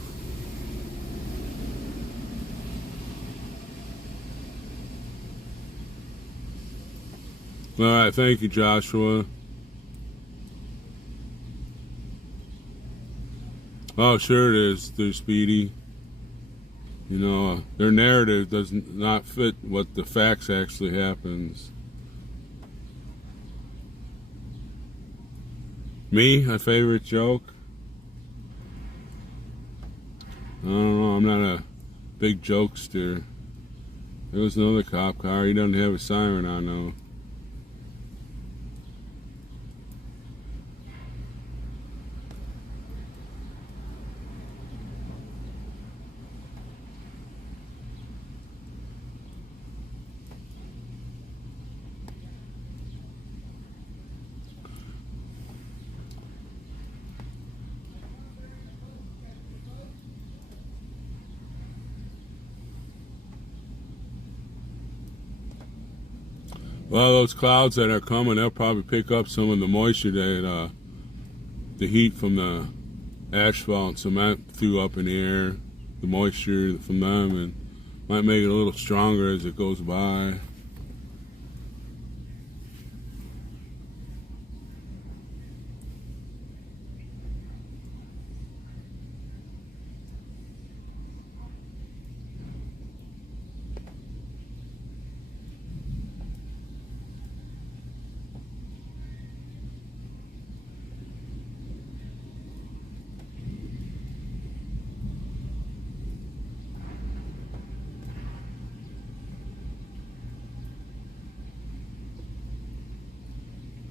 All right, thank you, Joshua. Oh, sure it is. They're Speedy. You know, their narrative does not fit what the facts actually happens. Me, a favorite joke? I don't know. I'm not a big jokester. There was another cop car. He doesn't have a siren on though. Well, those clouds that are coming, they'll probably pick up some of the moisture that the heat from the asphalt and cement threw up in the air, the moisture from them, and might make it a little stronger as it goes by.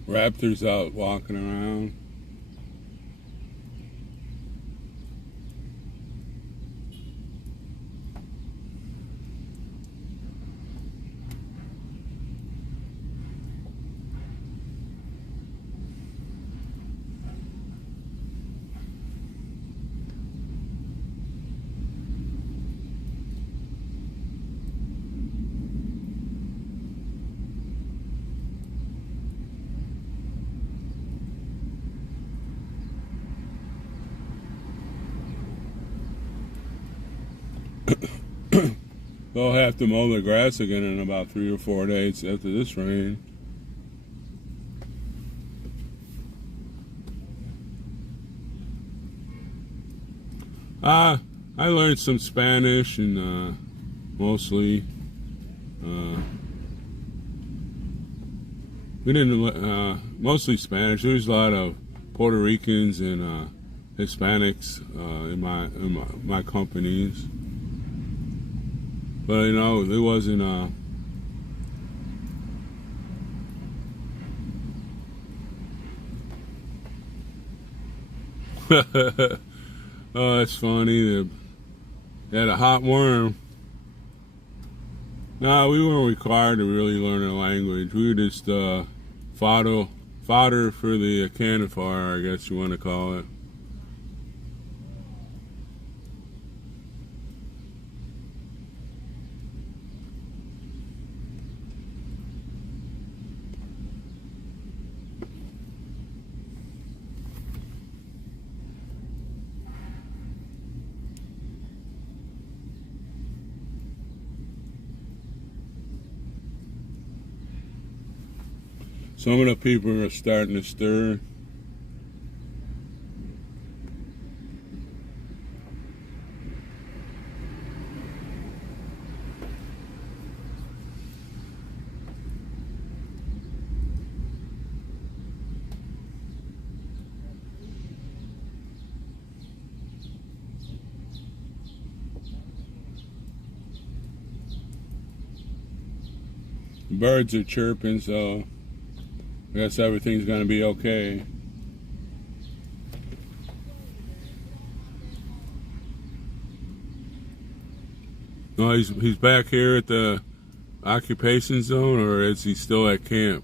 Raptors out walking around. They'll have to mow the grass again in about 3 or 4 days after this rain. I learned some Spanish and mostly. We didn't mostly Spanish. There's a lot of Puerto Ricans and Hispanics in my companies. But you know, it wasn't oh, that's funny. They had a hot worm. Nah, we weren't required to really learn a language. We were just fodder for the cannon fire, I guess you want to call it. Some of the people are starting to stir. Birds are chirping, so I guess everything's going to be okay. No, he's back here at the occupation zone, or is he still at camp?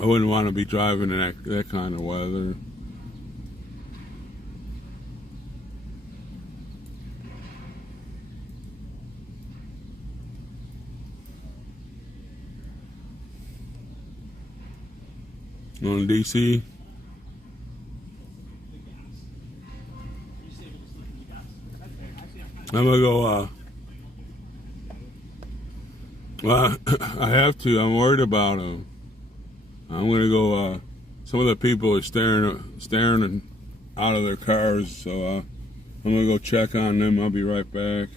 I wouldn't want to be driving in that kind of weather. On DC. I'm gonna go. Well, I have to. I'm worried about them. I'm gonna go. Some of the people are staring out of their cars, so I'm gonna go check on them. I'll be right back.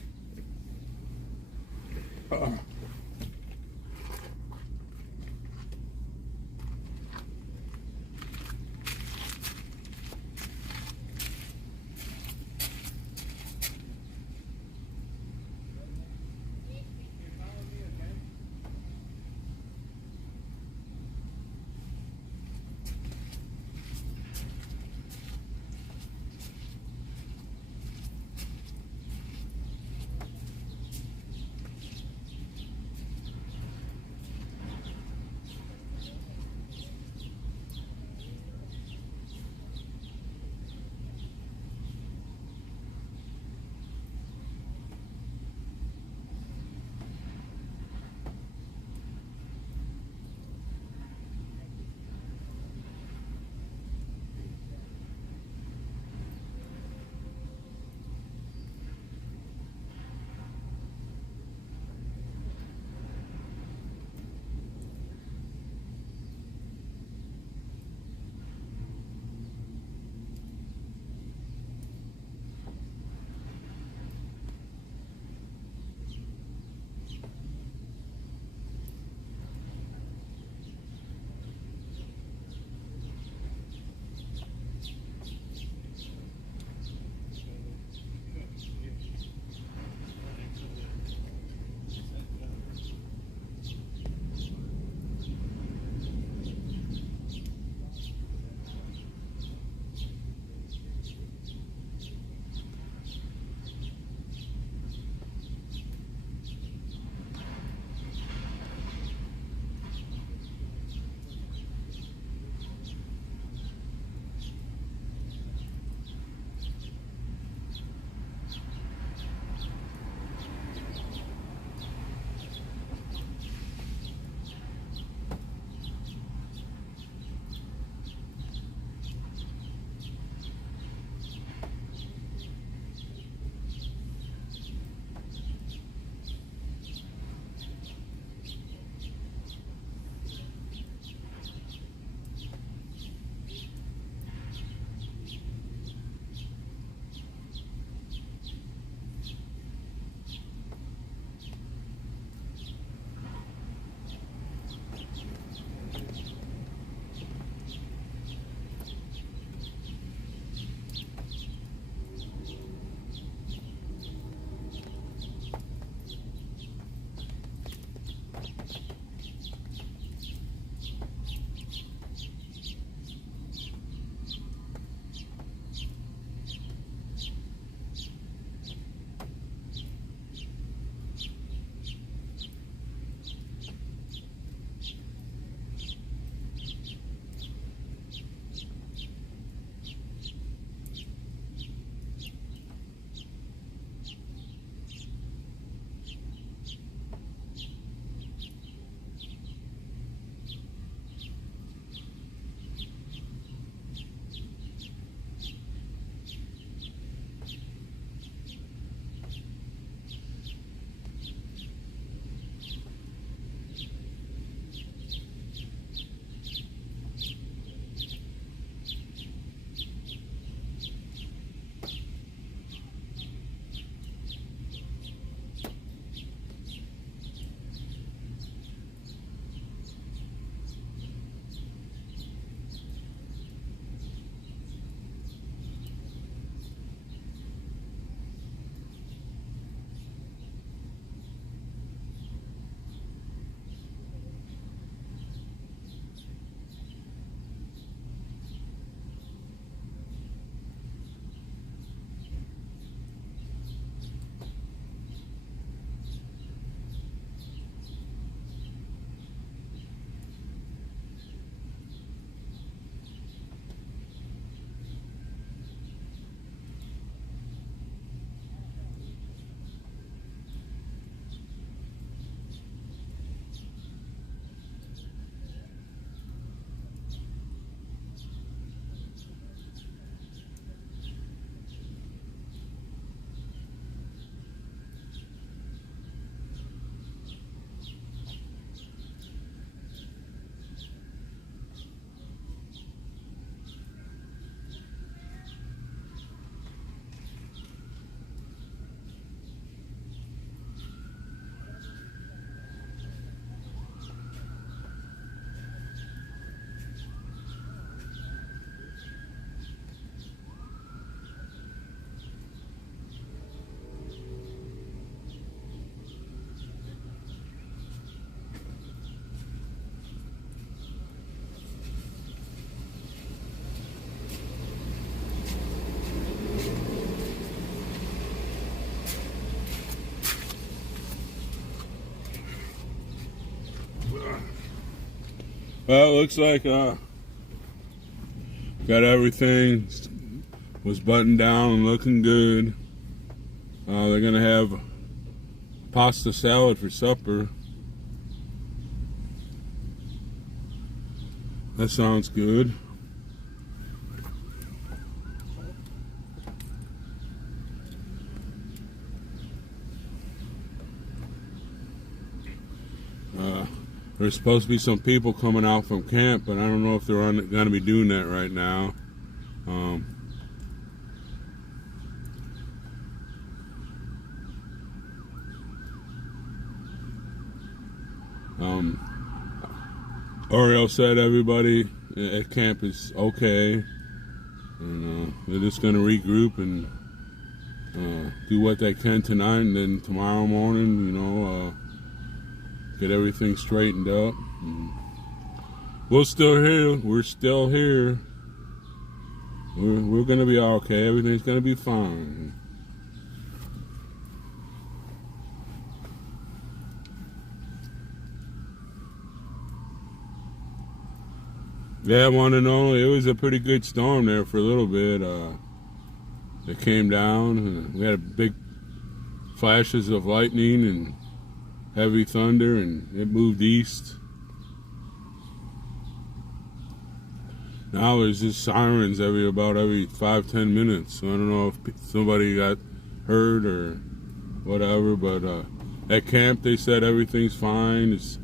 Well, it looks like got everything was buttoned down and looking good. They're gonna have pasta salad for supper. That sounds good. There's supposed to be some people coming out from camp, but I don't know if they're going to be doing that right now. Oriel said everybody at camp is okay, and they're just going to regroup and do what they can tonight, and then tomorrow morning, get everything straightened up. And we're still here. We're still here. We're going to be okay. Everything's going to be fine. Yeah, one and only. It was a pretty good storm there for a little bit. It came down, and we had big flashes of lightning and heavy thunder, and it moved east. Now there's just sirens about every 5-10 minutes. So I don't know if somebody got hurt or whatever, but at camp they said everything's fine. It's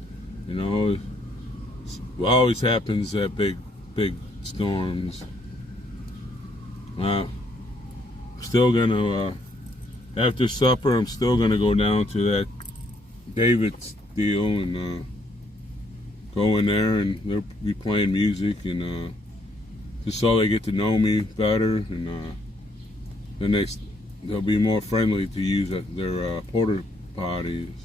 it always happens at big storms. Still gonna after supper, I'm still gonna go down to that David's deal and go in there, and they'll be playing music, and just so they get to know me better, and then they'll be more friendly to use their porta potties.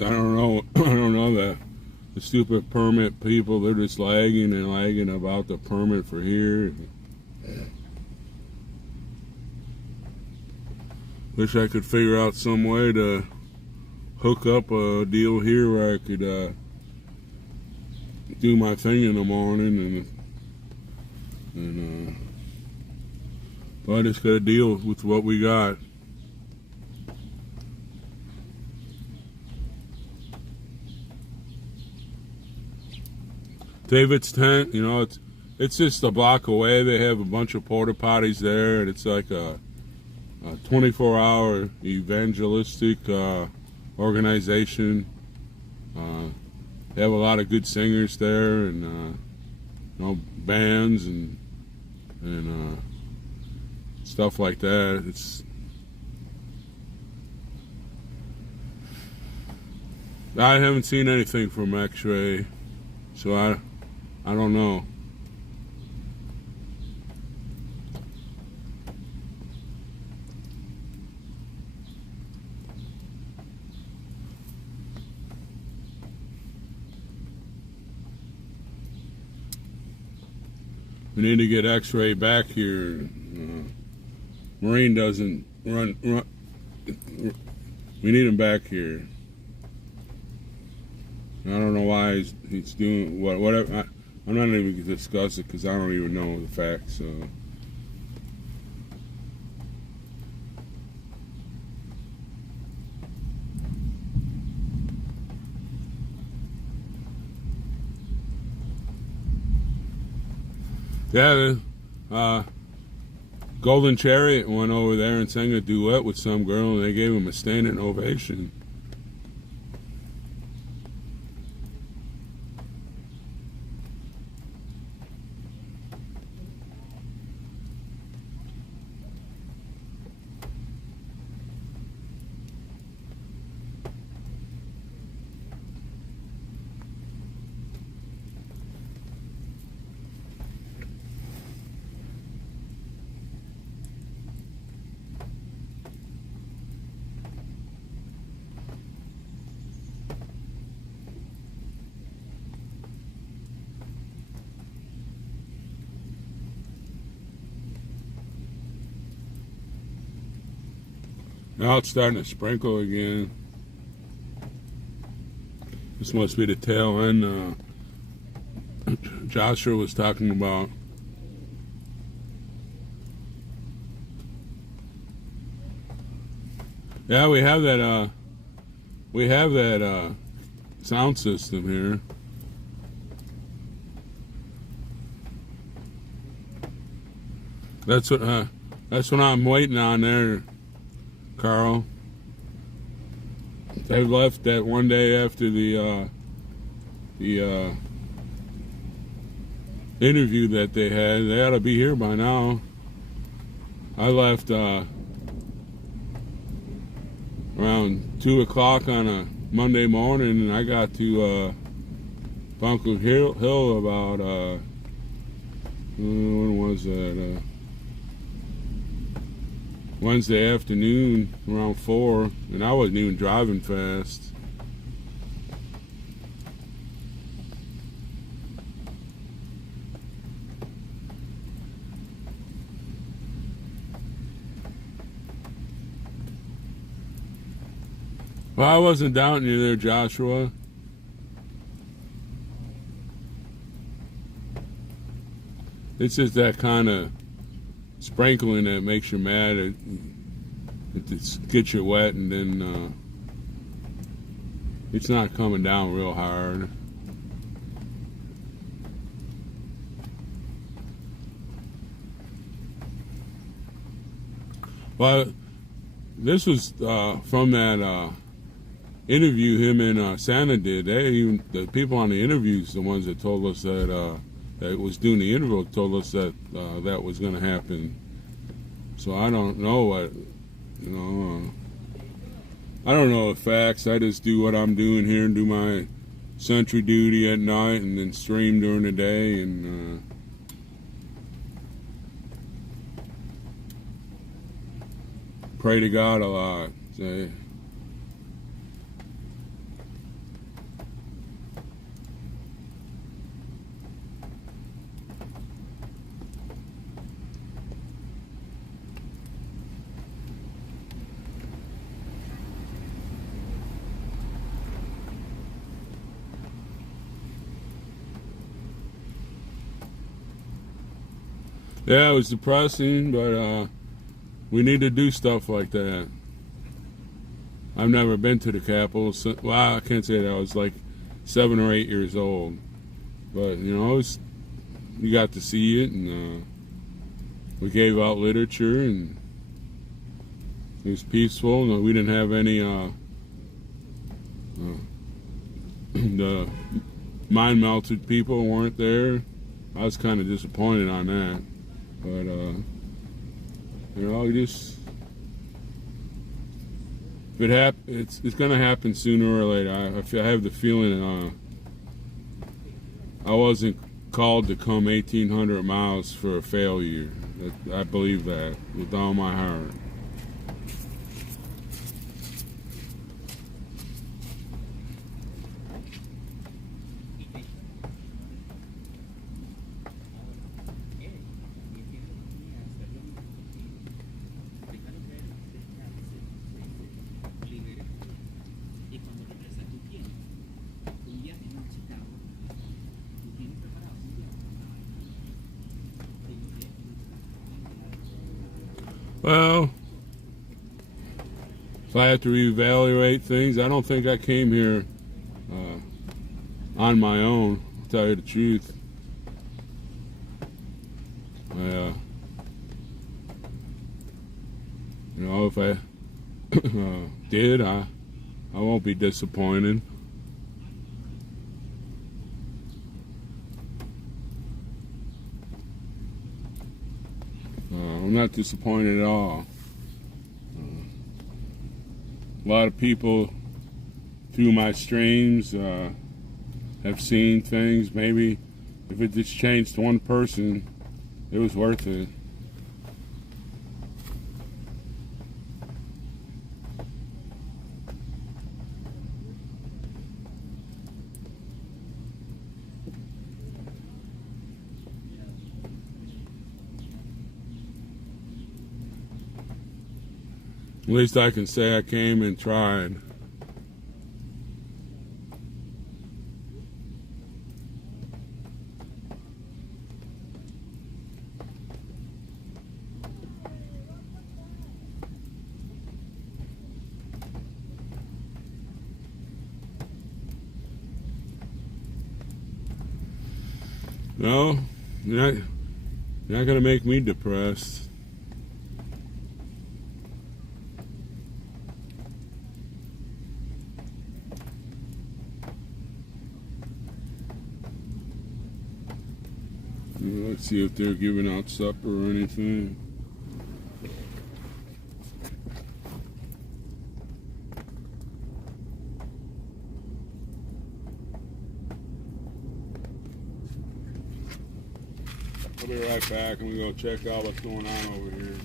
I don't know the stupid permit people. They're just lagging about the permit for here. Wish I could figure out some way to hook up a deal here where I could do my thing in the morning, but I just gotta deal with what we got. David's tent, it's just a block away. They have a bunch of porta potties there, and it's like a 24-hour evangelistic organization. They have a lot of good singers there, and bands and stuff like that. I haven't seen anything from X-Ray, so I don't know. We need to get X-Ray back here. Marine doesn't run. We need him back here. I don't know why he's doing whatever. I'm not even going to discuss it because I don't even know the facts. So. Yeah, Golden Chariot went over there and sang a duet with some girl, and they gave him a standing ovation. Now it's starting to sprinkle again. This must be the tail end Joshua was talking about. Yeah, we have that sound system here. That's what I'm waiting on there, Carl. They left that one day after the interview that they had. They ought to be here by now. I left around 2 o'clock on a Monday morning, and I got to Bunker Hill about when was that? Wednesday afternoon around 4, and I wasn't even driving fast. Well, I wasn't doubting you there, Joshua. It's just that kind of sprinkling that makes you mad. It gets you wet, and then it's not coming down real hard. Well, this was from that interview him and Santa did. The people on the interviews, the ones that told us that was doing the interview, told us that that was going to happen. So I don't know what, I don't know the facts. I just do what I'm doing here and do my sentry duty at night and then stream during the day, and pray to God a lot. Say, yeah, it was depressing, but we need to do stuff like that. I've never been to the Capitol. Well, I can't say that. I was like 7 or 8 years old. But, you got to see it, and we gave out literature, and it was peaceful. No, we didn't have any the mind-melted people weren't there. I was kind of disappointed on that. But, it's going to happen sooner or later. I have the feeling I wasn't called to come 1,800 miles for a failure. I believe that with all my heart. Well, if I have to reevaluate things, I don't think I came here on my own, to tell you the truth. If I did, I won't be disappointed. I'm not disappointed at all. A lot of people through my streams have seen things. Maybe if it just changed one person, it was worth it. At least I can say I came and tried. No, you're not gonna make me depressed. Let's see if they're giving out supper or anything. I'll be right back. I'm gonna go check out what's going on over here.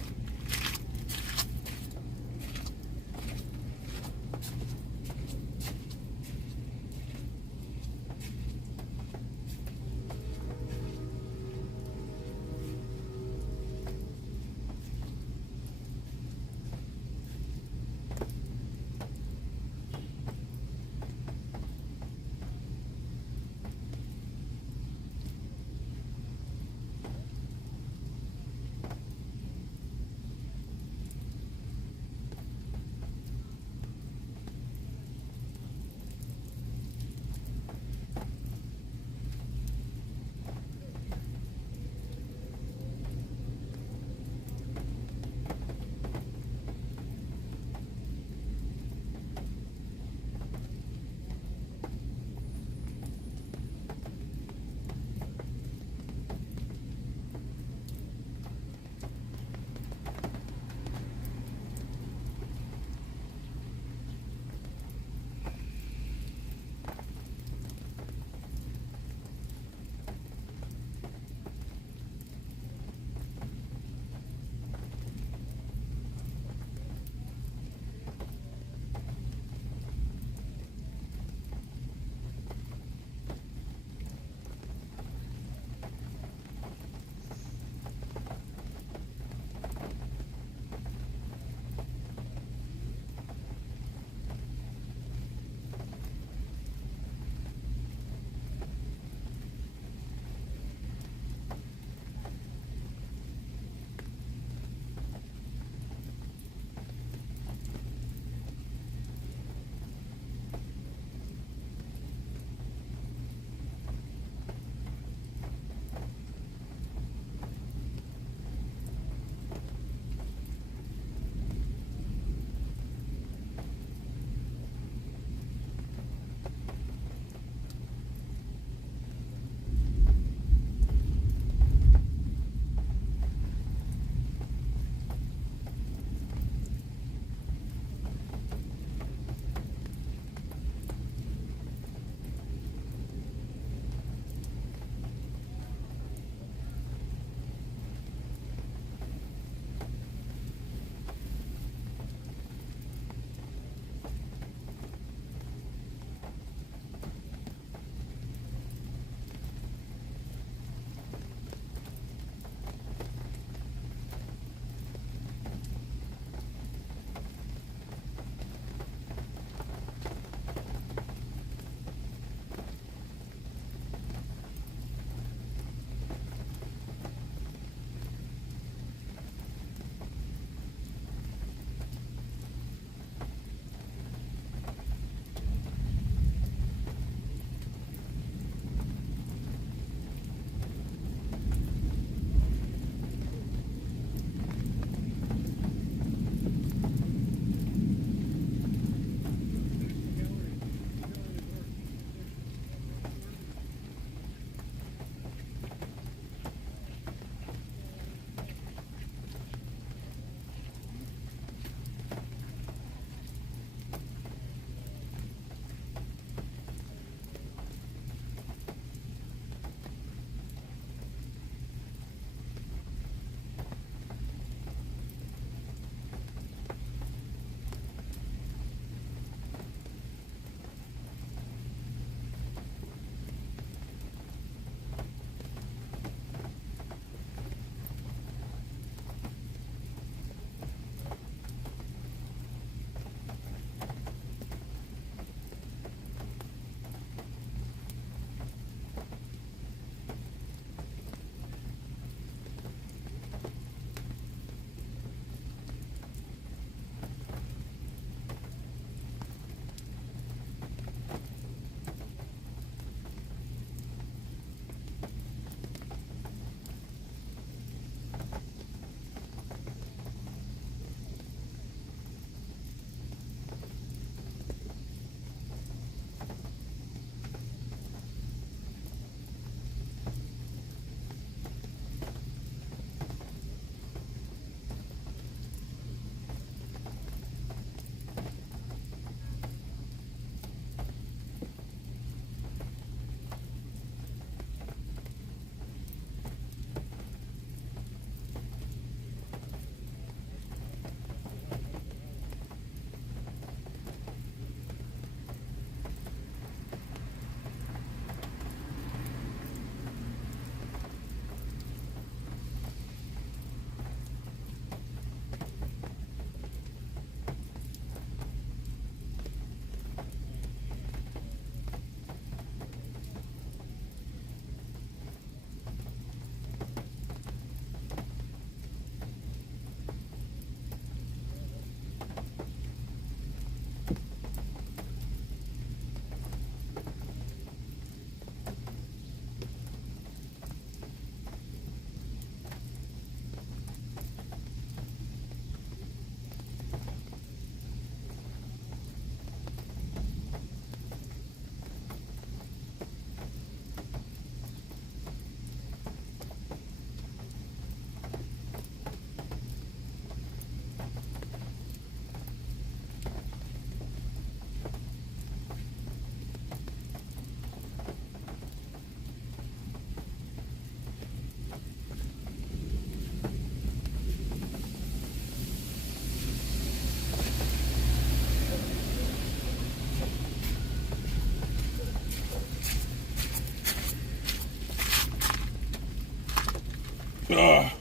Ugh.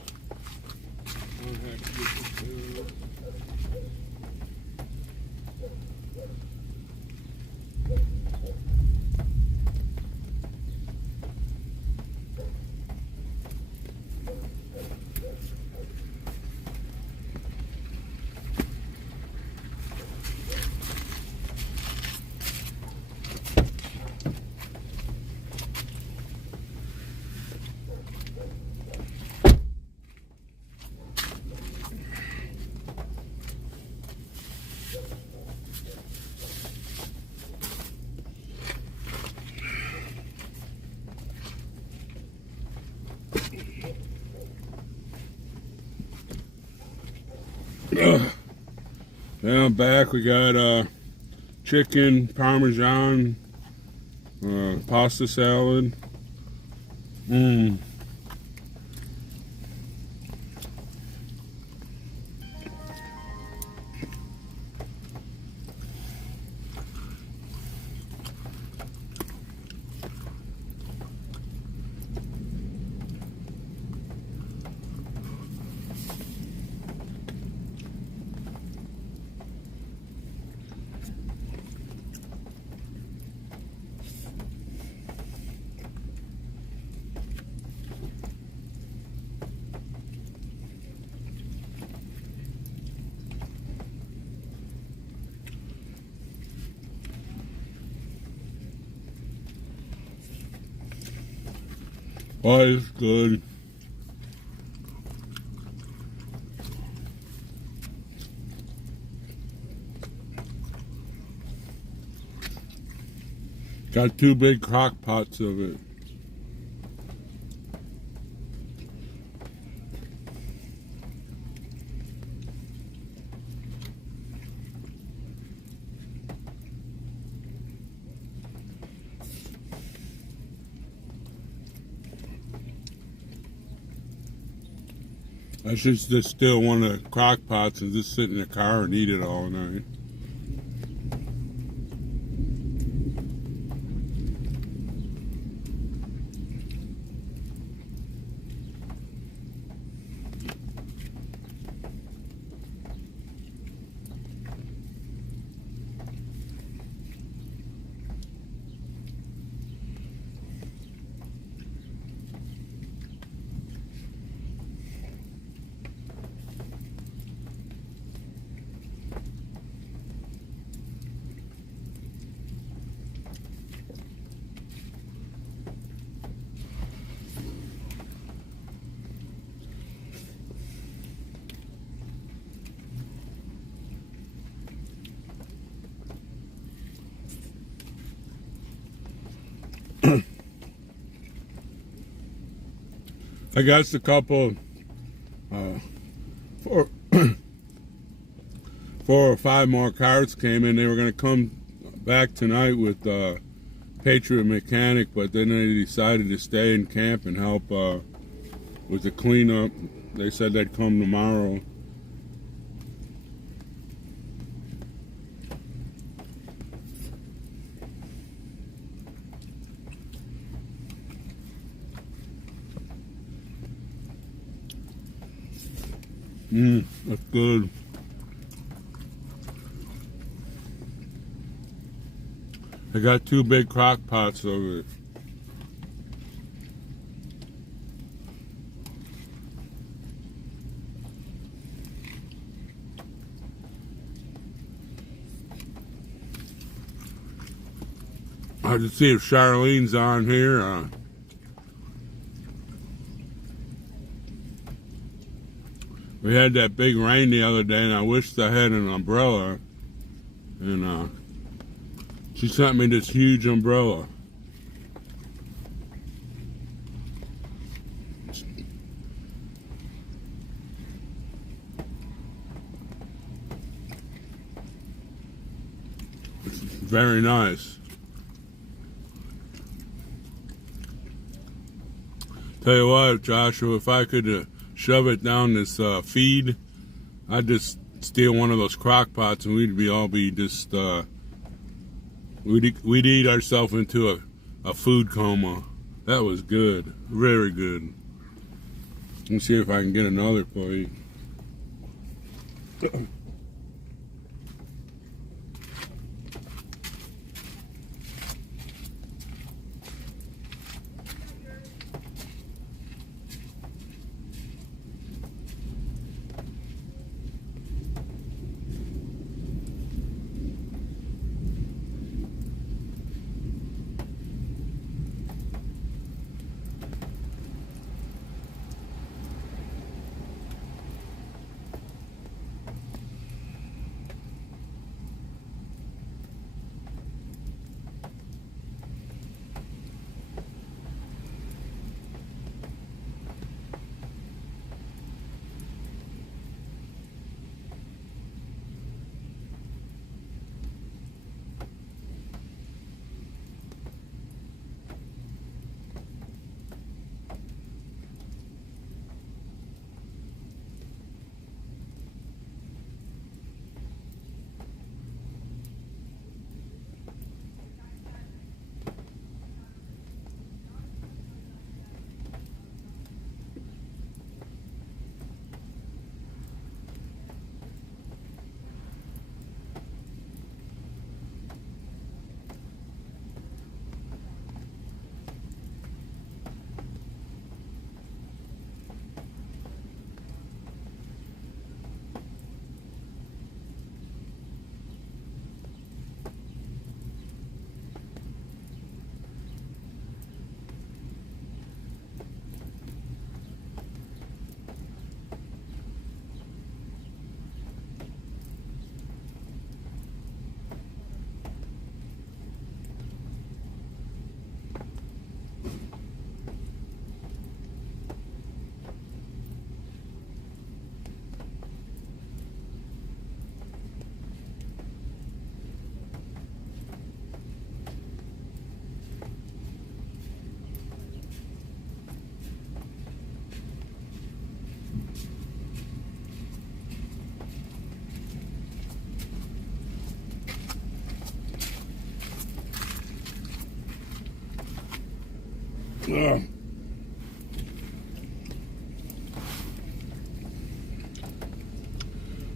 Now back, we got chicken, parmesan, pasta salad. Oh, it's good. Got 2 big crock pots of it. I should just steal one of the crock pots and just sit in the car and eat it all night. I guess a couple, four, 4 or 5 more cars came in. They were going to come back tonight with Patriot Mechanic, but then they decided to stay in camp and help with the cleanup. They said they'd come tomorrow. That's good. I got 2 big crock pots over it. I have to see if Charlene's on here. We had that big rain the other day, and I wished I had an umbrella. And she sent me this huge umbrella. It's very nice. Tell you what, Joshua, if I could shove it down this feed, I'd just steal one of those crock pots and we'd all be just we'd eat ourselves into a food coma. That was good, very good. Let's see if I can get another for you.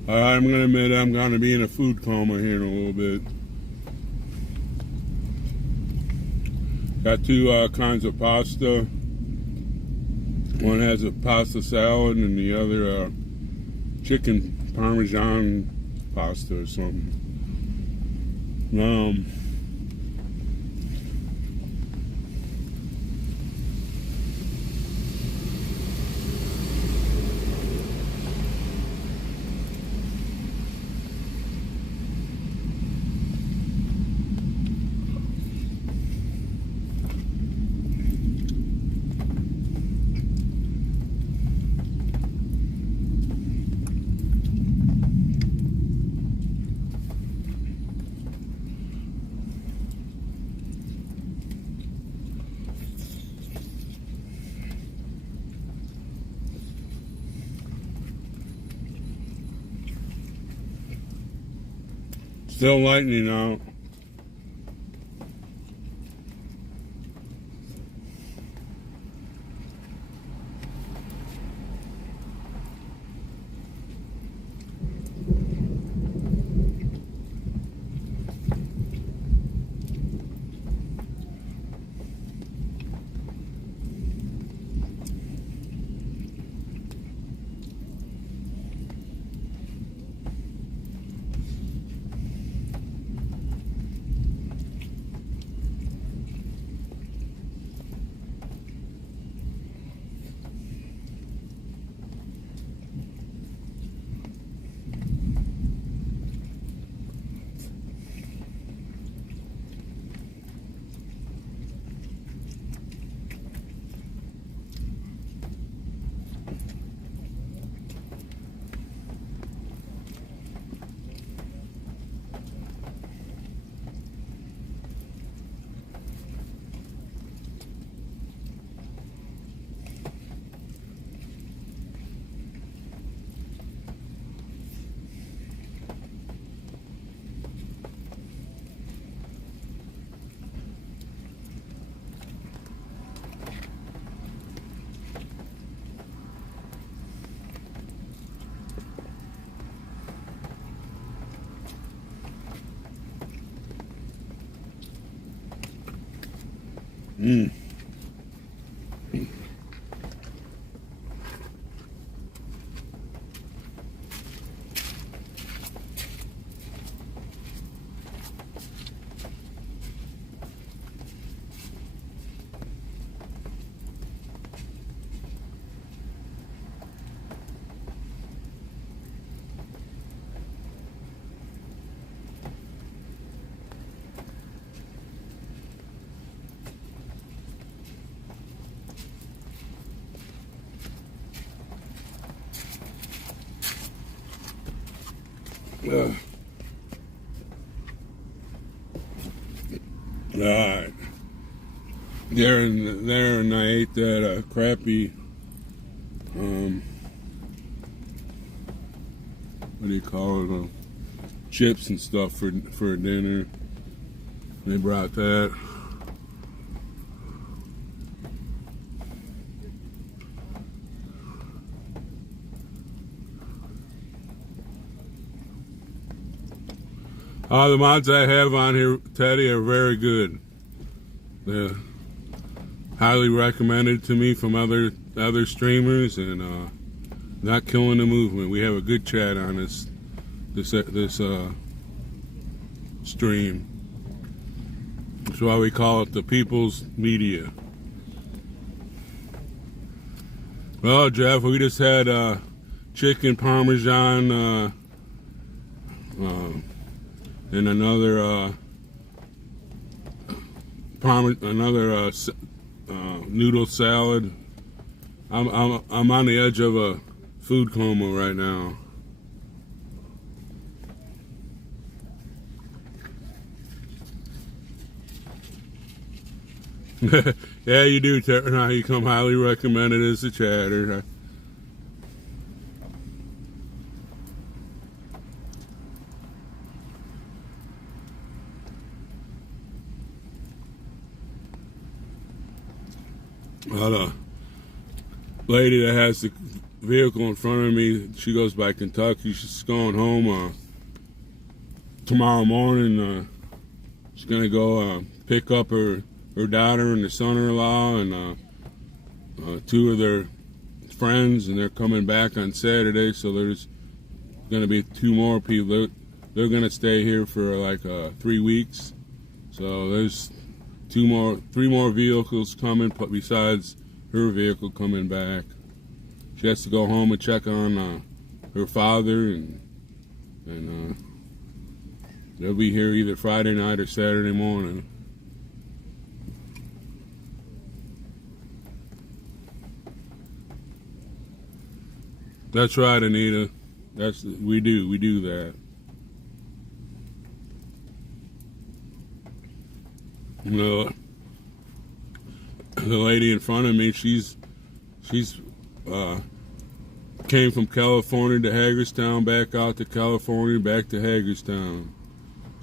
I'm gonna admit I'm gonna be in a food coma here in a little bit. Got 2 kinds of pasta. One has a pasta salad and the other chicken parmesan pasta or something. Still lightning out. Mm. All right. There and I ate that crappy, what do you call it? Chips and stuff for dinner. They brought that. The mods I have on here, Teddy, are very good. They're highly recommended to me from other streamers, and not killing the movement. We have a good chat on this stream. That's why we call it the People's Media. Well, Jeff, we just had chicken parmesan and another noodle salad. I'm on the edge of a food coma right now. Yeah, you do. Now you come highly recommended as a chatter. The lady that has the vehicle in front of me, she goes by Kentucky. She's going home tomorrow morning. She's gonna go pick up her daughter and her son-in-law and two of their friends, and they're coming back on Saturday. So there's gonna be two more people. They're gonna stay here for like 3 weeks. So there's three more vehicles coming, but besides her vehicle coming back. She has to go home and check on her father, and they'll be here either Friday night or Saturday morning. That's right, Anita. We do that. The lady in front of me, she's came from California to Hagerstown, back out to California, back to Hagerstown.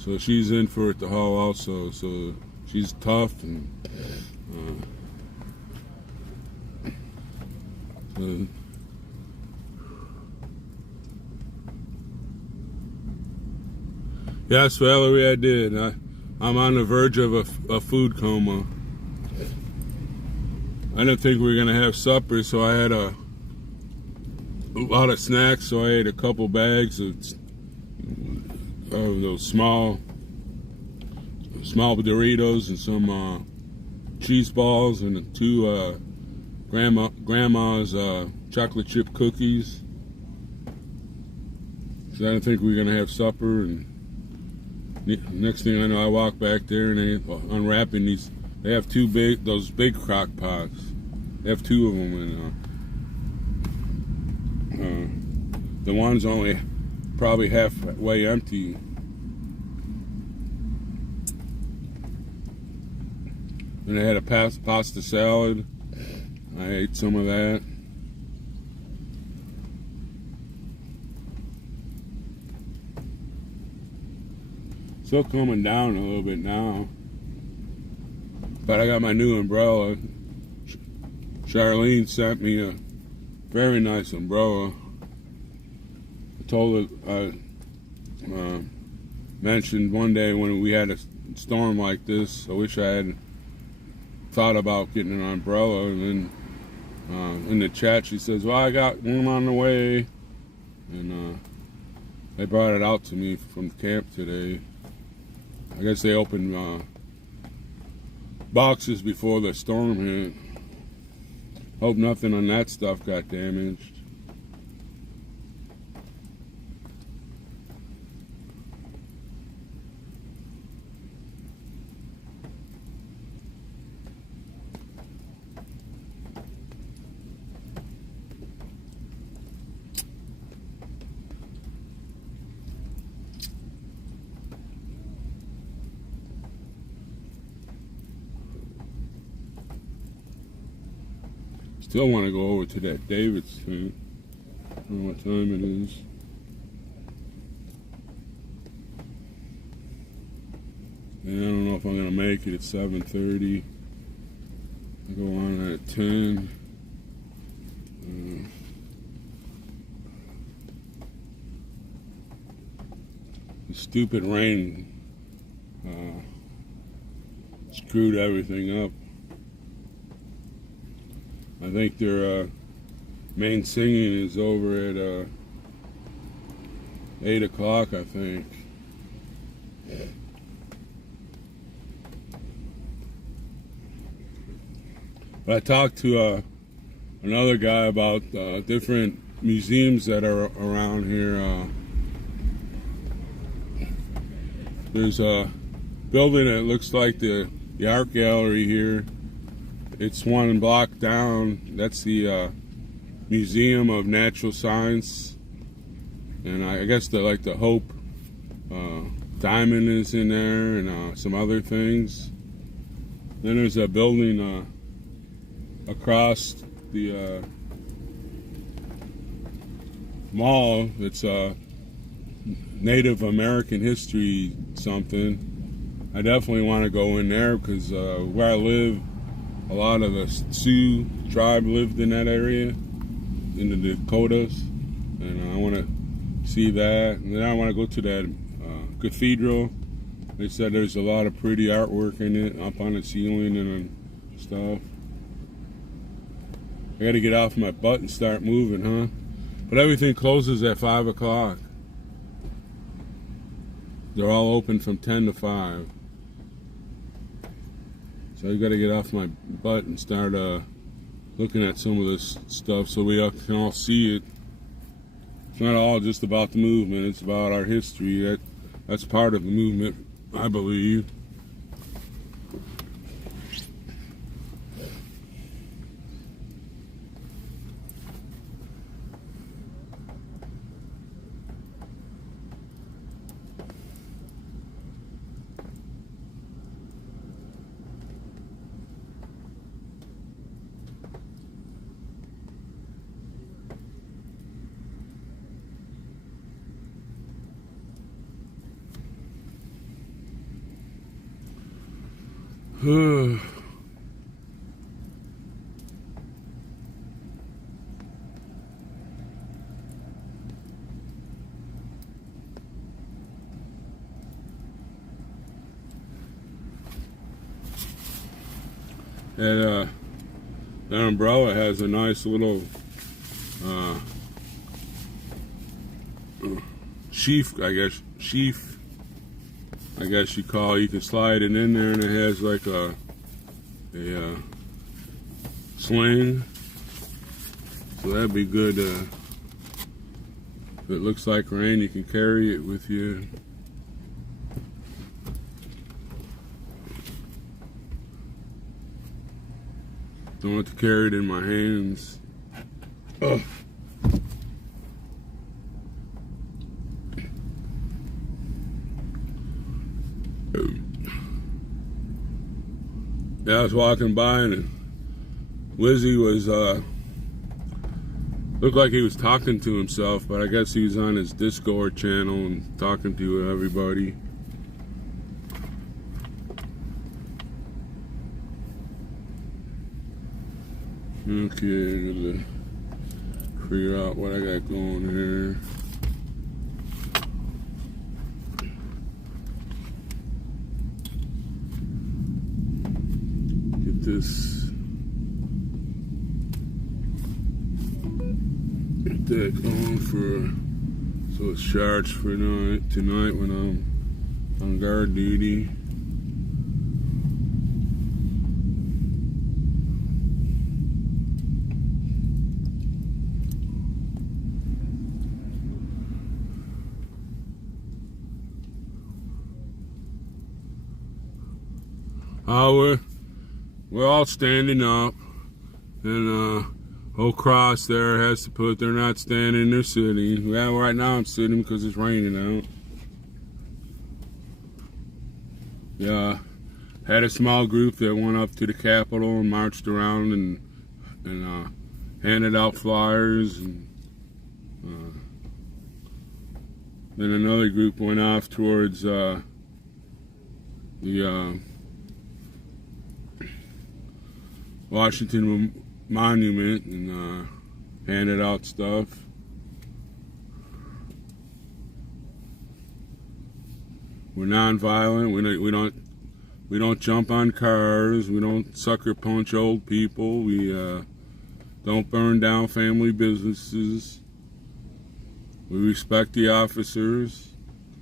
So she's in for it to haul also. So she's tough and so yes, Valerie, I did. I'm on the verge of a food coma. I didn't think we were gonna have supper, so I had a lot of snacks. So I ate a couple bags of those small Doritos and some cheese balls and two grandma's chocolate chip cookies. So I didn't think we were gonna have supper, and next thing I know, I walk back there and they unwrapping these. They have those big crock pots. They have two of them, and the one's only probably halfway empty. And they had a pasta salad. I ate some of that. Still coming down a little bit now. But I got my new umbrella. Charlene sent me a very nice umbrella. I told her, I mentioned one day when we had a storm like this, I wish I had thought about getting an umbrella. And then in the chat she says, well, I got one on the way. And they brought it out to me from camp today. I guess they opened boxes before the storm hit. Hope nothing on that stuff got damaged. Still want to go over to that David's tent. I don't know what time it is. And I don't know if I'm going to make it at 7:30. I go on at 10. The stupid rain screwed everything up. I think their main singing is over at 8 o'clock, I think. But I talked to another guy about different museums that are around here. There's a building that looks like the art gallery here. It's one block down. That's the Museum of Natural Science, and I guess the Hope Diamond is in there, and some other things. Then there's a building across the mall. It's Native American history something. I definitely want to go in there because where I live, a lot of the Sioux tribe lived in that area, in the Dakotas, and I want to see that. And then I want to go to that cathedral. They said there's a lot of pretty artwork in it, up on the ceiling and stuff. I got to get off my butt and start moving, huh? But everything closes at 5 o'clock. They're all open from 10 to 5. So I got to get off my butt and start looking at some of this stuff so we can all see it. It's not all just about the movement. It's about our history. That's part of the movement, I believe. And that umbrella has a nice little sheath, I guess you call it. You can slide it in there, and it has like a sling, so that'd be good. If it looks like rain, you can carry it with you. Don't want to carry it in my hands. Oh. Yeah, I was walking by and Wizzy was looked like he was talking to himself, but I guess he was on his Discord channel and talking to everybody. Okay, I'm gonna figure out what I got going here. Get that going for, so it's charged for tonight when I'm on guard duty. We're all standing up, and whole cross there has to put they're not standing, they're sitting. Well, right now I'm sitting because it's raining out. Yeah, had a small group that went up to the Capitol and marched around and handed out flyers, and then another group went off towards the Washington Monument and handed out stuff. We're non-violent. We don't jump on cars. We don't sucker punch old people. We don't burn down family businesses. We respect the officers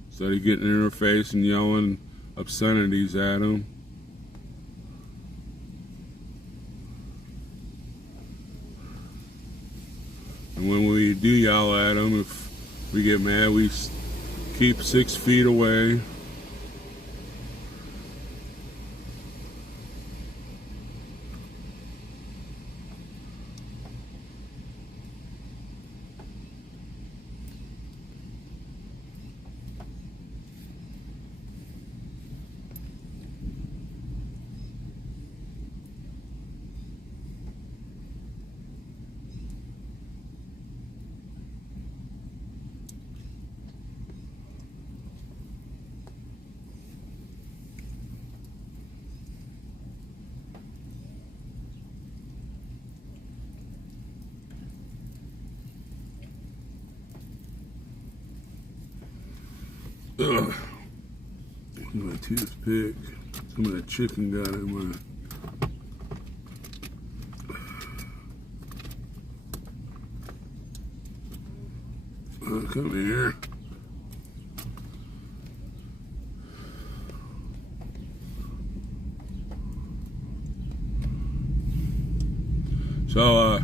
instead of getting in their face and yelling obscenities at them. And when we do yell at them, if we get mad, we keep 6 feet away. Ugh. My toothpick. Some of that chicken got in my. Oh, come here. So,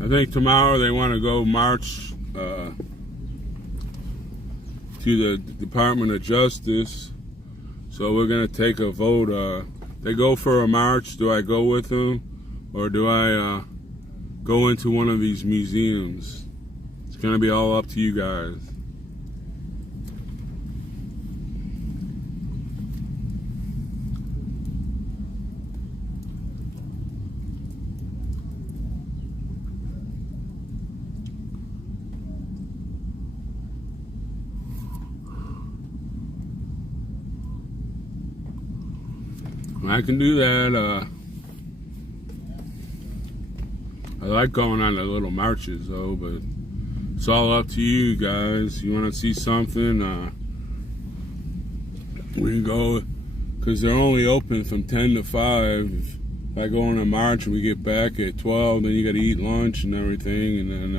I think tomorrow they want to go march to the Department of Justice. So we're going to take a vote. They go for a march. Do I go with them? Or do I go into one of these museums? It's going to be all up to you guys. I can do that. I like going on the little marches though, but it's all up to you guys. You want to see something? We can go, because they're only open from 10 to 5. If I go on a march and we get back at 12, then you got to eat lunch and everything, and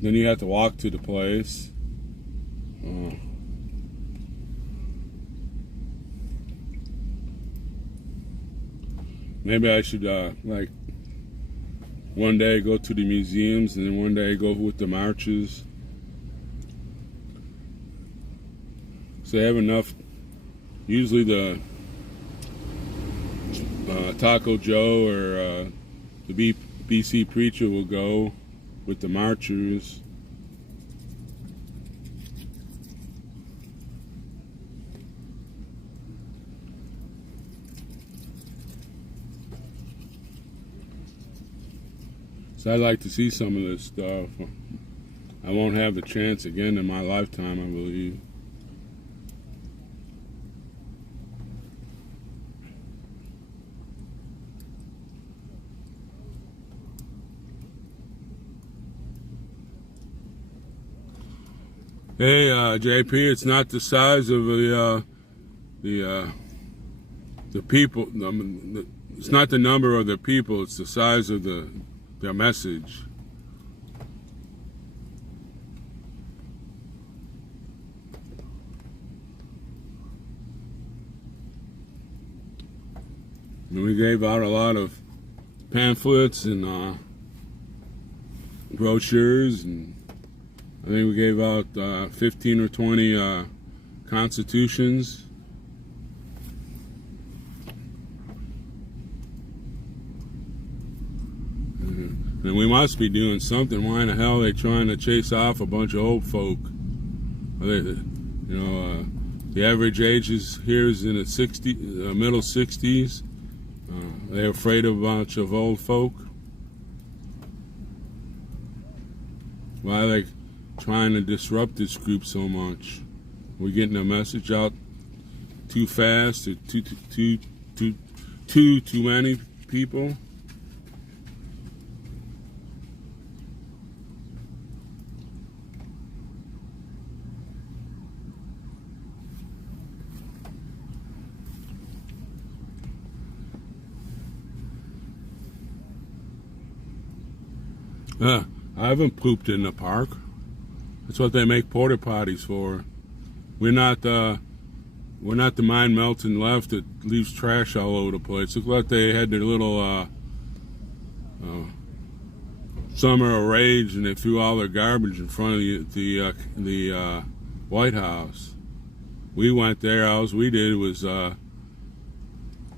then you have to walk to the place. Maybe I should like one day go to the museums and then one day go with the marches. So they have enough. Usually the Taco Joe or the BC Preacher will go with the marchers. So I'd like to see some of this stuff. I won't have the chance again in my lifetime, I believe. Hey, JP, it's not the size of the people. It's not the number of the people. It's the size of their message. And we gave out a lot of pamphlets and brochures, and I think we gave out 15 or 20 constitutions. And we must be doing something. Why in the hell are they trying to chase off a bunch of old folk? The average age here is in the middle 60s. They're afraid of a bunch of old folk. Why are they trying to disrupt this group so much? We're getting a message out too fast, or too many people. I haven't pooped in the park. That's what they make porta potties for. We're not the mind melting left that leaves trash all over the place. Look like they had their little summer of rage and they threw all their garbage in front of the White House. We went there. All we did was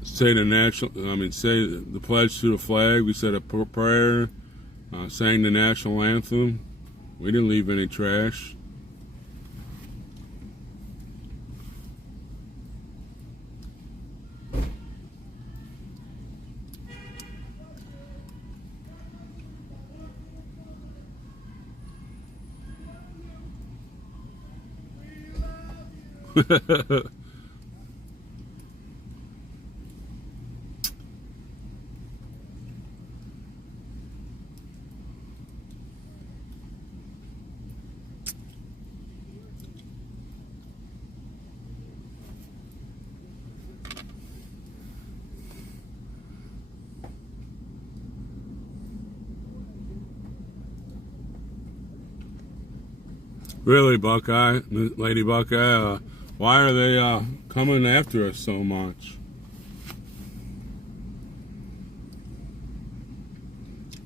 say the pledge to the flag. We said a prayer. Sang the national anthem. We didn't leave any trash. Really, Buckeye, Lady Buckeye, why are they coming after us so much?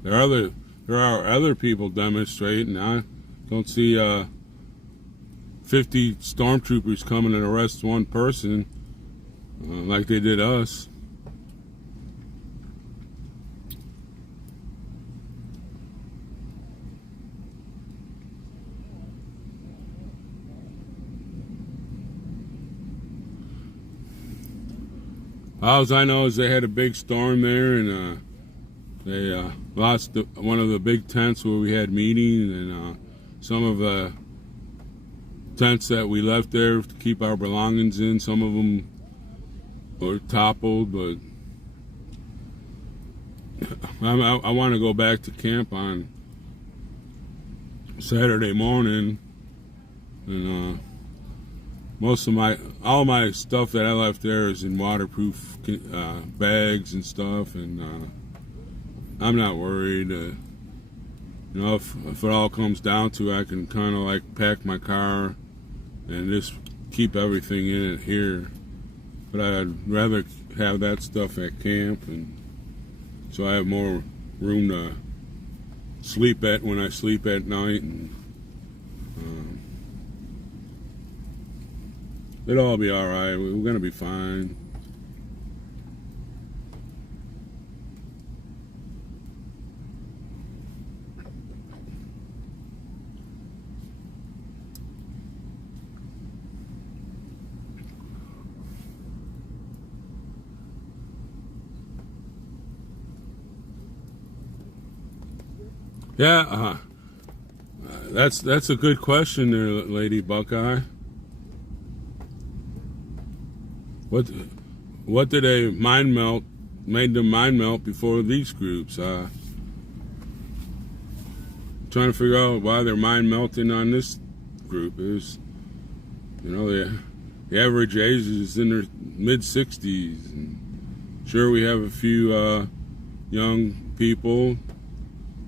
There are other people demonstrating. I don't see 50 stormtroopers coming and arrest one person like they did us. All I know is they had a big storm there, and they lost one of the big tents where we had meetings, and some of the tents that we left there to keep our belongings in, some of them or toppled, but I want to go back to camp on Saturday morning, and all my stuff that I left there is in waterproof bags and stuff, and I'm not worried. If it all comes down to it, I can kind of like pack my car and just keep everything in it here. But I'd rather have that stuff at camp, and so I have more room to sleep at when I sleep at night, and it'll all be all right. We're gonna be fine. Yeah, that's a good question there, Lady Buckeye. What did they made them mind melt before these groups? Trying to figure out why they're mind melting on this group is, the average age is in their mid 60s, and sure we have a few young people.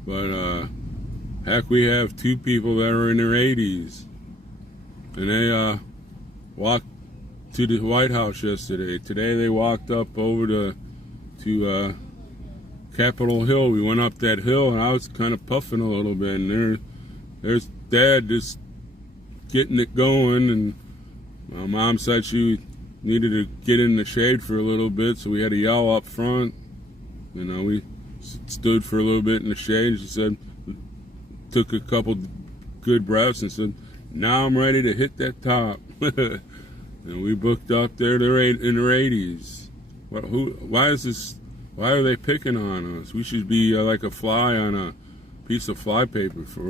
But heck, we have 2 people that are in their 80s, and they walked to the White House yesterday. Today they walked up over to Capitol Hill. We went up that hill, and I was kind of puffing a little bit. And there's Dad just getting it going, and my mom said she needed to get in the shade for a little bit, so we had to yell up front. We stood for a little bit in the shade. She said, took a couple good breaths and said, now I'm ready to hit that top. And we booked up there in their 80s. Why are they picking on us? We should be like a fly on a piece of fly paper for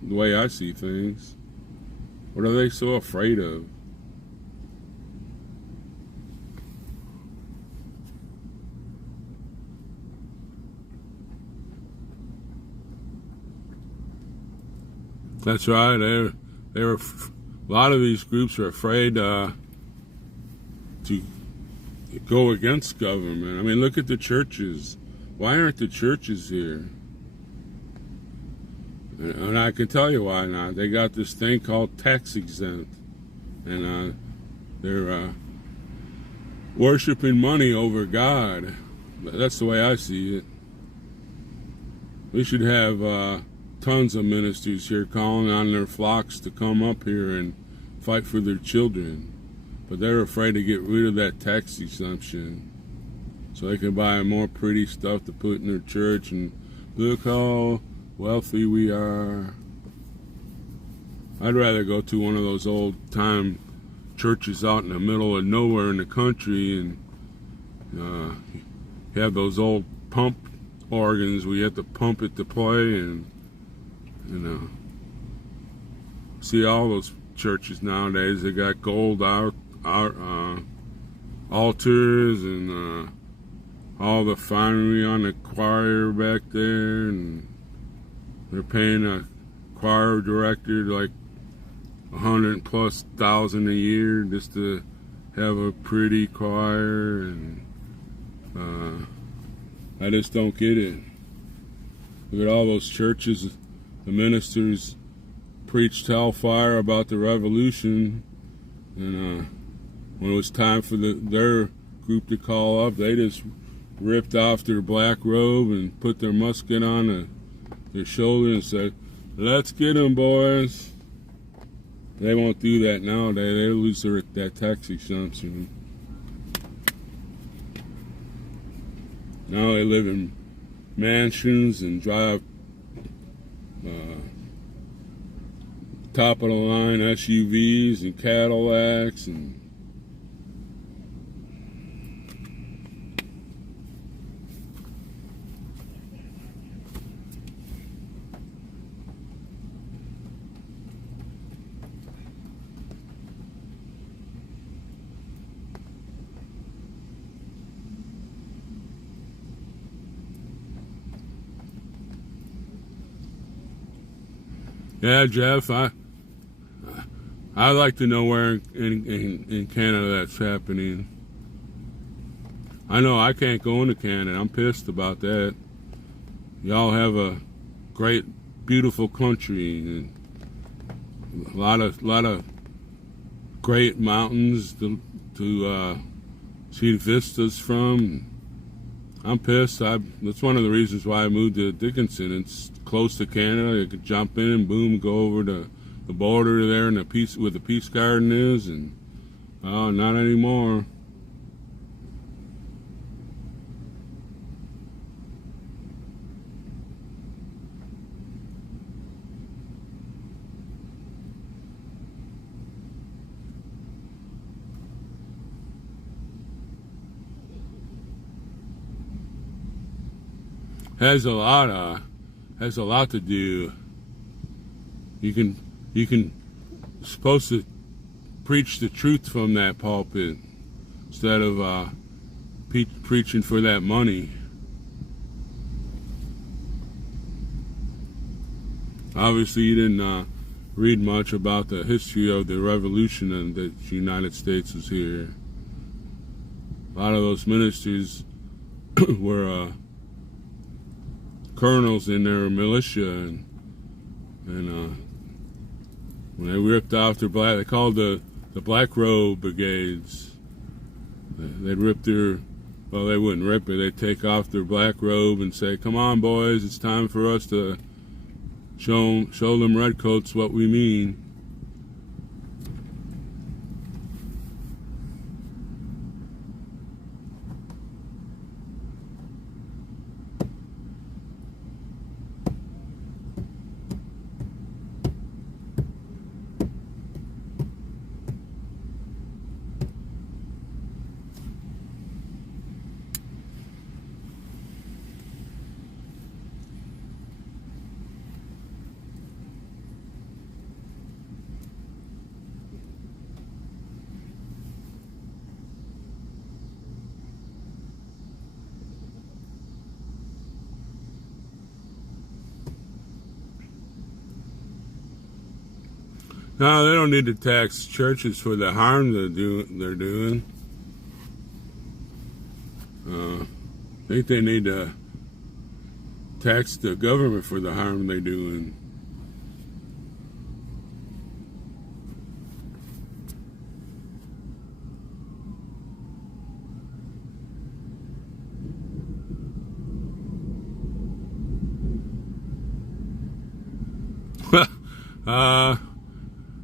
the way I see things. What are they so afraid of? That's right. A lot of these groups are afraid to go against government. I mean, look at the churches. Why aren't the churches here? And I can tell you why not. They got this thing called tax exempt, and they're worshiping money over God. That's the way I see it. We should have tons of ministers here calling on their flocks to come up here and fight for their children, but they're afraid to get rid of that tax exemption so they can buy more pretty stuff to put in their church and look how wealthy we are. I'd rather go to one of those old time churches out in the middle of nowhere in the country and have those old pump organs where you have to pump it to play, and see all those churches nowadays. They got gold altars and all the finery on the choir back there, and they're paying a choir director like $100,000+ a year just to have a pretty choir, and I just don't get it. Look at all those churches. The ministers preached hellfire about the revolution, and when it was time for their group to call up, they just ripped off their black robe and put their musket on their shoulder and said, "Let's get them, boys." They won't do that nowadays. They lose that tax exemption. Now they live in mansions and drive top of the line SUVs and Cadillacs, and Yeah, Jeff, I'd like to know where in Canada that's happening. I know I can't go into Canada. I'm pissed about that. Y'all have a great, beautiful country and a lot of great mountains to see the vistas from. I'm pissed. That's one of the reasons why I moved to Dickinson. It's close to Canada. You could jump in and boom, go over to the border there and where the Peace Garden is, and not anymore. Has a lot to do. You can supposed to preach the truth from that pulpit instead of preaching for that money. Obviously, you didn't read much about the history of the revolution and that the United States was here. A lot of those ministers were colonels in their militia, and when they ripped off their they called the Black Robe Brigades. They'd rip they wouldn't rip it, they'd take off their black robe and say, "Come on, boys, it's time for us to show them redcoats what we mean." No, they don't need to tax churches for the harm they're doing. I think they need to tax the government for the harm they're doing.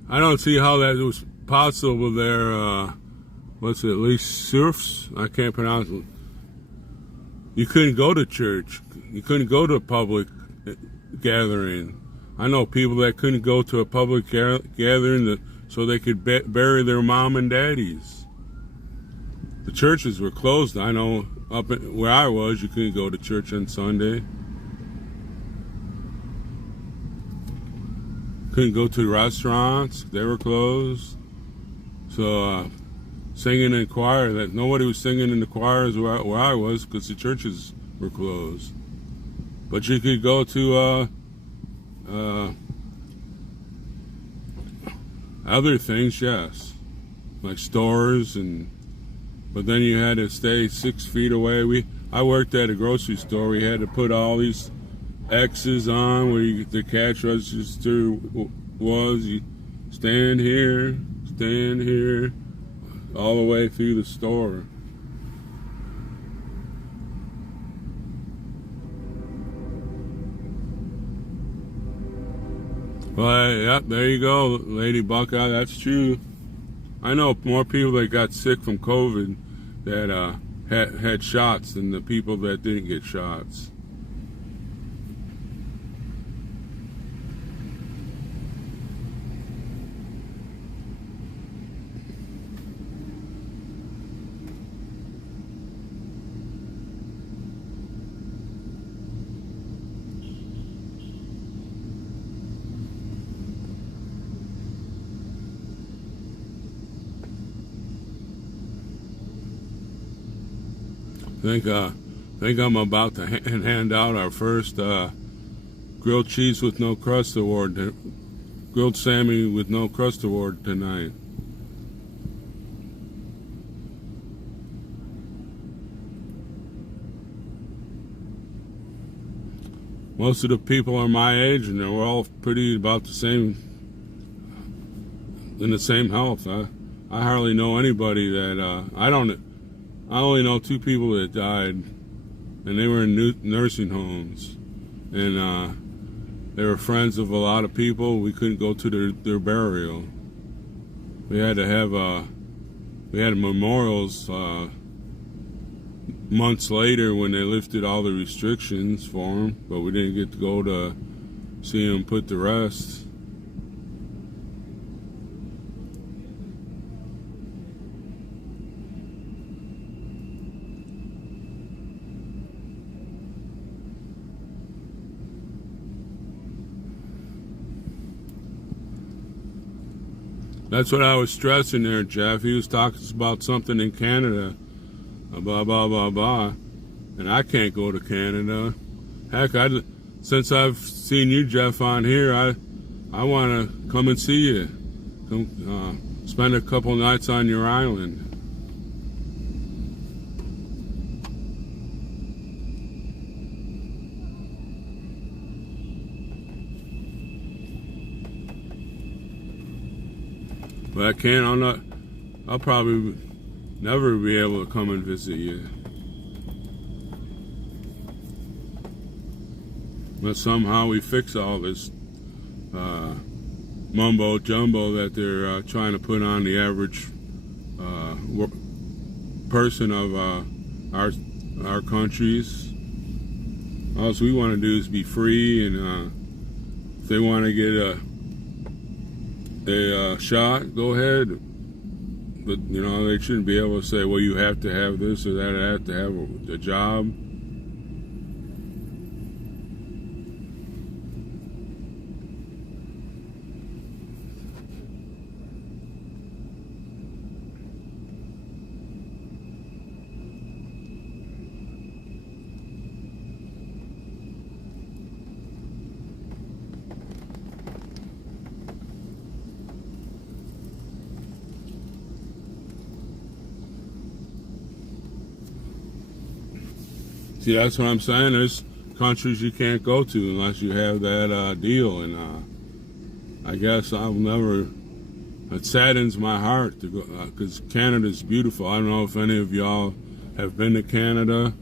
I don't see how that was possible there. What's it, Les Surfs? I can't pronounce it. You couldn't go to church. You couldn't go to a public gathering. I know people that couldn't go to a public gathering so they could bury their mom and daddies. The churches were closed. I know up where I was, you couldn't go to church on Sunday. Couldn't go to restaurants, they were closed. So singing in choir, that nobody was singing in the choirs where I was because the churches were closed. But you could go to other things, yes, like stores, but then you had to stay 6 feet away. I worked at a grocery store. We had to put all these X's on where the cash register was. You stand here, all the way through the store. Well, yep, there you go, Lady Buckeye. That's true. I know more people that got sick from COVID that had shots than the people that didn't get shots. I think I'm about to hand out our first grilled cheese with no crust award grilled salmon with no crust award tonight. Most of the people are my age, and they're all pretty about the same, in the same health. I hardly know anybody that I only know 2 people that died, and they were in nursing homes, and they were friends of a lot of people. We couldn't go to their burial. We had to have memorials months later when they lifted all the restrictions for them, but we didn't get to go to see them put to rest. That's what I was stressing there, Jeff. He was talking about something in Canada, blah, blah, blah, blah, and I can't go to Canada. Heck, since I've seen you, Jeff, on here, I want to come and see you. Come spend a couple nights on your island. But I can't. I'll probably never be able to come and visit you. But somehow we fix all this mumbo jumbo that they're trying to put on the average person of our countries. All we want to do is be free, and if they want to get a shot, go ahead. But, you know, they shouldn't be able to say, well, you have to have this or that, I have to have a job. See, that's what I'm saying. There's countries you can't go to unless you have that deal, and I guess I'll never. It saddens my heart to go because Canada's beautiful. I don't know if any of y'all have been to Canada.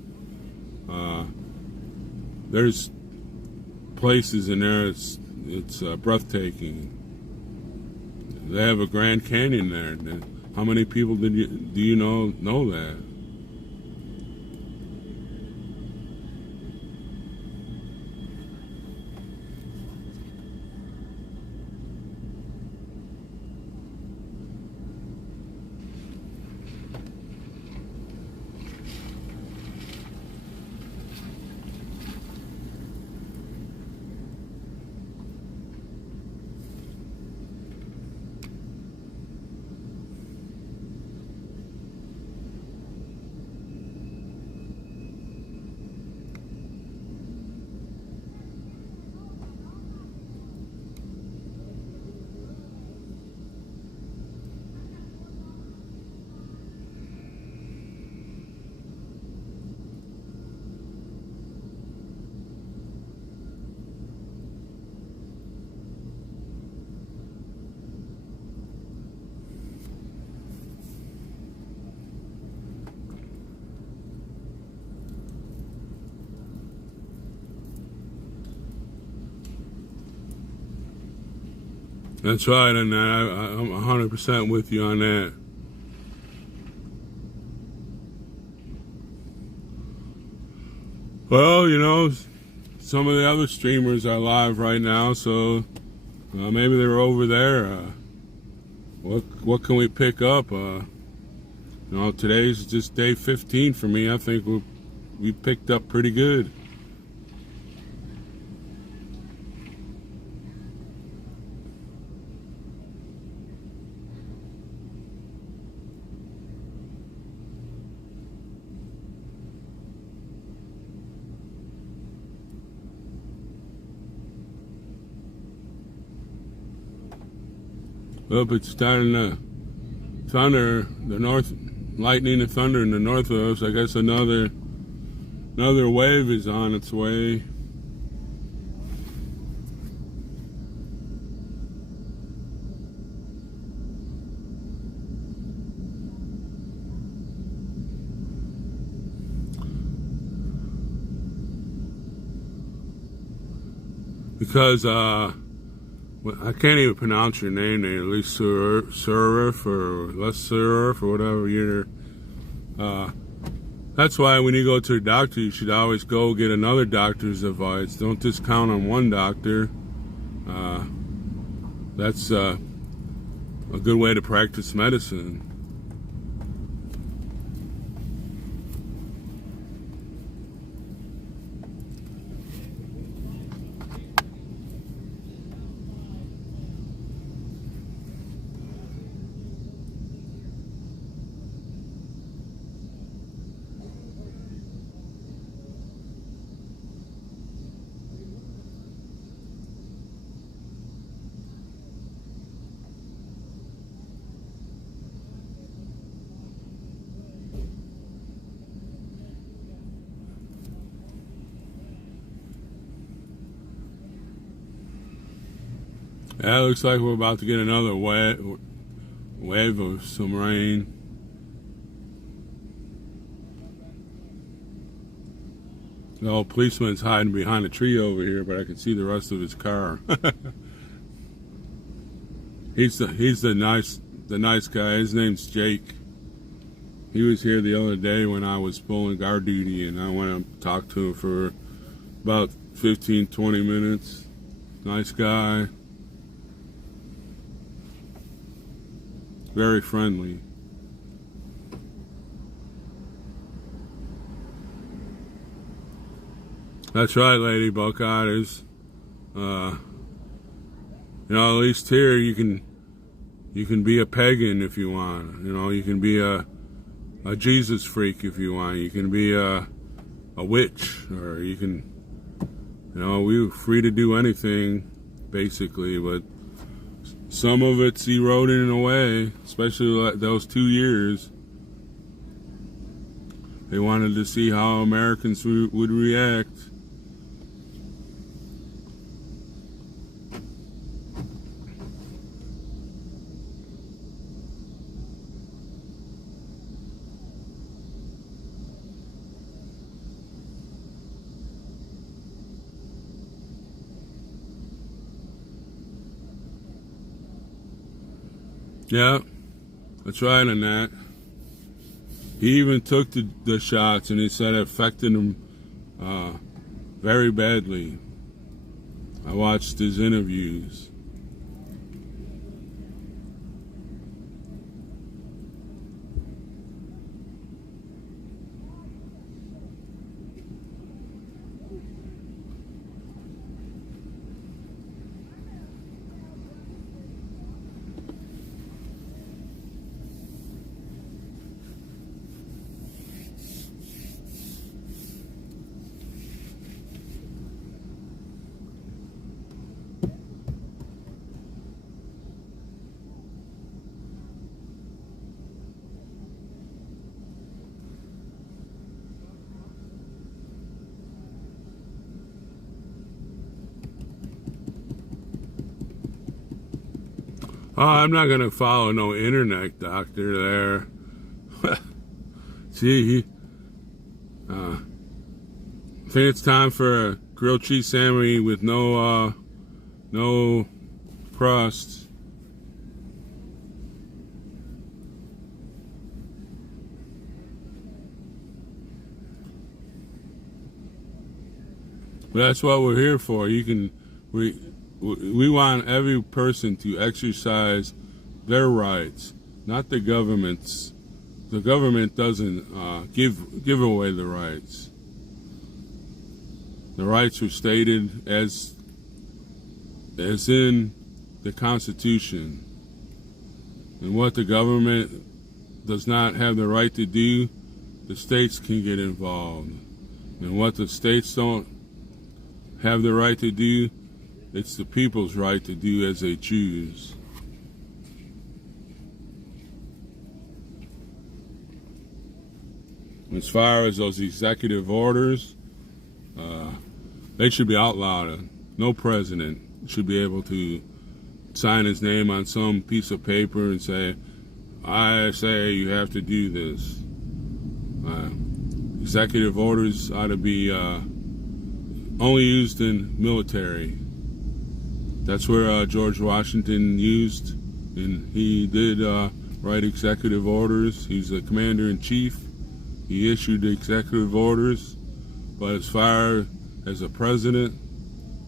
There's places in there. It's breathtaking. They have a Grand Canyon there. How many people do you know that? That's right, and I'm 100% with you on that. Well, you know, some of the other streamers are live right now, so maybe they're over there. What can we pick up? You know, today's just day 15 for me. I think we picked up pretty good. Up, it's starting to thunder. The north, lightning and thunder in the north of us. I guess another wave is on its way. Because I can't even pronounce your name, at least Surf or less Surf or whatever you're. That's why when you go to a doctor, you should always go get another doctor's advice. Don't just count on one doctor. That's a good way to practice medicine. Yeah, it looks like we're about to get another wave of some rain. The old policeman's hiding behind a tree over here, but I can see the rest of his car. he's the nice guy. His name's Jake. He was here the other day when I was pulling guard duty, and I went and talked to him for about 15-20 minutes. Nice guy. Very friendly. That's right, Lady Buckeyes. At least here you can be a pagan if you want. You can be a Jesus freak if you want. You can be a witch, or you can. We're free to do anything, basically, but some of it's eroding away, especially those 2 years. They wanted to see how Americans would react. Yeah, that's right on that. He even took the shots, and he said it affected him very badly. I watched his interviews. Oh, I'm not going to follow no internet doctor there. See, I think it's time for a grilled cheese sandwich with no crust. But that's what we're here for. We want every person to exercise their rights, not the government's. The government doesn't give away the rights. The rights are stated as in the Constitution. And what the government does not have the right to do, the states can get involved. And what the states don't have the right to do, it's the people's right to do as they choose. As far as those executive orders, they should be outlawed. No president should be able to sign his name on some piece of paper and say, I say you have to do this. Executive orders ought to be only used in military. That's where George Washington used, and he did write executive orders. He's the commander-in-chief. He issued the executive orders, but as far as a president,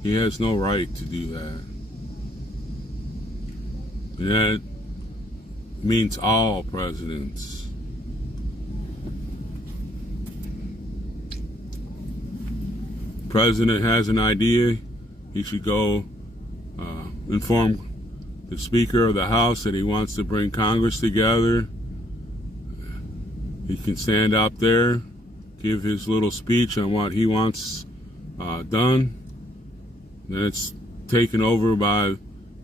he has no right to do that. And that means all presidents. President has an idea, he should go inform the Speaker of the House that he wants to bring Congress together. He can stand up there, give his little speech on what he wants done. Then it's taken over by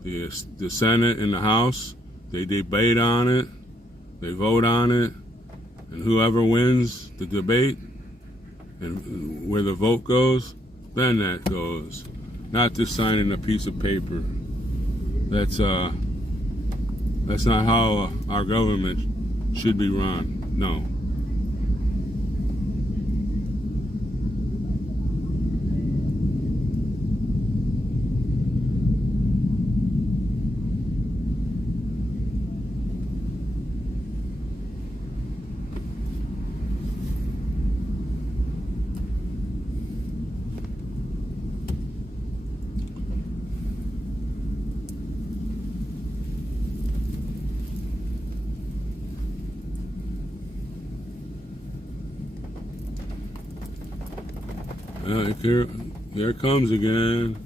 the Senate and the House. They debate on it, they vote on it, and whoever wins the debate and where the vote goes, then that goes. Not just signing a piece of paper. That's not how our government should be run. No. Here it comes again.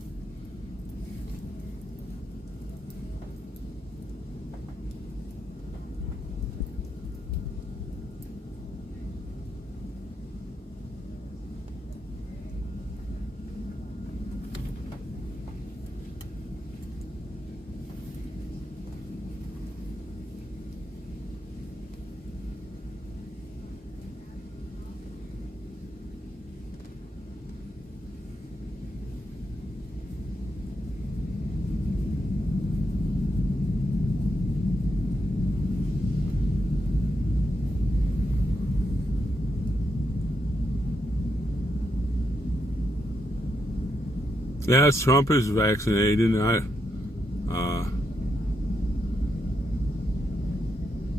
Yes, Trump is vaccinated.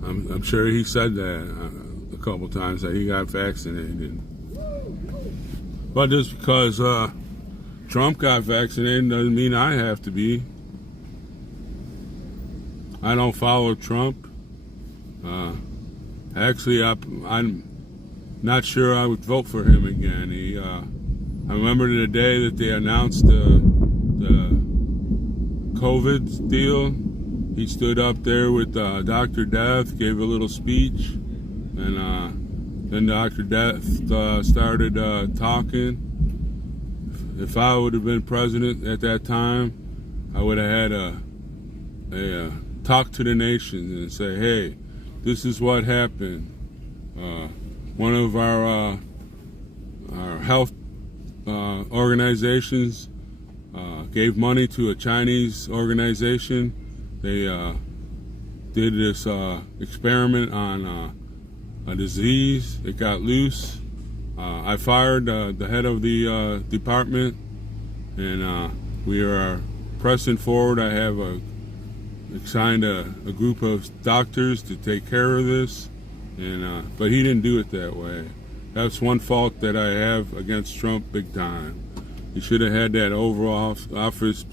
I'm sure he said that a couple times that he got vaccinated. But just because Trump got vaccinated doesn't mean I have to be. I don't follow Trump. Actually, I'm not sure I would vote for him again. I remember the day that they announced the COVID deal. He stood up there with Dr. Death, gave a little speech, and then Dr. Death started talking. If I would have been president at that time, I would have had a talk to the nations and say, hey, this is what happened. One of our health organizations gave money to a Chinese organization. They did this experiment on a disease. It got loose. I fired the head of the department, and we are pressing forward. I have assigned a group of doctors to take care of this, and but he didn't do it that way. That's one fault that I have against Trump big time. He should have had that Oval Office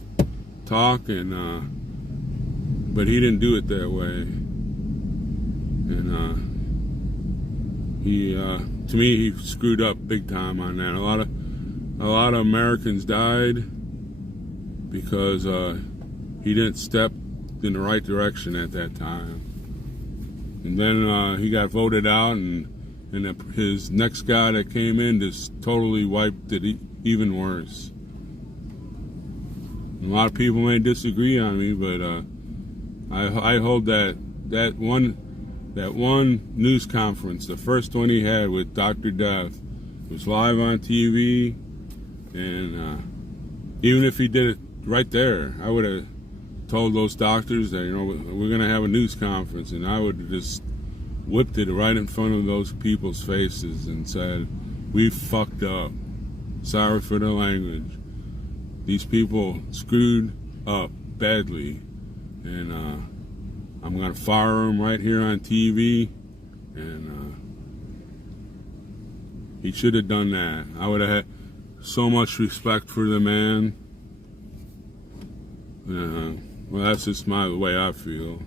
talk, but he didn't do it that way. And to me, he screwed up big time on that. A lot of Americans died because he didn't step in the right direction at that time. And then he got voted out, and his next guy that came in just totally wiped it even worse. A lot of people may disagree on me, but I hold that one that one news conference, the first one he had with Dr. Death, was live on TV, and even if he did it right there, I would have told those doctors that, you know, we're going to have a news conference, and I would have just whipped it right in front of those people's faces and said, we fucked up. Sorry for the language. These people screwed up badly, and I'm going to fire him right here on TV, and he should have done that. I would have had so much respect for the man. Well, that's just the way I feel.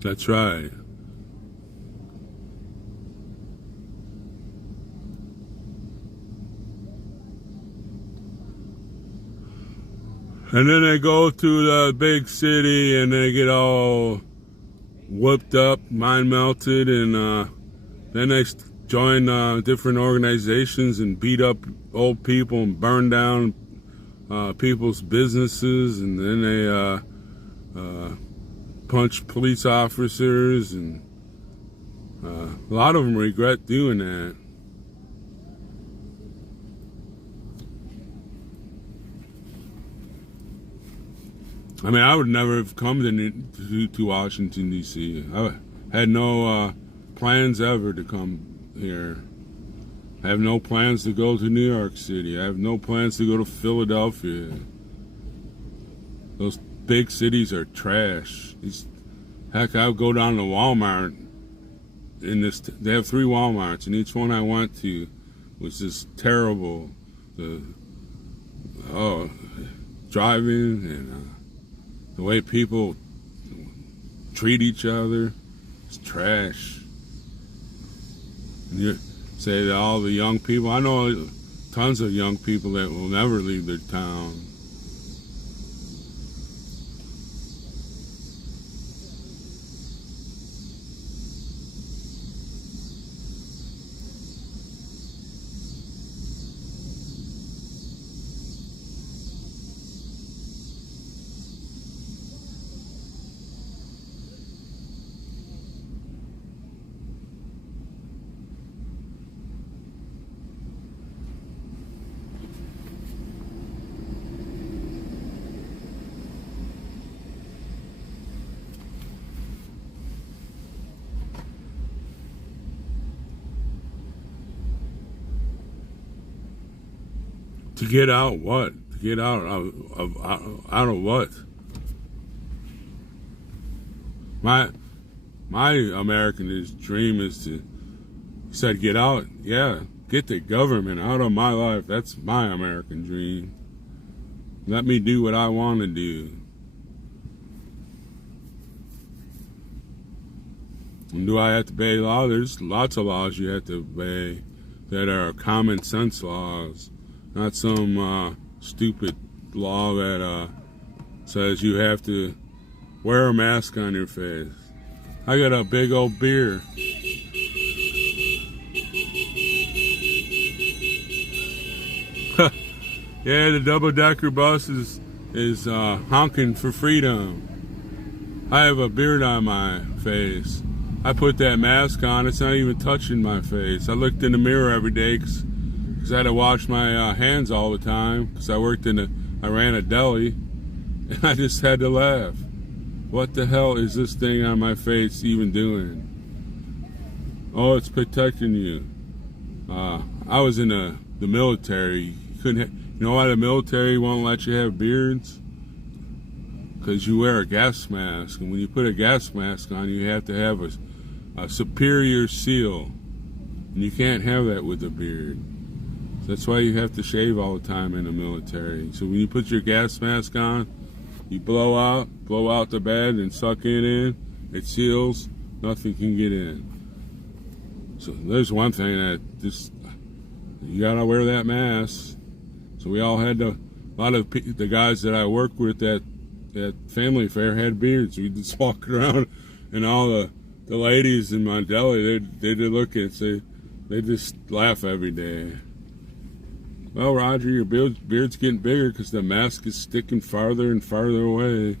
That's right. And then they go to the big city and they get all whooped up, mind melted, and then they join different organizations and beat up old people and burn down people's businesses, and then they punch police officers, and a lot of them regret doing that. I mean, I would never have come to Washington, D.C. I had no plans ever to come here. I have no plans to go to New York City. I have no plans to go to Philadelphia. Those big cities are trash. Heck, I would go down to Walmart. They have 3 Walmarts, and each one I went to was just terrible. Driving and the way people treat each other is trash. And you say that all the young people, I know tons of young people that will never leave their town. To get out what? To get out of what? My American dream is to, he said, get out. Yeah, get the government out of my life. That's my American dream. Let me do what I want to do. And do I have to obey law? There's lots of laws you have to obey that are common sense laws. Not some stupid law that says you have to wear a mask on your face. I got a big old beer. Yeah, the double-decker bus is honking for freedom. I have a beard on my face. I put that mask on. It's not even touching my face. I looked in the mirror every day because I had to wash my hands all the time because I ran a deli, and I just had to laugh. What the hell is this thing on my face even doing? Oh, it's protecting you. I was in the military. You know why the military won't let you have beards? Because you wear a gas mask, and when you put a gas mask on, you have to have a superior seal, and you can't have that with a beard. That's why you have to shave all the time in the military. So when you put your gas mask on, you blow out the bed and suck it in. It seals. Nothing can get in. So there's one thing that you gotta wear that mask. So we all had a lot of the guys that I worked with at Family Fair had beards. We just walk around, and all the ladies in my deli, they look and say, they just laugh every day. Well, Roger, your beard's getting bigger because the mask is sticking farther and farther away.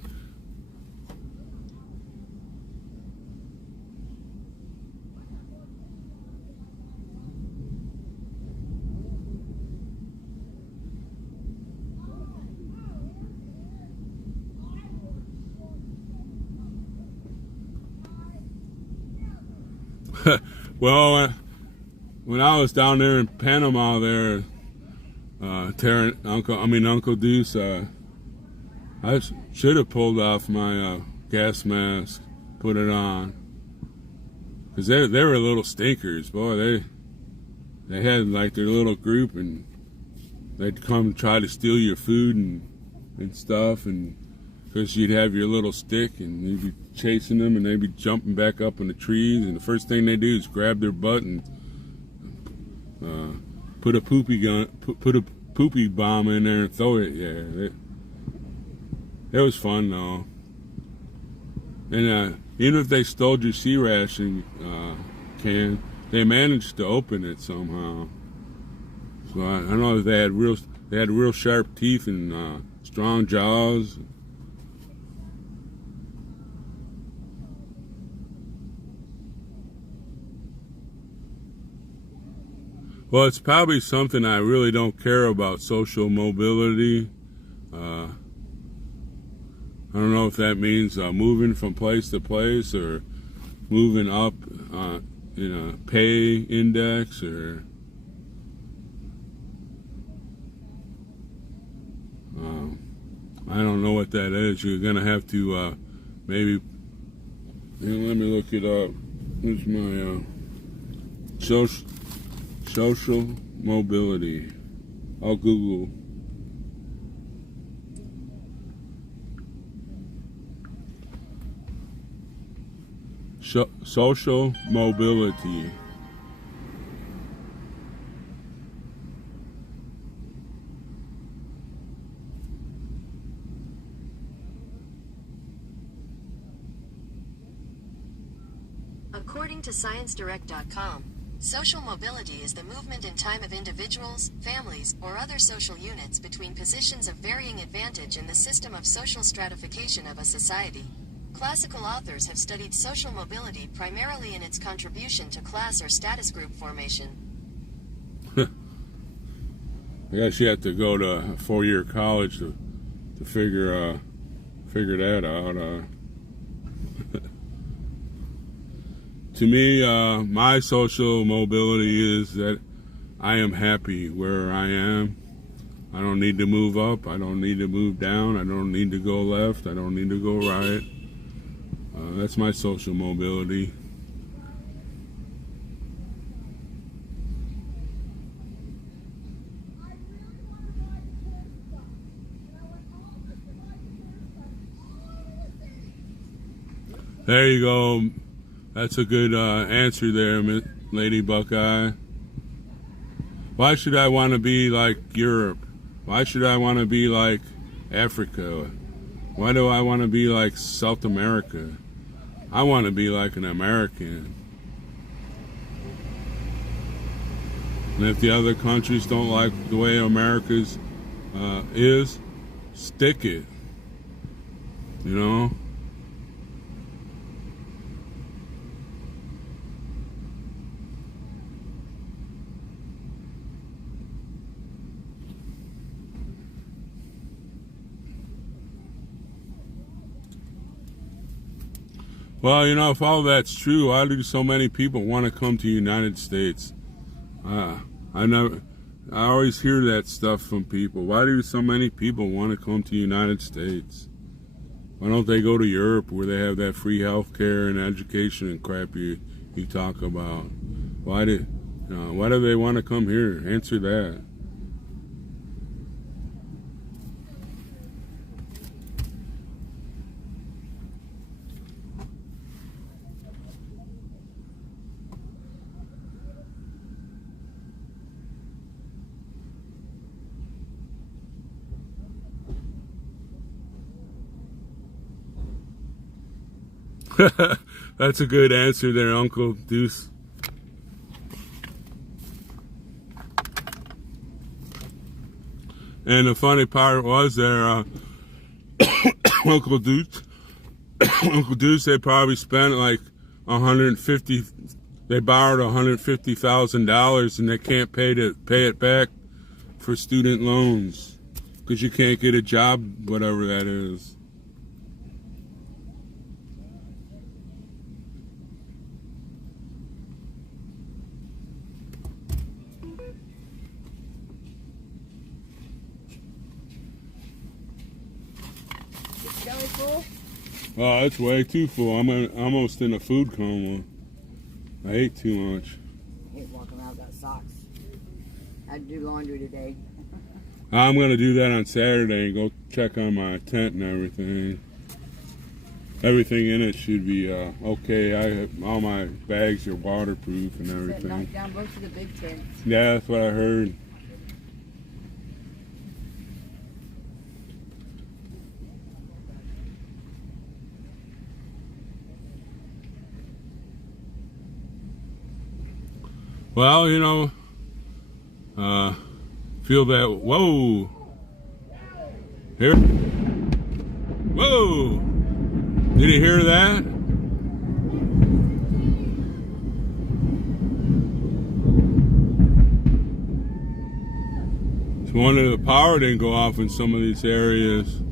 Well, when I was down there in Panama, there, Uncle Deuce, I should have pulled off my gas mask, put it on, because they were little stinkers, boy. They had like their little group, and they'd come try to steal your food and stuff, and because you'd have your little stick, and you'd be chasing them, and they'd be jumping back up in the trees, and the first thing they do is grab their butt and put a poopy bomb in there and throw it. Yeah, it was fun though. And even if they stole your sea ration can, they managed to open it somehow. So I know that they had real sharp teeth and strong jaws. Well, it's probably something I really don't care about, social mobility. I don't know if that means moving from place to place or moving up in a pay index, or I don't know what that is. You're gonna have to maybe, let me look it up. Here's my social mobility. I'll Google. Social mobility. According to ScienceDirect.com, social mobility is the movement in time of individuals, families, or other social units between positions of varying advantage in the system of social stratification of a society. Classical authors have studied social mobility primarily in its contribution to class or status group formation. I guess you have to go to a 4-year college to figure that out. To me, my social mobility is that I am happy where I am. I don't need to move up. I don't need to move down. I don't need to go left. I don't need to go right. That's my social mobility. There you go. That's a good answer there, Lady Buckeye. Why should I want to be like Europe? Why should I want to be like Africa? Why do I want to be like South America? I want to be like an American. And if the other countries don't like the way America's is, stick it. You know? Well, you know, if all that's true, why do so many people want to come to the United States? I always hear that stuff from people. Why do so many people want to come to the United States? Why don't they go to Europe where they have that free health care and education and crap you talk about? Why do they want to come here? Answer that. That's a good answer there, Uncle Deuce. And the funny part was there, Uncle Deuce, Uncle Deuce, they probably spent like 150. They borrowed $150,000 and they can't pay it back for student loans because you can't get a job, whatever that is. Belly full? Oh, it's way too full. I'm almost in a food coma. I ate too much. I hate walking around without socks. I had to do laundry today. I'm gonna do that on Saturday and go check on my tent and everything. Everything in it should be okay. All my bags are waterproof and Said knock everything. down both of the big tents. Yeah, that's what I heard. Well, you know, feel that. Whoa! Here. Whoa! Did you hear that? It's wonder the power didn't go off in some of these areas.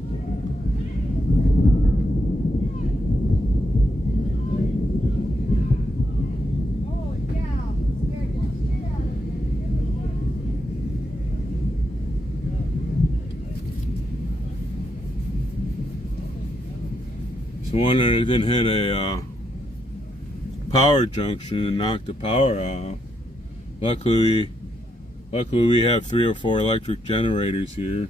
It's a wonder it didn't hit a power junction and knock the power off. Luckily we have 3 or 4 electric generators here.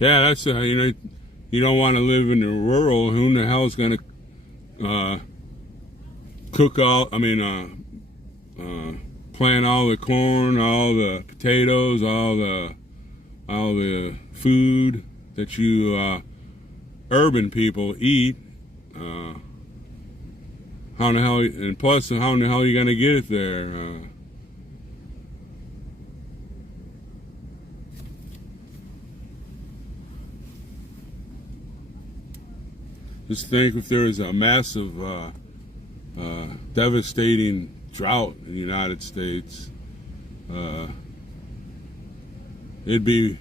Yeah, that's you know, you don't want to live in the rural. Who in the hell's gonna cook all? I mean, plant all the corn, all the potatoes, all the food that you urban people eat. How in the hell? And plus, how in the hell are you gonna get it there? Just think if there was a massive, devastating drought in the United States, it'd be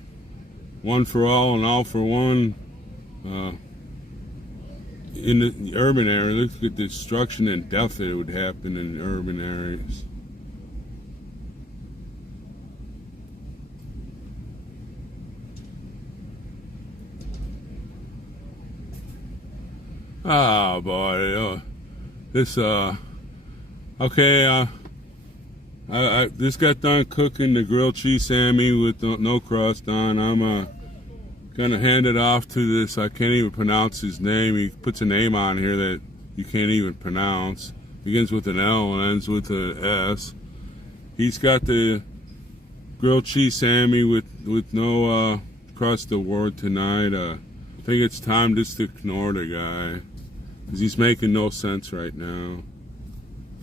one for all and all for one. In the urban area, look at the destruction and death that would happen in urban areas. Oh boy, this okay. I just got done cooking the grilled cheese Sammy with no crust on. I'm gonna hand it off to this. I can't even pronounce his name. He puts a name on here that you can't even pronounce. Begins with an L and ends with an S. He's got the grilled cheese Sammy with no crust award tonight. I think it's time just to ignore the guy. Because he's making no sense right now.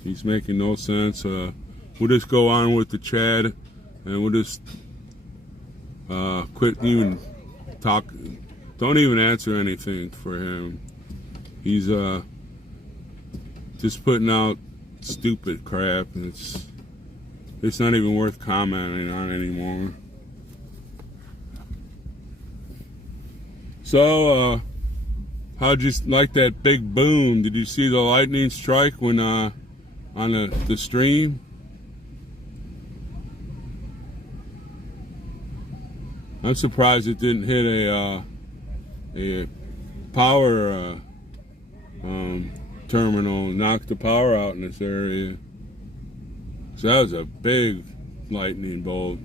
He's making no sense. We'll just go on with the Chad, and we'll just quit even talk. Don't even answer anything for him. He's just putting out stupid crap. And it's not even worth commenting on anymore. So, how'd you like that big boom? Did you see the lightning strike when on the stream? I'm surprised it didn't hit a power terminal and knock the power out in this area. So that was a big lightning bolt.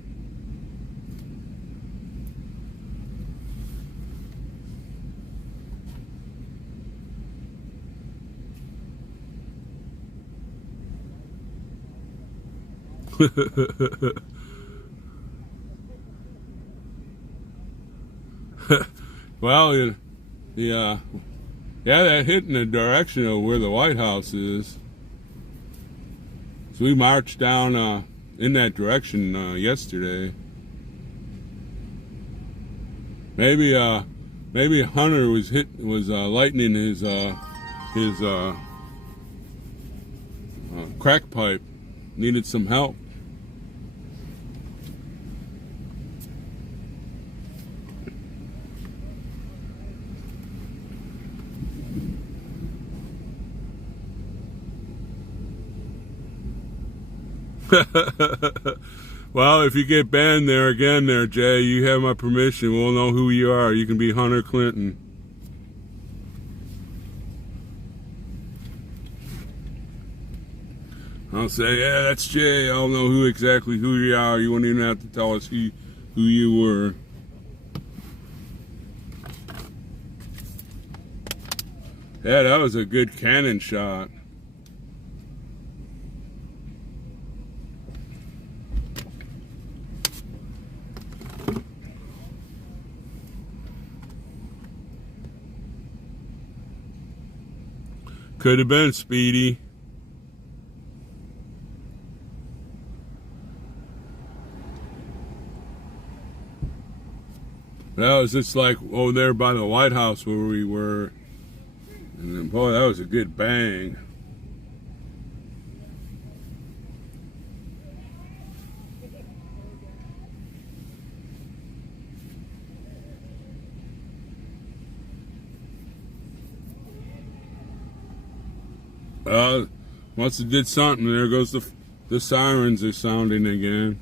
Well, yeah, Yeah, that hit in the direction of where the White House is. So we marched down in that direction yesterday. Maybe Hunter was lightning his crack pipe. Needed some help. Well, if you get banned there again there, Jay, you have my permission. We'll know who you are. You can be Hunter Clinton. I'll say, yeah, that's Jay. I'll know who you are. You won't even have to tell us who you were. Yeah, that was a good cannon shot. Could have been Speedy. That was just like over there by the White House where we were. And then, boy, that was a good bang. Once it did something, there goes the sirens are sounding again.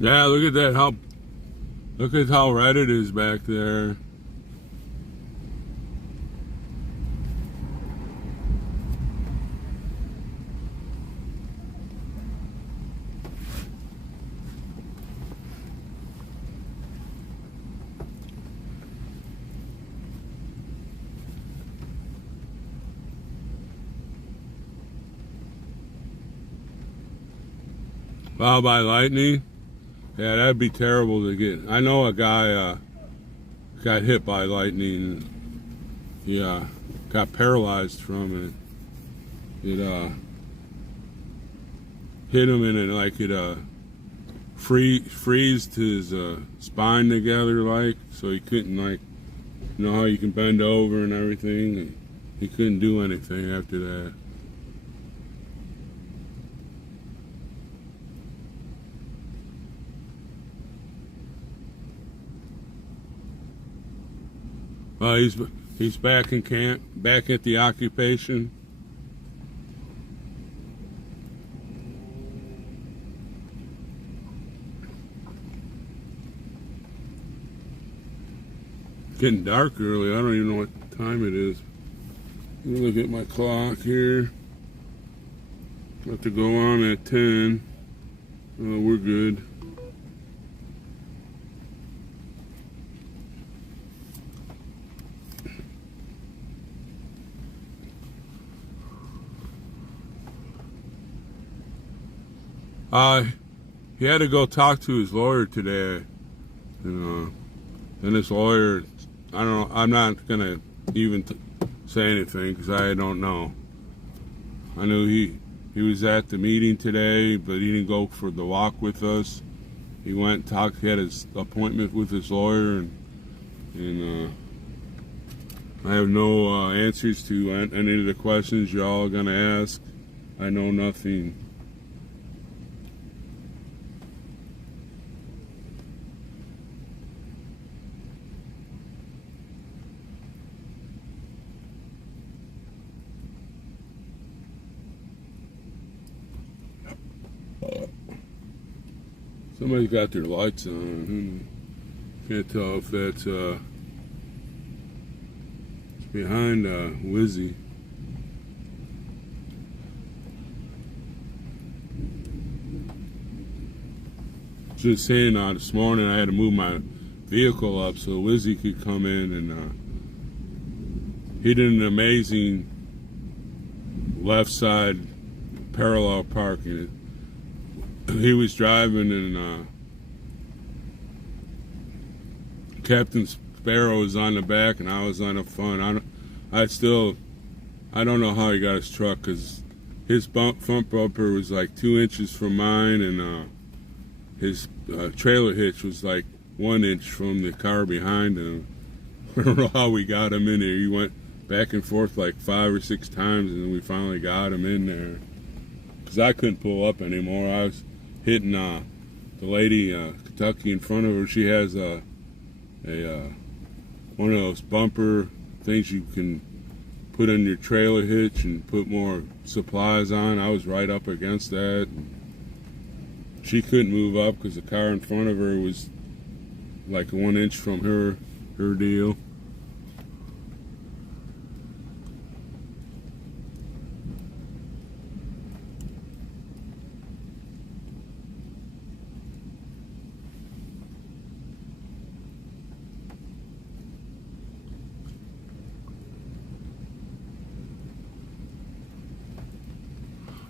Yeah, look at that. Look at how red it is back there. Wow, by lightning? Yeah, that'd be terrible to get. I know a guy got hit by lightning. He got paralyzed from it. It hit him and it freezed his spine together, so he couldn't, you know how you can bend over and everything. He couldn't do anything after that. He's back in camp, back at the occupation. Getting dark early. I don't even know what time it is. Let me look at my clock here. About to go on at 10. Oh, we're good. He had to go talk to his lawyer today, and his lawyer, I don't know, I'm not gonna even say anything because I don't know. I knew he was at the meeting today, but he didn't go for the walk with us. He went and talked, he had his appointment with his lawyer, and I have no answers to any of the questions y'all are gonna ask. I know nothing. Somebody's got their lights on. Can't tell if that's behind Wizzy. Just saying, this morning I had to move my vehicle up so Wizzy could come in, and he did an amazing left side parallel parking. He was driving, and Captain Sparrow was on the back and I was on the front. I don't know how he got his truck, because his front bumper was like 2 inches from mine, and his trailer hitch was like 1 inch from the car behind him. I don't know how we got him in there. He went back and forth like 5 or 6 times, and then we finally got him in there, because I couldn't pull up anymore. I was hitting the lady, Kentucky, in front of her. She has one of those bumper things you can put in your trailer hitch and put more supplies on. I was right up against that. She couldn't move up because the car in front of her was like 1 inch from her deal.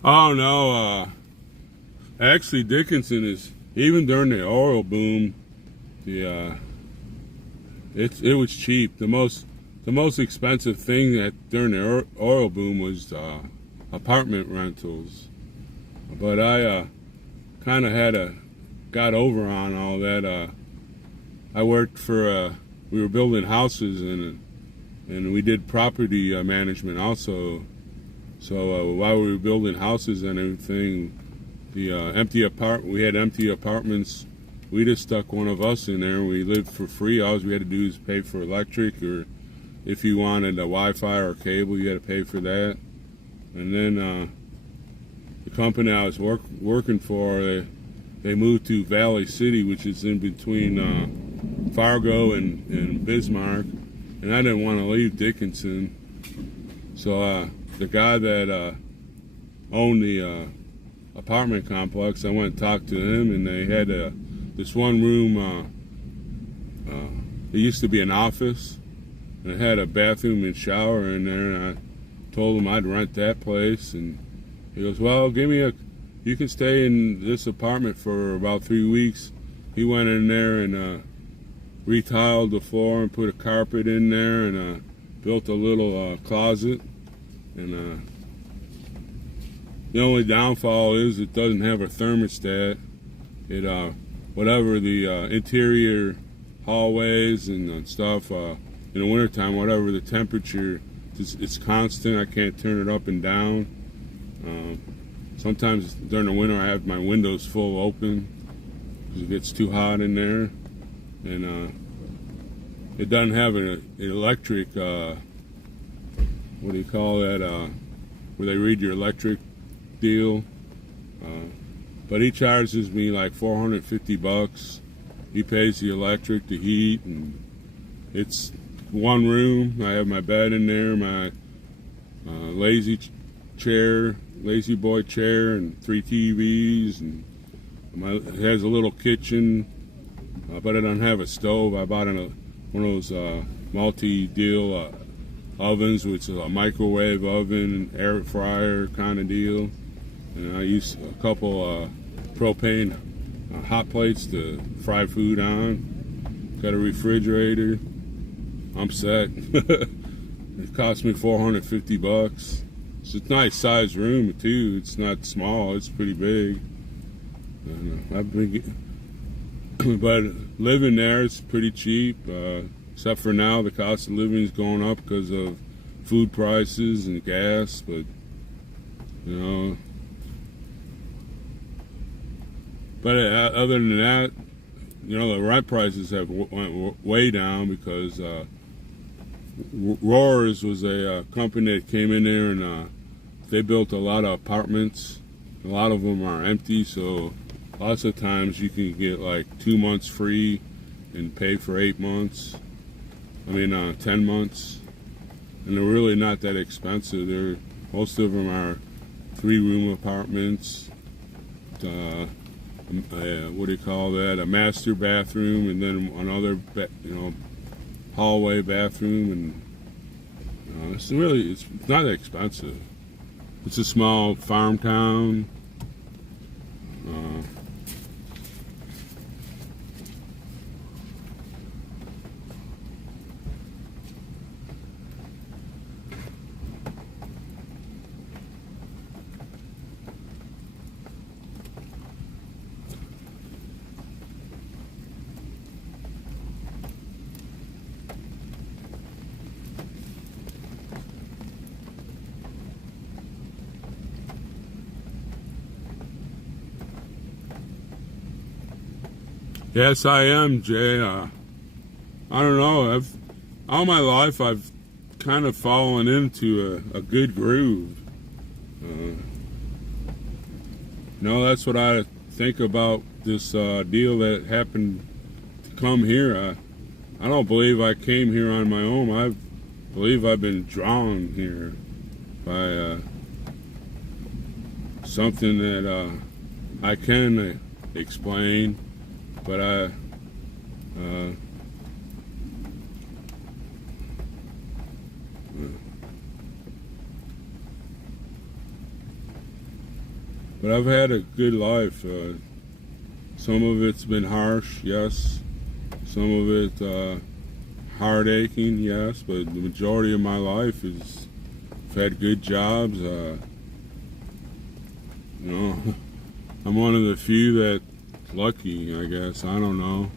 Oh no, actually Dickinson is, even during the oil boom, it was cheap. The most expensive thing that during the oil boom was apartment rentals. But I kind of got over on all that. I worked for we were building houses, and we did property management also. So while we were building houses and everything, we had empty apartments. We just stuck one of us in there. We lived for free. All we had to do is pay for electric, or if you wanted a Wi-Fi or cable, you had to pay for that. And then the company I was working for, they moved to Valley City, which is in between Fargo and Bismarck, and I didn't want to leave Dickinson. So the guy that owned the apartment complex, I went and talked to him, and they had this one room. It used to be an office, and it had a bathroom and shower in there, and I told him I'd rent that place, and he goes, well, you can stay in this apartment for about 3 weeks. He went in there and retiled the floor and put a carpet in there, and built a little closet. And the only downfall is it doesn't have a thermostat. It whatever the interior hallways and stuff, in the wintertime, whatever the temperature, it's constant. I can't turn it up and down. Sometimes during the winter I have my windows full open because it gets too hot in there. And it doesn't have an electric, what do you call that, where they read your electric deal. But he charges me like $450. He pays the electric, the heat, and it's one room. I have my bed in there, my lazy boy chair, and 3 TVs, and it has a little kitchen, but I don't have a stove. I bought one of those multi-deal ovens, which is a microwave oven, air fryer kind of deal. And I use a couple propane hot plates to fry food on. Got a refrigerator. I'm set. It cost me $450. It's a nice sized room too. It's not small. It's pretty big. But living there is pretty cheap. Except for now, the cost of living is going up because of food prices and gas. But you know. But other than that, you know, the rent prices have went way down because Roars was a company that came in there and they built a lot of apartments. A lot of them are empty, so lots of times you can get like 2 months free and pay for 8 months. 10 months. and they're really not that expensive. Most of them are 3-room apartments. What do you call that? A master bathroom, and then another, hallway bathroom, and it's not expensive. It's a small farm town. Yes, I am, Jay. I don't know. All my life I've kind of fallen into a good groove. That's what I think about this deal that happened to come here. I don't believe I came here on my own. I believe I've been drawn here by something that I can explain. But I've had a good life. Some of it's been harsh, yes. Some of it heart-aching, yes. But the majority of my life is I've had good jobs. I'm one of the few that lucky, I guess. I don't know.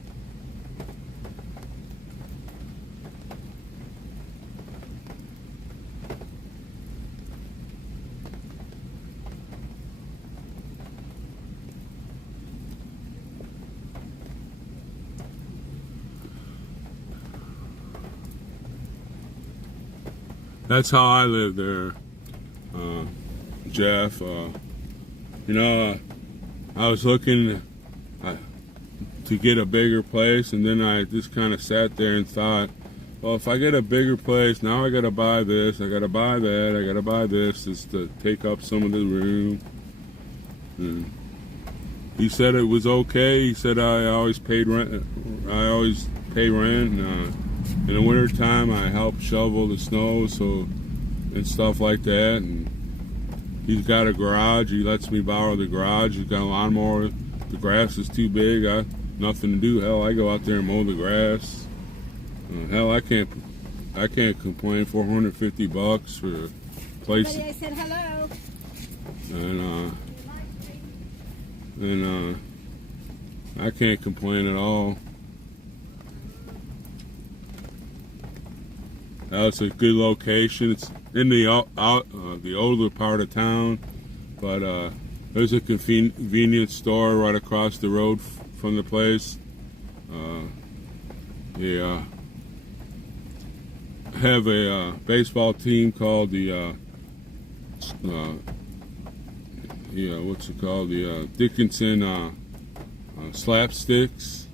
That's how I live there, Jeff. I was looking to get a bigger place, and then I just kind of sat there and thought, well, if I get a bigger place, now I gotta buy this, I gotta buy that, I gotta buy this just to take up some of the room. And he said it was okay. He said I always paid rent. I always pay rent. In the wintertime, I help shovel the snow and stuff like that. And he's got a garage. He lets me borrow the garage. He's got a lawnmower. The grass is too big. Nothing to do. Hell, I go out there and mow the grass. Hell, I can't complain. $450 for a place. I said hello. And I can't complain at all. It's a good location. It's in the older part of town, but there's a convenience store right across the road from the place. They have a baseball team called the Dickinson Slapsticks.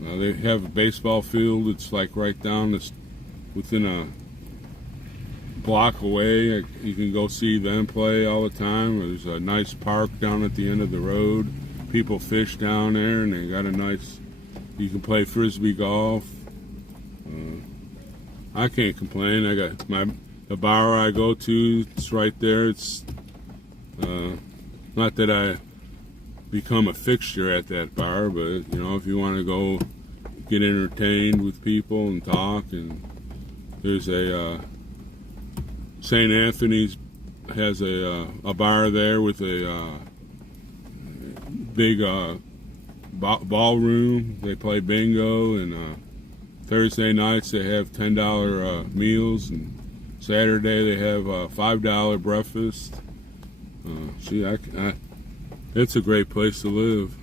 They have a baseball field. It's like right down within a block away. You can go see them play all the time. There's a nice park down at the end of the road. People fish down there, and they got you can play frisbee golf. I can't complain. I got the bar I go to. It's right there. It's not that I become a fixture at that bar, but if you want to go get entertained with people and talk, and there's a St. Anthony's has a bar there with a big ballroom. They play bingo, and Thursday nights they have $10 meals, and Saturday they have a $5 breakfast. It's a great place to live.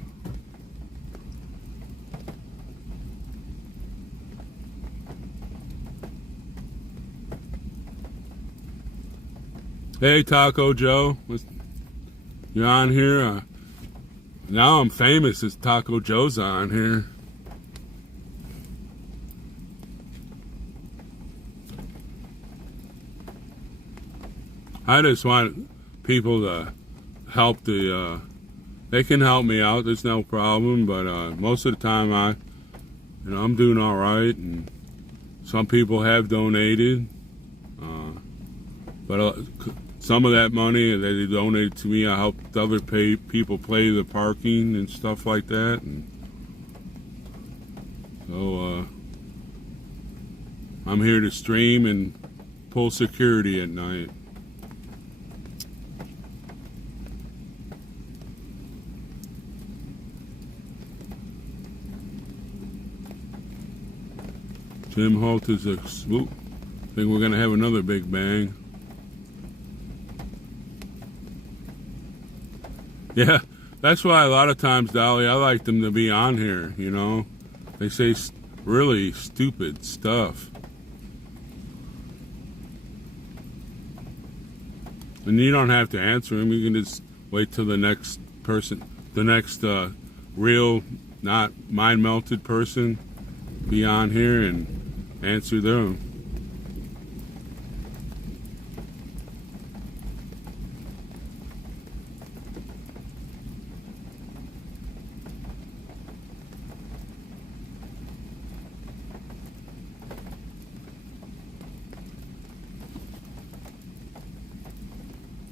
Hey, Taco Joe, you on here? Now I'm famous as Taco Joe's on here. I just want people to help the. They can help me out. There's no problem. But most of the time, I'm doing all right, and some people have donated. But some of that money that they donated to me, I helped other people pay the parking and stuff like that. And so I'm here to stream and pull security at night. Jim Holt is a swoop. I think we're going to have another big bang. Yeah, that's why a lot of times, Dolly, I like them to be on here, you know. They say really stupid stuff. And you don't have to answer them. You can just wait till the next person, the next real, not mind-melted person be on here and answer them.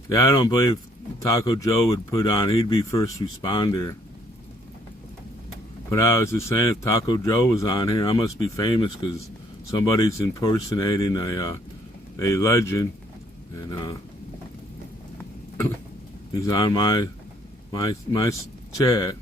Yeah, I don't believe Taco Joe would put on, he'd be first responder. But I was just saying, if Taco Joe was on here, I must be famous because somebody's impersonating a legend, and he's on my chat.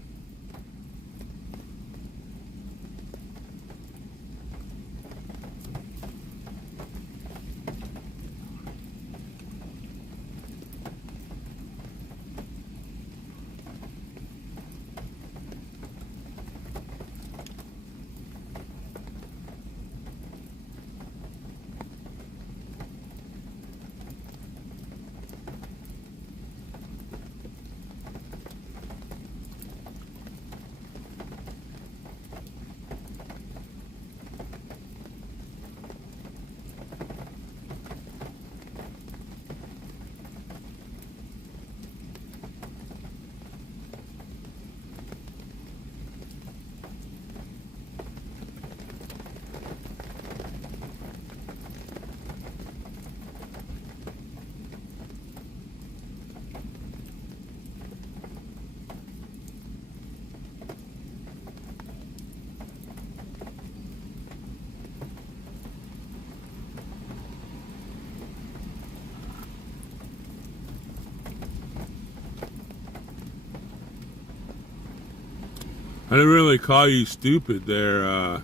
I didn't really call you stupid there.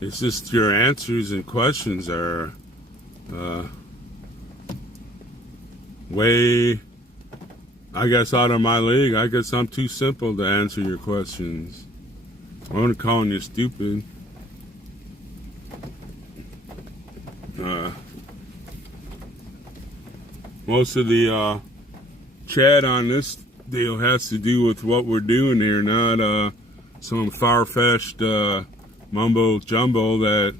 It's just your answers and questions are way, I guess, out of my league. I guess I'm too simple to answer your questions. I wasn't calling you stupid. Most of the chat on this deal has to do with what we're doing here, not some far-fetched mumbo jumbo that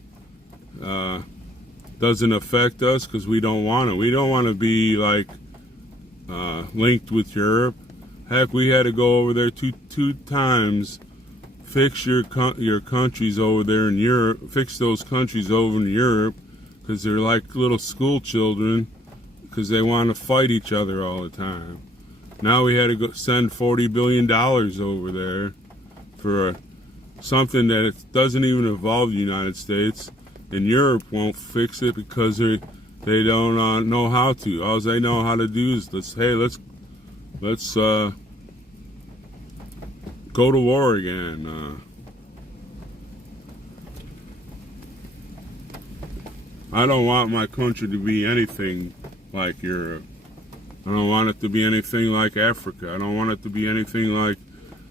doesn't affect us because we don't want it. We don't want to be like linked with Europe. Heck, we had to go over there two times, fix your countries over there in Europe, fix those countries over in Europe because they're like little school children because they want to fight each other all the time. Now we had to go send $40 billion over there for something that doesn't even involve the United States, and Europe won't fix it because they don't know how to. All they know how to do is let's go to war again. I don't want my country to be anything like Europe. I don't want it to be anything like Africa. I don't want it to be anything like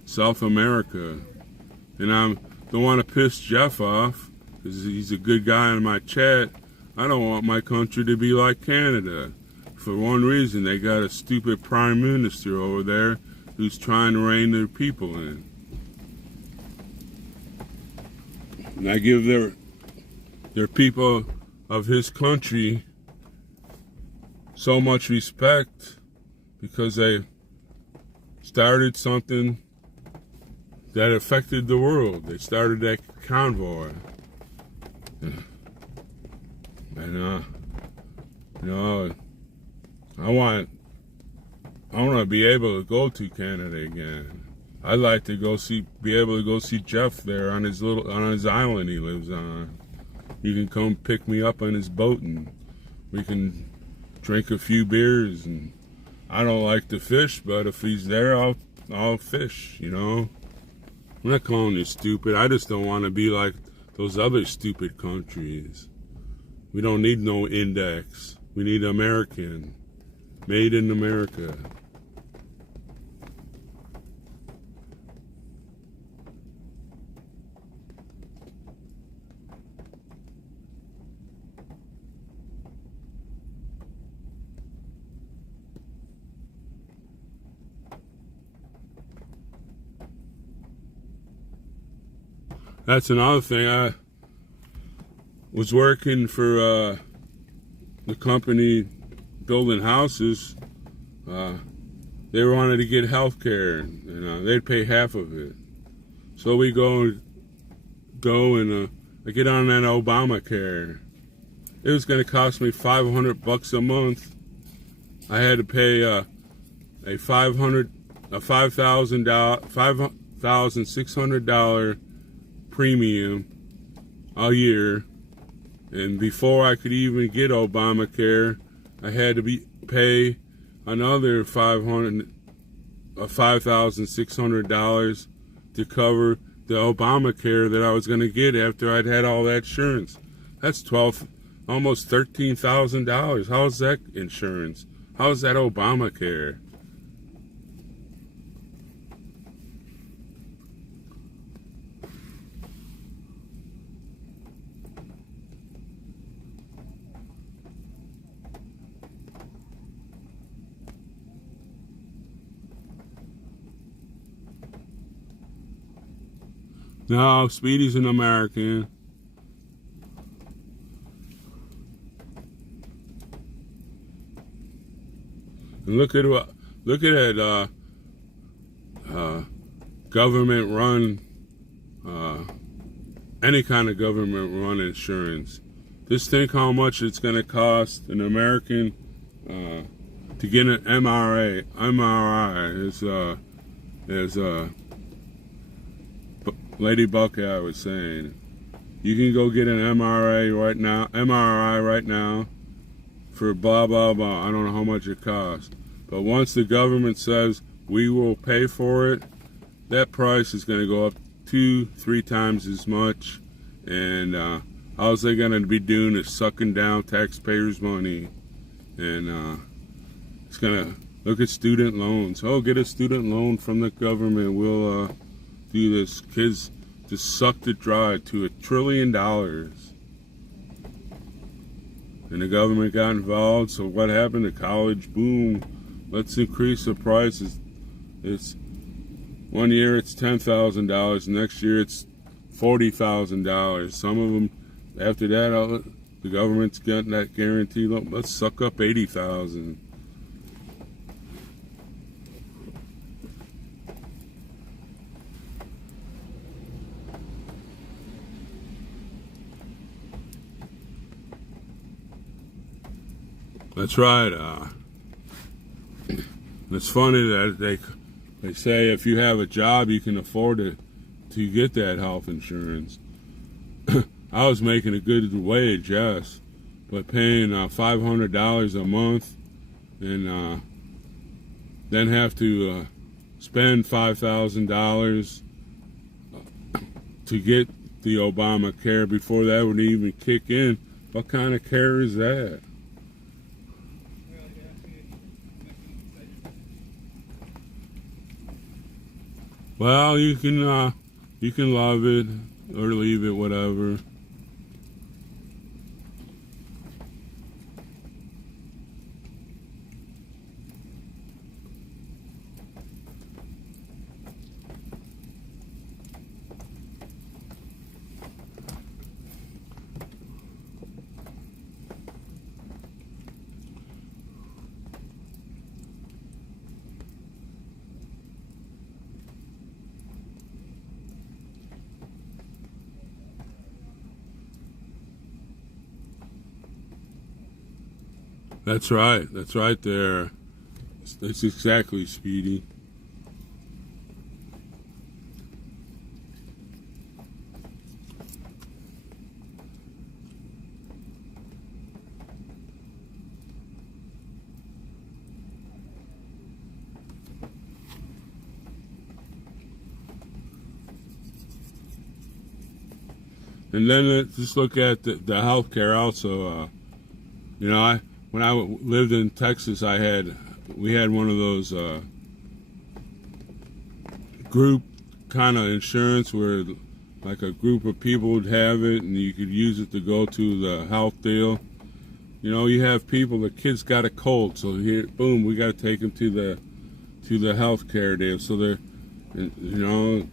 South America. And I don't want to piss Jeff off because he's a good guy in my chat. I don't want my country to be like Canada. For one reason, they got a stupid prime minister over there who's trying to rein their people in. And I give their people of his country so much respect because they started something that affected the world. They started that convoy. And you know, I want to be able to go to Canada again. I'd like to be able to go see Jeff there on his island he lives on. He can come pick me up on his boat and we can drink a few beers. And I don't like to fish, but if he's there, I'll fish. You know, I'm not calling you stupid. I just don't want to be like those other stupid countries. We don't need no index. We need American, made in America. That's another thing. I was working for the company building houses. They wanted to get health care, and they'd pay half of it. So we go and I get on that Obamacare. It was going to cost me $500 a month. I had to pay a $5,600 premium a year, and before I could even get Obamacare, I had to pay another $5,600 to cover the Obamacare that I was going to get after I'd had all that insurance. That's almost $13,000. How's that insurance? How's that Obamacare? No, Speedy's an American. And look at that government run, any kind of government run insurance. Just think how much it's going to cost an American to get an MRI. MRI is Lady Buckeye was saying, you can go get an MRI right now for blah, blah, blah. I don't know how much it costs. But once the government says we will pay for it, that price is going to go up 2-3 times as much. And how's they going to be doing is sucking down taxpayers' money. And it's going to look at student loans. Oh, get a student loan from the government. We'll do this. Kids just sucked it dry to $1 trillion. And the government got involved, so what happened to college? Boom, let's increase the prices. It's one year it's $10,000, next year it's $40,000. Some of them, after that, the government's getting that guarantee. Let's suck up $80,000. That's right. It's funny that they say if you have a job, you can afford to get that health insurance. I was making a good wage, yes, but paying $500 a month and then have to spend $5,000 to get the Obamacare before that would even kick in. What kind of care is that? Well, you can love it or leave it, whatever. That's right. That's right there. That's exactly, Speedy. And then let's just look at the healthcare also. You know, when I lived in Texas, we had one of those group kind of insurance where like a group of people would have it, and you could use it to go to the health deal. You know, you have people, the kid's got a cold, so here, boom, we got to take them to the healthcare deal. So they're, you know,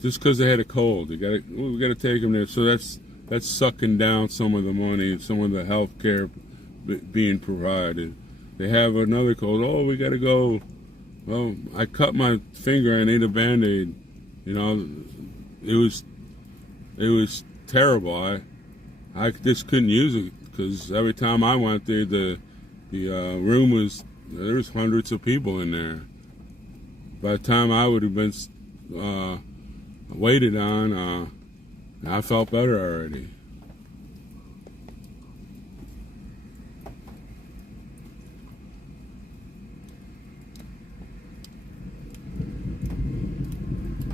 just because they had a cold, we got to take them there. So that's sucking down some of the money, some of the health care being provided. They have another cold. Oh, we got to go. Well, I cut my finger and ate a Band-Aid. You know, it was terrible. I just couldn't use it because every time I went there, the room there was hundreds of people in there. By the time I would have been waited on, I felt better already.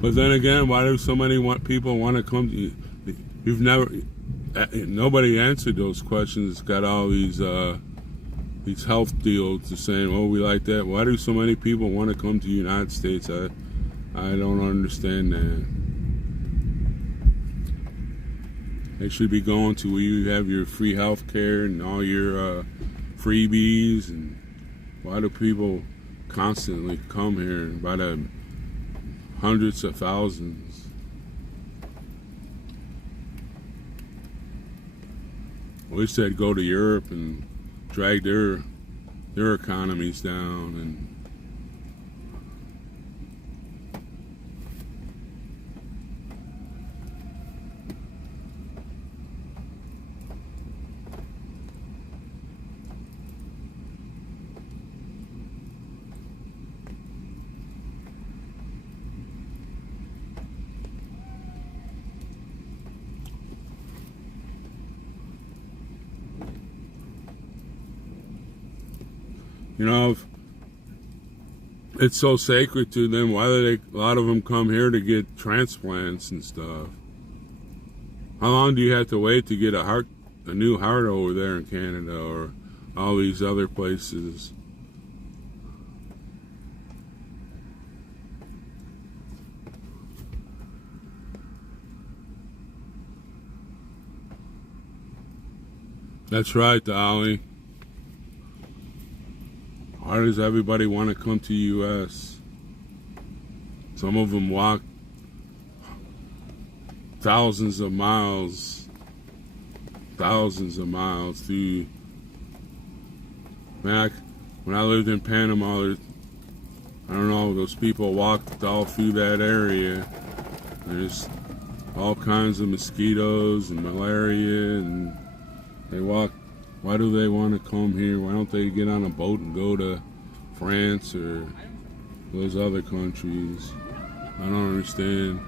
But then again, why do so many people want to come to you? Nobody answered those questions. Got all these health deals saying, "Oh, we like that." Why do so many people want to come to the United States? I don't understand that. They should be going to where you have your free health care and all your freebies. And why do people constantly come here by the hundreds of thousands? I wish they'd go to Europe and drag their economies down. And you know, if it's so sacred to them, why do a lot of them come here to get transplants and stuff? How long do you have to wait to get a new heart over there in Canada or all these other places? That's right, Dolly. Why does everybody want to come to U.S.? Some of them walk thousands of miles through. Back when I lived in Panama, I don't know, those people walked all through that area. There's all kinds of mosquitoes and malaria, and they walk. Why do they want to come here? Why don't they get on a boat and go to France or those other countries? I don't understand.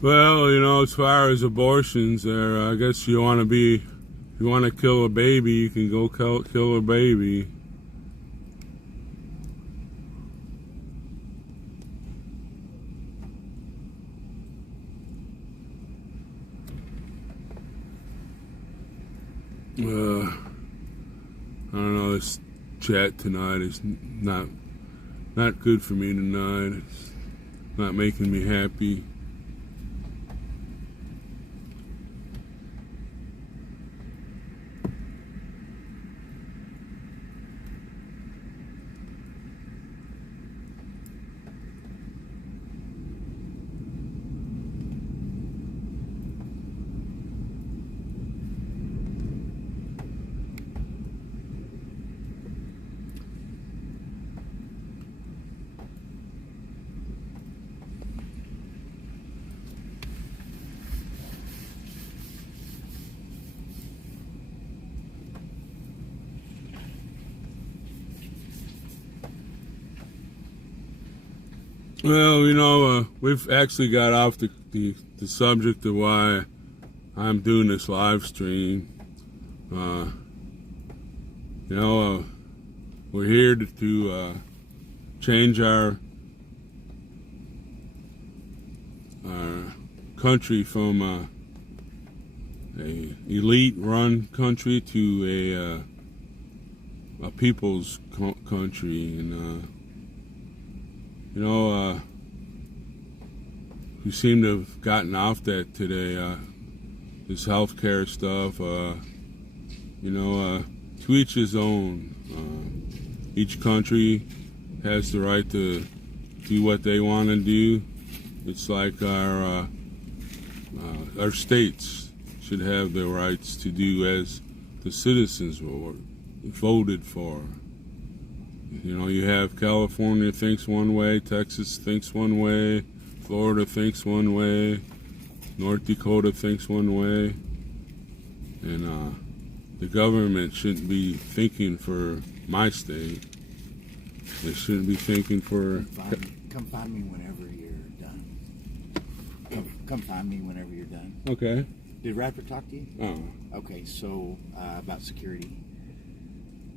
Well, you know, as far as abortions, I guess you want to be If you want to kill a baby, you can go kill a baby. I don't know, this chat tonight is not good for me tonight. It's not making me happy. Well, you know, we've actually got off the subject of why I'm doing this live stream. You know, we're here to change our country from a elite-run country to a people's country, and you know, we seem to have gotten off that today. This healthcare stuff, you know, to each his own. Each country has the right to do what they want to do. It's like our states should have the rights to do as the citizens voted for. You know, you have California thinks one way, Texas thinks one way, Florida thinks one way, North Dakota thinks one way, and the government shouldn't be thinking for my state. They shouldn't be thinking for... Come find me whenever you're done. Come find me whenever you're done. Okay. Did Radford talk to you? Oh. Okay, so about security.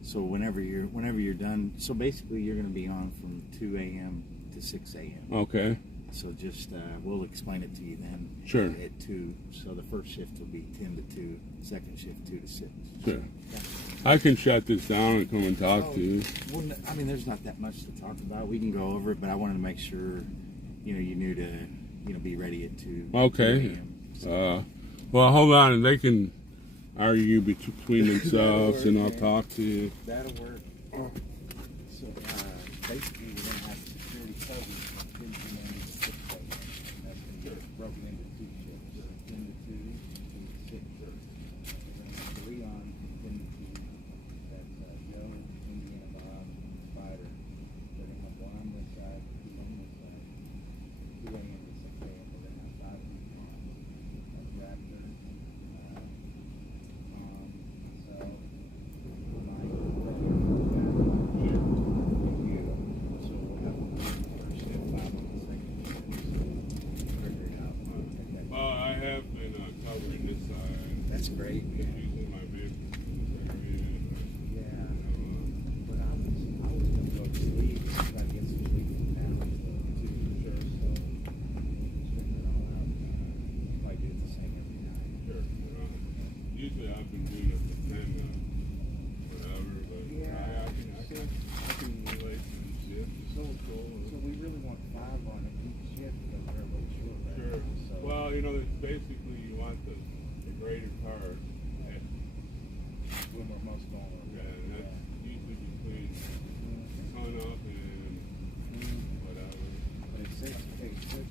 So whenever you're done, so basically you're going to be on from 2 a.m. to 6 a.m. Okay. So just we'll explain it to you then. Sure. At 2. So the first shift will be 10 to 2. Second shift 2 to 6. Sure. I can shut this down and come and talk to you. Well, I mean, there's not that much to talk about. We can go over it, but I wanted to make sure, you knew to, be ready at 2. Okay. 2 a.m. So. Well, hold on, and they can argue between themselves, and I'll talk to you. That'll work. So basically, we're going to have security coverage from 10 p.m. to 6 a.m. That's going to get broken into 2 shifts. 10 to 2 and 6 shifts. We're going to have 3 on 10 to 2. That's Joe, Indiana Bob, Spider. We're going to have 1 on this side, 2 on this side. 2 a.m. to 6 a.m. We're going to have 5 people on. That's Raptor, Tom, myself, Mike, and you. So we'll have 1 on the first shift, 5 on the second shift. Figure it out. Well, I have been covering this side. That's great. Using my business area. Yeah. But I was going to go to sleep, try to get some sleep now, too, for sure. So just figure it all out. Probably do it the same every night. Sure. Usually I've been doing it for 10, whatever, but Yeah. I can relate to the shift. So we really want 5 on each shift because we're a little short right Sure. now. So Well, it's basically you want the greater part. when we're most vulnerable. And that's usually between sun up and whatever. But at 6,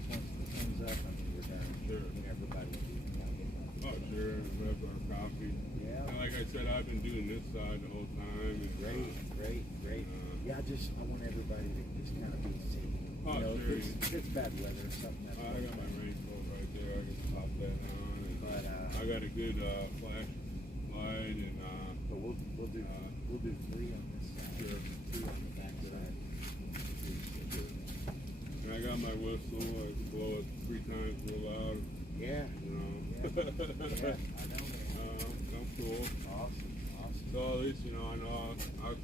once the sun's up, I mean, we're done. Sure. Everybody will be getting Oh, sure. We have our coffee. Yeah. And like I said, I've been doing this side the whole time. And, Great. Yeah, I want everybody to just kind of be safe. Oh, If sure. it's bad weather or something. That's I got my raincoat right there. I can pop that on. And But I got a good flashlight and but we'll do 3 on this side. Sure. 2 on the back side. and I got my whistle. I can blow it 3 times real loud. Yeah. You know. Yeah. I know. I'm cool. So at least, you know, I know I'll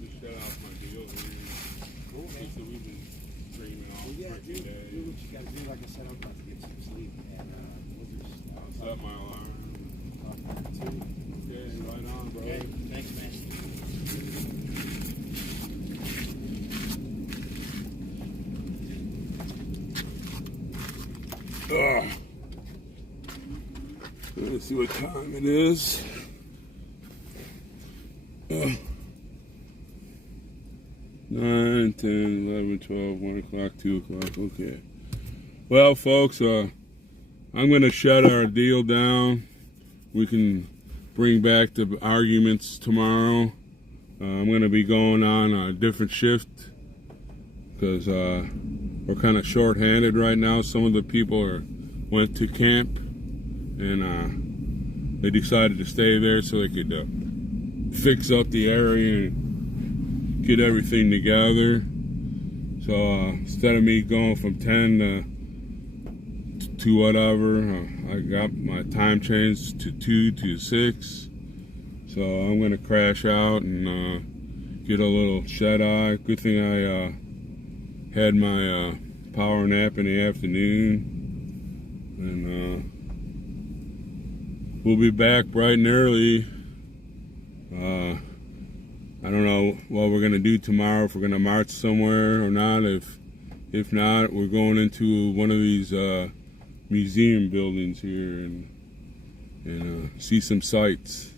just shut off my deal here. Cool, man. Since we've been streaming all Well, yeah, freaking do day. what you gotta do. Like I said, I'm about to get some sleep, and we'll just I'll set my alarm. talk about it too. Okay, right on, bro. Okay, thanks, man. Ugh. Let's see what time it is. Ugh. 9, 10, 11, 12, 1 o'clock, 2 o'clock. Okay. Well, folks, I'm going to shut our deal down. We can bring back the arguments tomorrow. I'm going to be going on a different shift because we're kind of short-handed right now. Some of the people went to camp and they decided to stay there so they could fix up the area and get everything together. So instead of me going from 10 to whatever, I got my time changed to 2 to 6. So I'm going to crash out and get a little shut-eye. Good thing I had my power nap in the afternoon. And we'll be back bright and early. I don't know what we're going to do tomorrow, if we're going to march somewhere or not. If not, we're going into one of these museum buildings here and see some sights.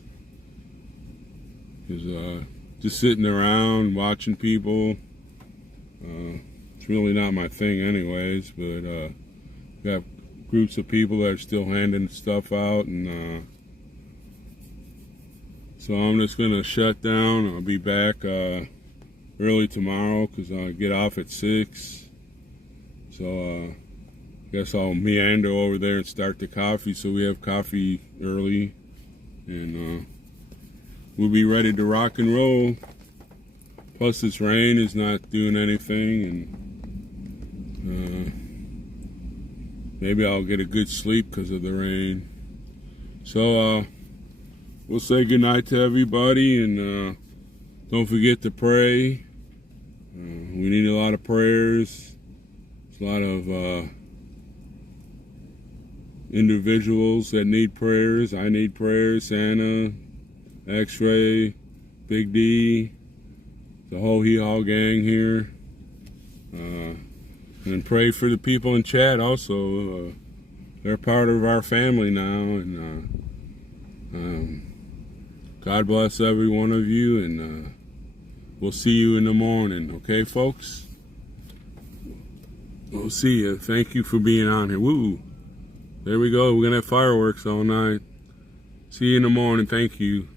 Because just sitting around watching people, it's really not my thing anyways, but got groups of people that are still handing stuff out, and so I'm just going to shut down. I'll be back early tomorrow because I'll get off at 6. So I guess I'll meander over there and start the coffee so we have coffee early, and we'll be ready to rock and roll. Plus this rain is not doing anything, and maybe I'll get a good sleep because of the rain. So we'll say goodnight to everybody, and don't forget to pray. We need a lot of prayers. There's a lot of individuals that need prayers. I need prayers. Santa, X-Ray, Big D, the whole Hee-Haw gang here. And pray for the people in chat also. They're part of our family now, and God bless every one of you, and we'll see you in the morning, okay, folks? We'll see you. Thank you for being on here. Woo! There we go. We're going to have fireworks all night. See you in the morning. Thank you.